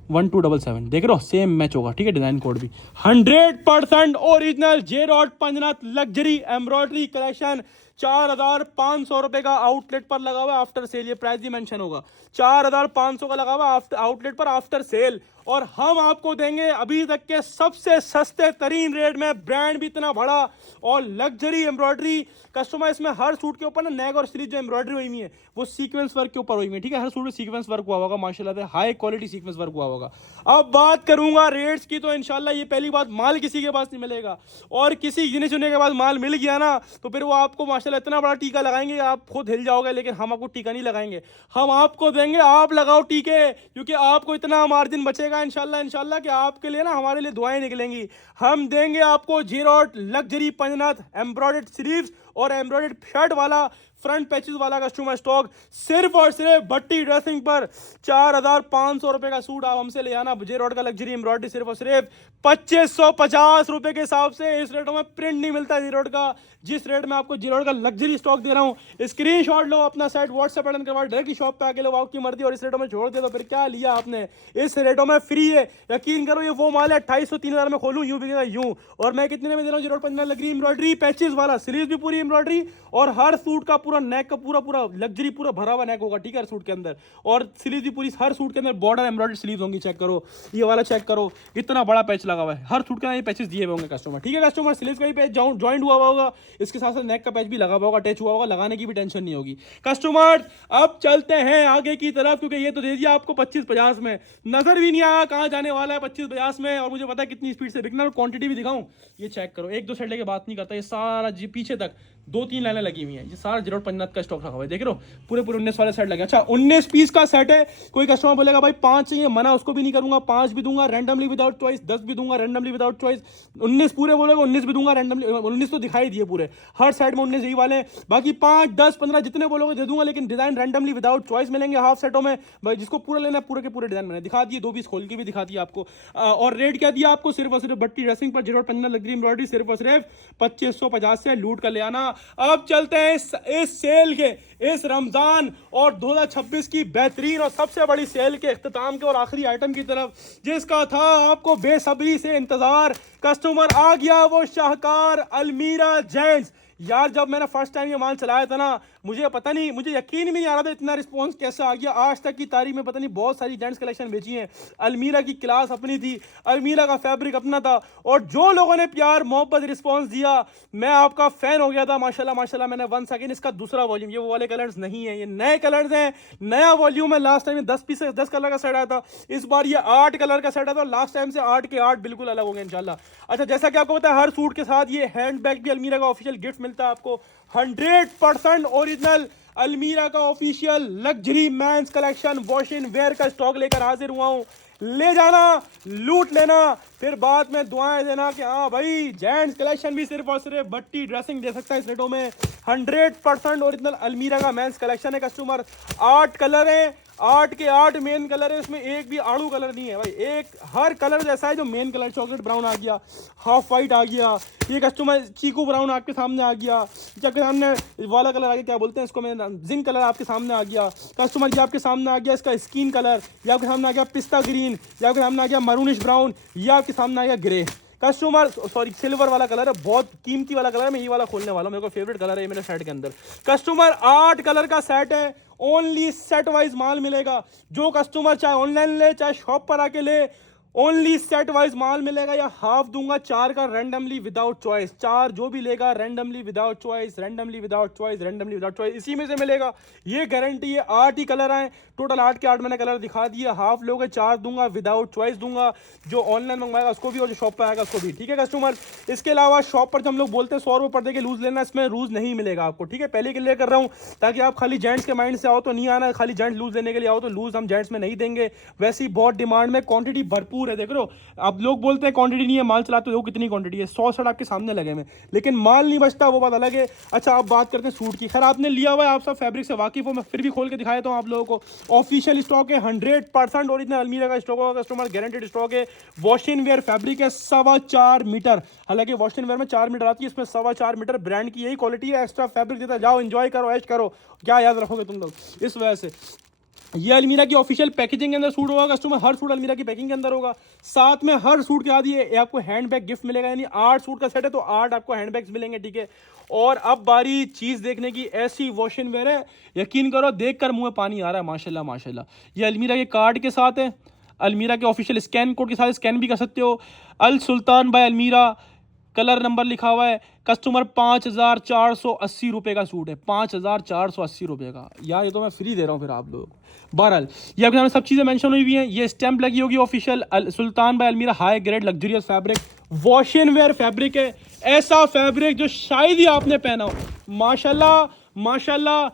241277 देख रहे हो, सेम मैच होगा, ठीक है। डिजाइन कोड भी 100% ओरिजिनल जेरोड पंजनाथ लग्जरी एम्ब्रॉयडरी कलेक्शन। 4500 रुपए का आउटलेट पर लगा हुआ है, आफ्टर सेल ये प्राइस भी मेंशन होगा। 4500 का लगा हुआ आउटलेट पर आफ्टर सेल, और हम आपको देंगे अभी तक के सबसे सस्ते तरीन रेट में, ब्रांड भी इतना बड़ा और लग्जरी एम्ब्रॉयडरी कस्टमर। इसमें हर सूट के ऊपर ना नेक और स्लीव जो एम्ब्रॉयडरी हुई है वो सीक्वेंस वर्क के ऊपर हुई है, ठीक है। हर सूट में सीक्वेंस वर्क हुआ होगा माशाल्लाह से, हाई क्वालिटी सीक्वेंस वर्क हुआ होगा। अब बात करूंगा रेट्स की, तो इंशाल्लाह ये पहली बात माल किसी के पास नहीं मिलेगा, और किसी गिने चुने के बाद माल मिल गया ना तो फिर वो आपको माशाल्लाह इतना बड़ा टीका लगाएंगे आप खुद हिल जाओगे, लेकिन हम आपको टीका नहीं लगाएंगे, हम आपको देंगे, आप लगाओ टीके, क्योंकि आपको इतना मार्जिन बचेगा इंशाल्लाह कि आपके लिए ना हमारे लिए दुआएं निकलेंगी। हम देंगे आपको जेरोड लग्जरी पंजनाथ एम्ब्रॉयडर्ड स्लीव्स और एम्ब्रॉयडर्ड शर्ट वाला फ्रंट पैचेस वाला कस्टमर स्टॉक सिर्फ और सिर्फ भट्टी ड्रेसिंग पर 4500 रुपए का सूट आप हमसे ले आना। जेरोड का लग्जरी एम्ब्रॉयडरी सिर्फ और सिर्फ 2550 रुपए के हिसाब से। इस रेटों में प्रिंट नहीं मिलता जेरोड का, जिस रेट में आपको जेरोड का लग्जरी स्टॉक दे रहा हूँ। स्क्रीनशॉट लो, अपना साइट व्हाट्सएप अटेंड करवा, डायरेक्टली शॉप पे आके लो, आपकी मर्जी। और इस रेटों में छोड़ दे तो फिर क्या लिया आपने, इस रेटों में फ्री है। यकीन करो ये वो माल है 2800 3000 में खोलूँ यूं बिकेगा यूं, और मैं कितने में दे रहा हूँ जेरोड पंजाब लग्जरी एम्ब्रॉयडरी पैचेस वाला, सीरीज भी पूरी एम्ब्रॉयडरी, और हर सूट का पूरा नेक का पूरा पूरा लग्जरी पूरा भरा हुआ नेक होगा, ठीक है, हर सूट के अंदर। और स्लीव भी पूरी, हर सूट के अंदर बॉर्डर एम्ब्रॉयडरी स्लीव होंगी, चेक करो ये वाला, चेक करो इतना बड़ा पैच लगा हुआ है, हर सूट के अंदर ये पैचेस दिए हुए होंगे कस्टमर, ठीक है कस्टमर। स्लीव का भी पैच ज्वाइंट हुआ होगा, इसके साथ साथ नेक का पैच भी लगा हुआ होगा, अटैच हुआ होगा, लगाने की भी टेंशन नहीं होगी कस्टमर। अब चलते हैं आगे की तरफ, क्योंकि ये तो दे दिया आपको 25-50 में, नजर भी नहीं आया कहाँ जाने वाला है 25-50 में, और मुझे पता है कितनी स्पीड से बिकना। और क्वांटिटी भी दिखाऊं, ये चेक करो, एक दो सेट लेके बात नहीं करता, ये सारा जी पीछे तक 2-3 लाइनें लगी हुई हैं, ये सारा 0.5 का स्टॉक रखा हुआ है, देख रहे हो, पूरे 19 वाले सेट लगे। अच्छा 19 पीस का सेट है, कोई कस्टमर बोलेगा भाई 5 चाहिए, मना उसको भी नहीं करूंगा, 5 भी दूंगा रैंडमली विदाउट चॉइस, 10 भी दूंगा रैंडमली विदाउट चॉइस, 19 पूरे बोलेगा 19 भी दूंगा रैंडमली, 19 तो दिखाई दिए पूरे, हर साइड में 19 यही वाले हैं, बाकी 5, 10, 15 जितने बोलोगे दे दूंगा, लेकिन डिजाइन रैंडमली विदाउट चॉइस मिलेंगे हाफ सेटों में भाई, जिसको पूरा लेना है पूरे के पूरे डिजाइन मैंने दिखा दिए, 2 पीस खोल के भी दिखा दिया आपको। और रेट क्या दिया आपको, सिर्फ और सिर्फ बट्टी ड्रेसिंग पर 0.15 लग रही एम्ब्रॉयडरी, सिर्फ और सिर्फ 2550 से लूट कर ले आना। अब चलते हैं इस सेल के, इस रमजान और 2026 की बेहतरीन और सबसे बड़ी सेल के इख्तिताम के और आखिरी आइटम की तरफ, जिसका था आपको बेसब्री से इंतजार। कस्टमर आ गया वो शाहकार अलमीरा जेंट्स। यार जब मैंने फर्स्ट टाइम ये माल चलाया था ना, मुझे पता नहीं, मुझे यकीन भी नहीं आ रहा था इतना रिस्पांस कैसे आ गया। आज तक की तारीख में पता नहीं बहुत सारी जेंट्स कलेक्शन बेची हैं, अलमीरा की क्लास अपनी थी, अलमीरा का फैब्रिक अपना था, और जो लोगों ने प्यार मोहब्बत रिस्पांस दिया, मैं आपका फैन हो गया था माशाल्लाह माशाल्लाह। मैंने 1 सेकेंड इसका दूसरा वॉल्यूम, ये वो वाले कलर्स नहीं है, ये नए कलर्स हैं, नया वॉल्यूम है। लास्ट टाइम 10 पीस 10 कलर का सेट आया था, इस बार ये 8 कलर का सेट आया था, लास्ट टाइम से 8 के 8 बिल्कुल अलग हो गए इंशाल्लाह। अच्छा जैसा कि आपको पता है, हर सूट के साथ ये हैंड बैग भी अलमीरा का ऑफिशियल गिफ्ट मिलता है आपको, 100% ओरिजिनल अलमीरा का official luxury men's collection wash in wear का स्टॉक लेकर हाजिर हुआ हूं। ले जाना, लूट लेना, फिर बाद में दुआएं देना कि हाँ भाई जेंट्स कलेक्शन भी सिर्फ और सिर्फ बट्टी ड्रेसिंग दे सकता है इस रेटों में। 100% ओरिजिनल अलमीरा का मेंस कलेक्शन है कस्टमर। 8 कलर हैं, 8 के 8 मेन कलर है, इसमें एक भी आड़ू कलर नहीं है भाई, एक हर कलर जैसा है। जो मेन कलर चॉकलेट ब्राउन आ गया, हाफ वाइट आ गया, ये कस्टमर चीकू ब्राउन आपके सामने आ गया, आपके सामने वाला कलर आ गया, क्या बोलते हैं इसको, मैं जिंक कलर आपके सामने आ गया कस्टमर, ये आपके सामने आ गया इसका स्किन कलर, ये आपके सामने आ गया पिस्ता ग्रीन, ये आपके सामने आ गया मरूनिश ब्राउन, ये आपके सामने आ गया ग्रे कस्टमर, सॉरी सिल्वर वाला कलर है, बहुत कीमती वाला कलर है, मैं ये वाला खोलने वाला हूँ, मेरे को फेवरेट कलर है मेरे सेट के अंदर। कस्टमर 8 कलर का सेट है, ओनली सेट वाइज माल मिलेगा। जो कस्टमर चाहे ऑनलाइन ले चाहे शॉप पर आके ले, ओनली सेट वाइज माल मिलेगा, या हाफ दूंगा 4 का रैंडमली विदाउट चॉइस। 4 जो भी लेगा randomly without choice, randomly without choice, randomly without choice, इसी में से मिलेगा, ये गारंटी है। 8 ही कलर आए टोटल, 8 के 8 मैंने कलर दिखा दिए। हाफ लोगे 4 दूंगा, विदाउट चॉइस दूंगा, जो ऑनलाइन मंगवाएगा उसको भी और जो शॉप पर आएगा उसको भी, ठीक है कस्टमर। इसके अलावा शॉप पर जब हम लोग बोलते हैं 100 रुपये पर दे के लूज लेना, इसमें लूज नहीं मिलेगा आपको, ठीक है, पहले क्लियर कर रहा हूँ, ताकि आप खाली जेंट्स के माइंड से आओ तो नहीं आना, खाली जेंट्स लूज लेने के लिए आओ तो लूज हम जेंट्स में नहीं देंगे। वैसी बहुत डिमांड में, क्वांटिटी भरपूर है, देख रहे हो आप लोग बोलते हैं क्वांटिटी नहीं है, माल चलाते हो कितनी क्वांटिटी है, 100 शर्ट आपके सामने लगे में, लेकिन माल नहीं बचता, वो बात अलग है। अच्छा अब बात करते हैं सूट की। खैर आपने लिया हुआ है, आप सब फैब्रिक से वाकिफ हो, मैं फिर भी खोल के दिखा देता हूँ आप लोगों को। ऑफिशियल स्टॉक है, 100% ओरिजिनल अलमीरा का स्टॉक होगा कस्टमर, गारंटेड स्टॉक है। वॉश इन वेयर फैब्रिक है 4.25 मीटर, हालांकि वॉश इन वेयर में 4 मीटर आती है, इसमें 4.25 मीटर ब्रांड की यही क्वालिटी है। एक्स्ट्रा फैब्रिक देता है, जाओ एंजॉय करो, ऐश करो, क्या याद रखोगे तुम लोग। इस वजह से ये अलमीरा की ऑफिशियल पैकेजिंग के अंदर सूट होगा कस्टमर, हर सूट अलमीरा की पैकिंग के अंदर होगा। साथ में हर सूट के साथ ये आपको हैंड बैग गिफ्ट मिलेगा, यानी 8 सूट का सेट है तो 8 आपको हैंड बैग्स मिलेंगे, ठीक है। और अब बारी चीज देखने की, ऐसी वॉश इन वेयर है, यकीन करो देखकर मुंह में पानी आ रहा है माशाल्लाह माशाल्लाह। ये अलमीरा के कार्ड के साथ है, अलमीरा के ऑफिशियल स्कैन कोड के साथ स्कैन भी कर सकते हो। अल सुल्तान बाय अलमीरा, कलर नंबर लिखा हुआ है कस्टमर। 5480 रुपये का सूट है, 5480 रुपये का यार, ये तो मैं फ्री दे रहा हूँ फिर आप लोग। बहरहाल ये आपके सामने सब चीज़ें मेंशन हुई हुई हैं, ये स्टैंप लगी होगी official Sultan by Almirah, high grade luxurious fabric, wash in wear fabric है, ऐसा फैब्रिक जो शायद ही आपने पहना हो। माशाल्लाह माशाल्लाह,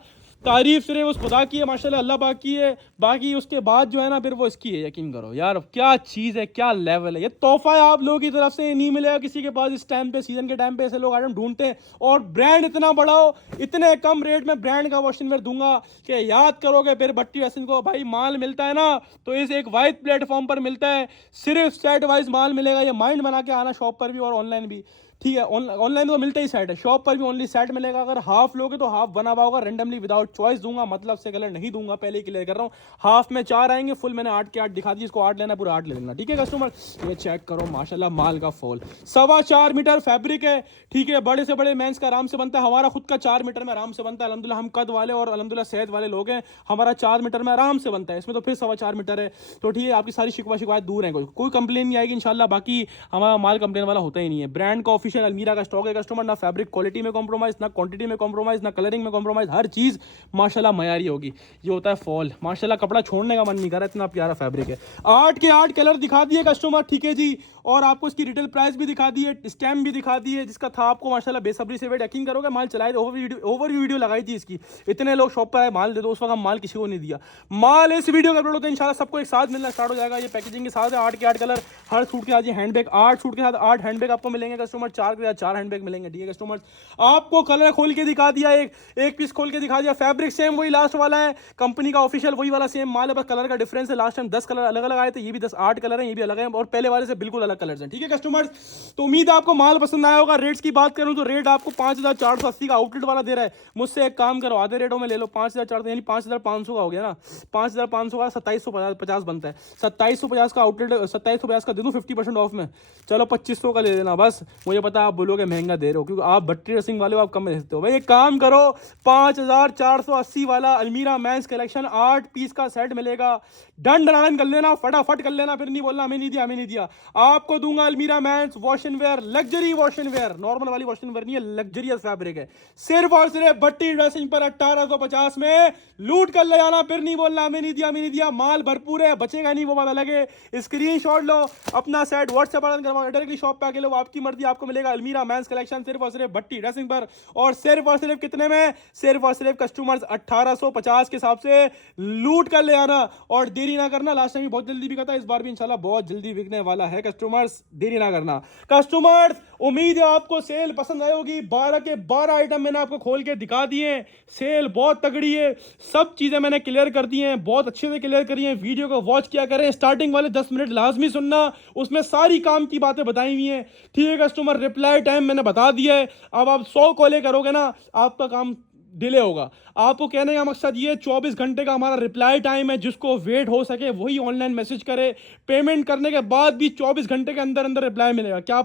तारीफ सिर्फ उस खुदा की है माशाल्लाह, अल्लाह पाक की है, बाकी उसके बाद जो है ना फिर वो इसकी है। यकीन करो यार क्या चीज़ है, क्या लेवल है, ये तोहफा है आप लोगों की तरफ से, नहीं मिलेगा किसी के पास इस टाइम पे, सीजन के टाइम पे ऐसे लोग आइटम ढूंढते हैं। और ब्रांड इतना बड़ा हो, इतने कम रेट में ब्रांड का वॉश इन वेयर दूंगा कि याद करोगे फिर बट्टी हसन को। भाई माल मिलता है ना तो इस एक वाइड प्लेटफॉर्म पर मिलता है, सिर्फ सेट वाइज माल मिलेगा, ये माइंड बना के आना शॉप पर भी और ऑनलाइन भी। ठीक है। ऑनलाइन तो मिलता ही सेट है, शॉप पर भी ओनली सेट मिलेगा। अगर हाफ लोगे तो हाफ बना हुआ होगा, रेंडमली विदाउट चॉइस दूंगा, मतलब से कलर नहीं दूंगा, पहले ही क्लियर कर रहा हूँ। हाफ में 4 आएंगे, फुल मैंने 8 के 8 दिखा दी, इसको 8 लेना पूरा 8 ले लेना, ठीक है कस्टमर। ये चेक करो माशाल्लाह माल का फॉल, 4.25 मीटर फैब्रिक है, ठीक है। बड़े से बड़े मेंस का आराम से बनता है, हमारा खुद का 4 मीटर में आराम से बनता है। अल्हम्दुलिल्लाह हम कद वाले और अल्हम्दुलिल्लाह सेहत वाले लोग हैं, हमारा 4 मीटर में आराम से बनता है, इसमें तो फिर 4.25 मीटर है। तो ठीक है, आपकी सारी शिकवायत दूर है, कोई कंप्लेन नहीं आएगी इंशाल्लाह। बाकी हमारा माल कंप्लेन वाला होता ही नहीं है। ब्रांड का ऑफिशियल अलमीरा का स्टॉक है कस्टमर, ना फैब्रिक क्वालिटी में कॉम्प्रोमाइज, ना क्वांटिटी में कॉम्प्रोमाइज, ना कलरिंग में कॉम्प्रोमाइज, हर चीज़ माशाल्लाह मयारी होगी। ये होता है फॉल, माशाल्लाह कपड़ा छोड़ने का मन नहीं कर रहा, इतना प्यारा फैब्रिक है। 8 के 8 कलर दिखा दिए कस्टमर, ठीक है जी। और आपको इसकी रिटेल प्राइस भी दिखा दी है, स्टैम्प भी दिखा दी है, जिसका था आपको माशाल्लाह बेसब्री से वेट यकीन करोगे। माल चलाए ओवर वीडियो लगाई थी इसकी, इतने लोग शॉप पर आए माल दे दो, उस वक्त हम माल किसी को नहीं दिया। माल इस वीडियो का अपलोड होता है इंशाल्लाह सबको एक साथ मिलना स्टार्ट हो जाएगा। ये पैकेजिंग के साथ है, 8 के 8 कलर, हर सूट के साथ ये हैंडबैग, 8 सूट के साथ 8 हैंडबैग आपको मिलेंगे कस्टमर, 4 के साथ 4 हैंडबैग मिलेंगे, ठीक है कस्टमर। आपको कलर खोल के दिखा दिया, एक पीस खोल के दिखा दिया। फैब्रिक सेम वही लास्ट वाला है, कंपनी का ऑफिशियल वही वाला सेम माल है, बस कलर का डिफरेंस है। लास्ट टाइम 10 कलर अलग अलग आए थे, ये भी 10 8 कलर हैं, ये भी अलग है, और पहले वाले से बिल्कुल अलग कलर हैं, ठीक है कस्टमर। तो उम्मीद है आपको माल पसंद आया होगा। रेट्स की बात करूं तो रेट आपको 5480 का आउटलेट वाला दे रहा है। मुझसे एक काम करो, आधे रेटों में ले लो, 5400 यानी 5500 का हो गया ना, 5500 का 2750 बनता है। 2750 का आउटलेट, 2750 का दे दूं 50% ऑफ में, चलो 2500 का ले लेना बस। मुझे पता है आप बोलोगे महंगा दे रहे हो, क्योंकि आप भट्टी ड्रेसिंग वाले हो, आप कम में देते हो। भाई एक काम करो, 5480 वाला अलमीरा मेंस कलेक्शन 8 पीस का सेट मिलेगा। डन डन कर लेना, फटाफट कर लेना, फिर नहीं बोलना हमें नहीं दिया, हमें नहीं दिया। आपको दूंगा Almirah men's wash and wear, luxury wash and wear, normal वाली वॉश एंड वेयर नहीं है, लग्जरियस फैब्रिक है। सिर्फ और सिर्फ भट्टी ड्रेसिंग पर 1850 में लूट कर ले जाना, फिर नहीं बोलना हमें नहीं दिया, हमें नहीं दिया। माल भरपूर है, बचेगा नहीं, वो बात अलग है। स्क्रीनशॉट लो, अपना सेट व्हाट्सएप पर करवाओ, डायरेक्टली शॉप पे आके लो, आपकी मर्जी, आपको मिलेगा अलमीरा मेंस कलेक्शन सिर्फ और सिर्फ भट्टी ड्रेसिंग पर। और सिर्फ कितने में, सिर्फ और सिर्फ कस्टमर्स 1850 के हिसाब से लूट कर ले आना, और देरी ना करना। लास्ट टाइम बहुत जल्दी बिका था, इस बार भी इंशाल्लाह बहुत जल्दी बिकने वाला है कस्टमर्स, देरी ना करना कस्टमर्स। उम्मीद है आपको सेल पसंद आई होगी। 12 के 12 आइटम मैंने आपको खोल के दिखा दिए, सेल बहुत तगड़ी है, सब चीजें मैंने क्लियर कर दी हैं, बहुत अच्छे से क्लियर करी हैं। वीडियो को वॉच किया करें, स्टार्टिंग वाले 10 मिनट लाजमी सुनना, उसमें सारी काम की बातें बताई हुई हैं, ठीक है कस्टमर। रिप्लाई टाइम मैंने बता दिया है। अब आप 100 कॉलें करोगे ना, आपका काम डिले होगा। आपको कहने का मकसद ये 24 घंटे का हमारा रिप्लाई टाइम है, जिसको वेट हो सके वही ऑनलाइन मैसेज करे। पेमेंट करने के बाद भी 24 घंटे के अंदर अंदर रिप्लाई मिलेगा। क्या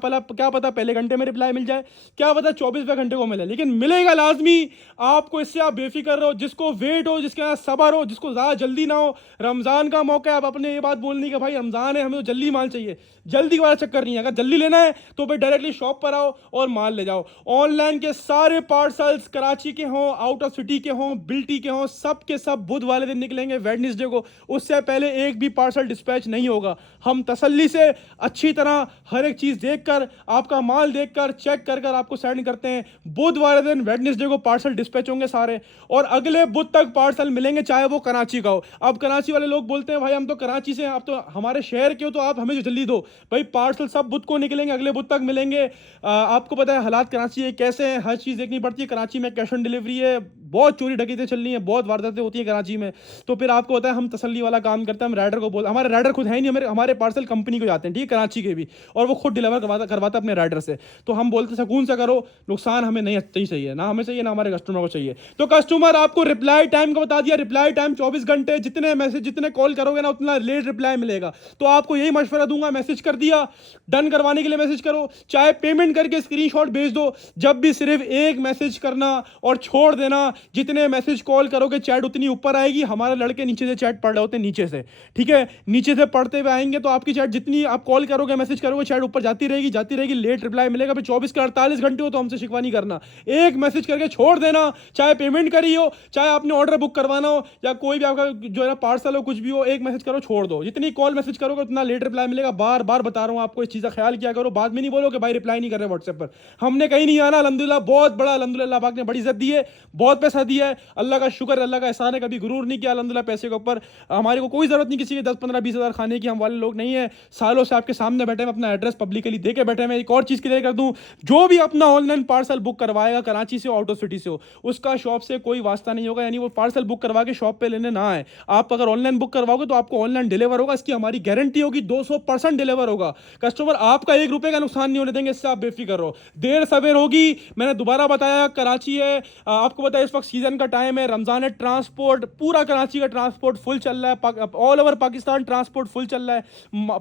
पता पहले घंटे में रिप्लाई मिल जाए, क्या पता 24वें घंटे को मिले, लेकिन मिलेगा लाजमी आपको। इससे आप बेफिक्र रहो, जिसको वेट हो, जिसके यहाँ सब्र हो, जिसको ज़्यादा जल्दी ना हो। रमज़ान का मौका है, आप अपने ये बात बोलनी कि भाई रमज़ान है, हमें तो जल्दी माल चाहिए, जल्दी वाला चक्कर नहीं है। अगर जल्दी लेना है तो फिर डायरेक्टली शॉप पर आओ और माल ले जाओ। ऑनलाइन के सारे पार्सल्स कराची के हों, आउट ऑफ सिटी के हों, बिल्टी के हों, सब के सब बुध वाले दिन निकलेंगे, वेडनेसडे को। उससे पहले एक भी पार्सल डिस्पैच नहीं होगा। हम तसल्ली से अच्छी तरह हर एक चीज़ देखकर, आपका माल देखकर, चेक कर कर आपको सेंड करते हैं। बुध वाले दिन, वेडनेसडे को पार्सल डिस्पैच होंगे सारे, और अगले बुध तक पार्सल मिलेंगे, चाहे वो कराची का हो। अब कराची वाले लोग बोलते हैं भाई हम तो कराची से हैं, आप तो हमारे शहर के हो, तो आप हमें जल्दी दो। भाई पार्सल सब बुध को निकलेंगे, अगले बुध तक मिलेंगे। आपको पता है हालात कराची है कैसे हैं, हर चीज़ देखनी पड़ती है। कराची में कैश ऑन डिलीवरी है, बहुत चोरी डकैती चल रही है, बहुत वारदातें होती है कराची में। तो फिर आपको होता है हम तसल्ली वाला काम करते हैं, हम राइडर को बोल, हमारे राइडर खुद है नहीं, हमारे पार्सल कंपनी को जाते हैं, ठीक है, कराची के भी, और वो खुद डिलीवर करवाता अपने राइडर से। तो हम बोलते सुकून से करो, नुकसान हमें नहीं चाहिए, ना हमें चाहिए ना हमारे कस्टमर को चाहिए। तो कस्टमर आपको रिप्लाई टाइम को बता दिया, रिप्लाई टाइम 24 घंटे, जितने मैसेज जितने कॉल करोगे ना उतना लेट रिप्लाई मिलेगा। तो आपको यही मशवरा दूंगा, मैसेज कर दिया, डन करवाने के लिए मैसेज करो, चाहे पेमेंट करके स्क्रीनशॉट भेज दो, जब भी सिर्फ एक मैसेज करना और छोड़ देना। जितने मैसेज कॉल करोगे चैट उतनी ऊपर आएगी, हमारे लड़के नीचे से चैट पढ़ रहे होते हैं, नीचे से, ठीक है, नीचे से पढ़ते हुए आएंगे, तो आपकी चैट जितनी आप कॉल करोगे मैसेज करोगे चैट ऊपर जाती रहेगी, लेट रिप्लाई मिलेगा। फिर 24 के 48 घंटे हो तो हमसे शिकवा नहीं करना, एक मैसेज करके छोड़ देना, चाहे पेमेंट करी हो, चाहे आपने ऑर्डर बुक करवाना हो, या कोई भी आपका जो है ना पार्सल हो, कुछ भी हो, एक मैसेज करो छोड़ दो। जितनी कॉल मैसेज करोगे उतना लेट रिप्लाई मिलेगा। बार बार बता रहा हूं आपको, इस चीज़ का ख्याल किया करो। बाद में नहीं बोलो कि भाई रिप्लाई नहीं कर रहे व्हाट्सएप पर, हमने कहीं नहीं आना। अल्हम्दुलिल्लाह बहुत बड़ा, अल्हम्दुलिल्लाह पाक ने बड़ी इज्जत दी है, बहुत पैसा दिया है, अल्लाह का शुक्र, अल्लाह का एहसान है, कभी गुरूर नहीं किया अल्हम्दुलिल्लाह पैसे के ऊपर। हमारे को कोई ज़रूरत नहीं किसी के 10-15-20 हज़ार खाने की, हम वाले लोग नहीं है। सालों से आपके सामने बैठे हैं, अपना एड्रेस पब्लिकली दे के बैठे हैं। मैं एक और चीज़ क्लियर कर दूँ, जो भी अपना ऑनलाइन पार्सल बुक करवाएगा, कराची से हो, आउट ऑफ सिटी से हो, उसका शॉप से कोई वास्ता नहीं होगा, यानी वो पार्सल बुक करवा के शॉप पे लेने ना आए। आप अगर ऑनलाइन बुक करवाओगे तो आपको ऑनलाइन डिलीवर होगा, इसकी हमारी गारंटी होगी, 200% डिलीवर होगा। कस्टमर आपका 1 रुपए का नुकसान नहीं होने देंगे, इससे आप बेफिक्र रहो। देर सवेर होगी, मैंने दोबारा बताया, कराची है, आपको बताया इस वक्त सीजन का टाइम है, रमजान है, ट्रांसपोर्ट पूरा कराची का ट्रांसपोर्ट फुल चल रहा है, all over Pakistan transport full चल रहा है,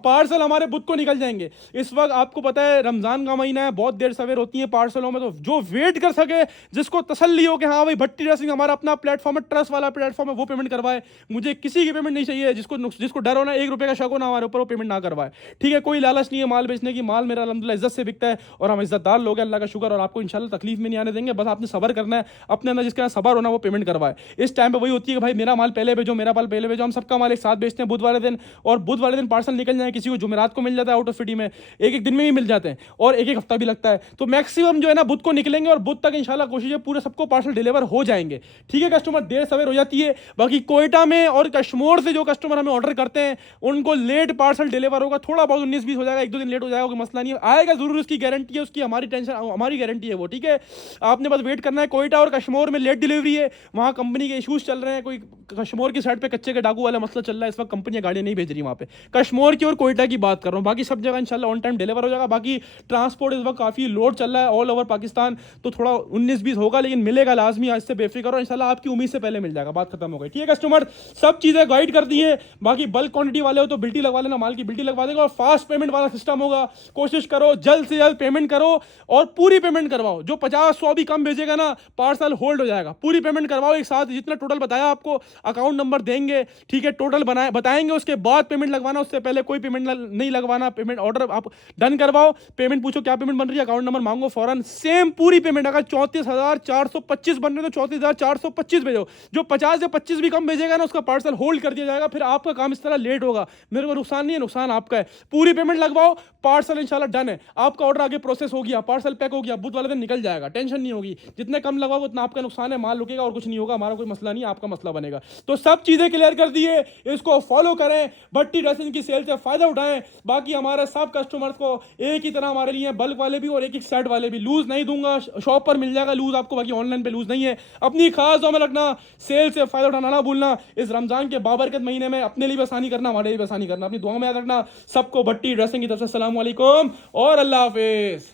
पार्सल हमारे बुध को निकल जाएंगे। इस वक्त आपको पता है रमजान का महीना है, बहुत देर सवेर होती है पार्सलों में, तो जो वेट कर सके, जिसको तसल्ली हो कि हाँ भाई भट्टी ड्रेसिंग हमारा अपना प्लेटफॉर्म है, ट्रस्ट वाला प्लेटफॉर्म है, वो पेमेंट करवाए। मुझे किसी की पेमेंट नहीं चाहिए, जिसको डर हो ना 1 रुपए का शक हो ना हमारे ऊपर, वो पेमेंट ना करवाए। ठीक है, कोई लालच नहीं है माल बेचने की, माल मेरा अल्हम्दुलिल्लाह इज्जत से बिकता है और हम इज्जतदार लोग हैं, अल्लाह का शुक्र, और आपको इंशाल्लाह तकलीफ में नहीं आने देंगे। बस आपने सब्र करना है, अपने अंदर जिसका सब्र होना वो पेमेंट करवाए। इस टाइम पे वही होती है कि भाई मेरा माल पहले भेजो, मेरा माल पहले भेजो, हम सबका माल एक साथ बेचते हैं बुध वाले दिन, और बुध वाले दिन पार्सल निकल जाए, किसी को जुमेरात को मिल जाता है आउट ऑफ सिटी में, एक एक दिन में भी मिल जाते हैं, और एक एक हफ्ता भी लगता है। तो मैक्सिमम जो है ना बुध को निकलेंगे, और बुध तक इंशाल्लाह कोशिश है पूरे सबको पार्सल डिलीवर हो जाएंगे। ठीक है, कस्टमर देर सवेर हो जाती है। बाकी कोयटा में और कश्मीर से जो कस्टमर हमें ऑर्डर करते हैं उनको लेट पार्सल डिलीवर होगा, थोड़ा बहुत 19-20 हो जाएगा, 1-2 दिन लेट हो जाएगा, कोई मसला नहीं है, आएगा जरूर, उसकी गारंटी है, उसकी हमारी टेंशन, हमारी गारंटी है वो। ठीक है, आपने बस वेट करना है। कोयटा और कश्मीर में लेट डिलीवरी है, वहाँ कंपनी के इशूज चल रहे हैं, कोई कश्मीर की साइड पे कच्चे के डाकू वाला मसला चल रहा है, इस वक्त कंपनियां गाड़ियां नहीं भेज रही वहाँ पे। कश्मीर की और कोयटा की बात कर रहा हूँ, बाकी सब जगह इंशाल्लाह ऑन टाइम डिलीवर हो जाएगा। बाकी ट्रांसपोर्ट इस वक्त काफ़ी लोड चल रहा है ऑल ओवर पाकिस्तान, तो थोड़ा 19-20 होगा, लेकिन मिलेगा लाजमी, आज से बेफिक्र हो, इंशाल्लाह आपकी उम्मीद से पहले मिल जाएगा, बात खत्म हो गई। ठीक है कस्टमर, सब चीज़ें गाइड कर दी है। बाकी बल्क क्वांटिटी वाले हो तो बिल्टी लगवा लेना, माल की बिल्टी लगवा देगा, और फास्ट पेमेंट वाला सिस्टम होगा। कोशिश करो जल्द से जल्द पेमेंट करो, और पूरी पेमेंट करवाओ। जो 50-100 भी कम भेजेगा ना, पार्सल होल्ड हो जाएगा। पूरी पेमेंट करवाओ एक साथ, जितना टोटल बताया आपको, अकाउंट नंबर देंगे, ठीक है, टोटल बताएंगे, उसके बाद पेमेंट लगवाना, उससे पहले कोई पेमेंट नहीं लगवाना। पेमेंट ऑर्डर आप डन करवाओ, पेमेंट पूछो क्या पेमेंट बन रही है, अकाउंट नंबर मांगो, फौरन सेम पूरी पेमेंट। अगर 34,425 बन रहे तो 34,425 भेजो। जो 50 या 25 भी कम भेजेगा ना, उसका पार्सल होल्ड कर दिया जाएगा, फिर आपका काम इस तरह लेट होगा, मेरे को नुकसान नहीं है, नुकसान आपका है। पूरी पेमेंट लगवाओ, पार्सल इंशाल्लाह डन है, आपका ऑर्डर आगे प्रोसेस हो गया, पार्सल पैक हो गया, बुध वाले दिन निकल जाएगा, टेंशन नहीं होगी। जितने कम लगवाओगे उतना आपका नुकसान है, माल रुकेगा और कुछ नहीं होगा, हमारा कोई मसला नहीं है, आपका मसला बनेगा। तो सब चीजें क्लियर कर दिए, इसको फॉलो करें, भट्टी ड्रेसिंग की सेल से फायदा उठाएं। बाकी हमारे सब कस्टमर्स को एक ही तरह हमारे लिए बल्क वाले भी और एक एक सेट वाले भी, लूज नहीं दूंगा, शॉप पर मिल जाएगा लूज आपको, बाकी ऑनलाइन पे लूज नहीं है। अपनी खास दुआ में रखना, सेल से फायदा उठाना ना भूलना। इस रमजान के बाबरकत महीने में अपने लिए भी आसानी करना, हमारे लिए भी आसानी करना, अपनी दुआ में याद रखना। सबको भट्टी ड्रेसिंग की तरफ से अस्सलाम वालेकुम और अल्लाह हाफिज।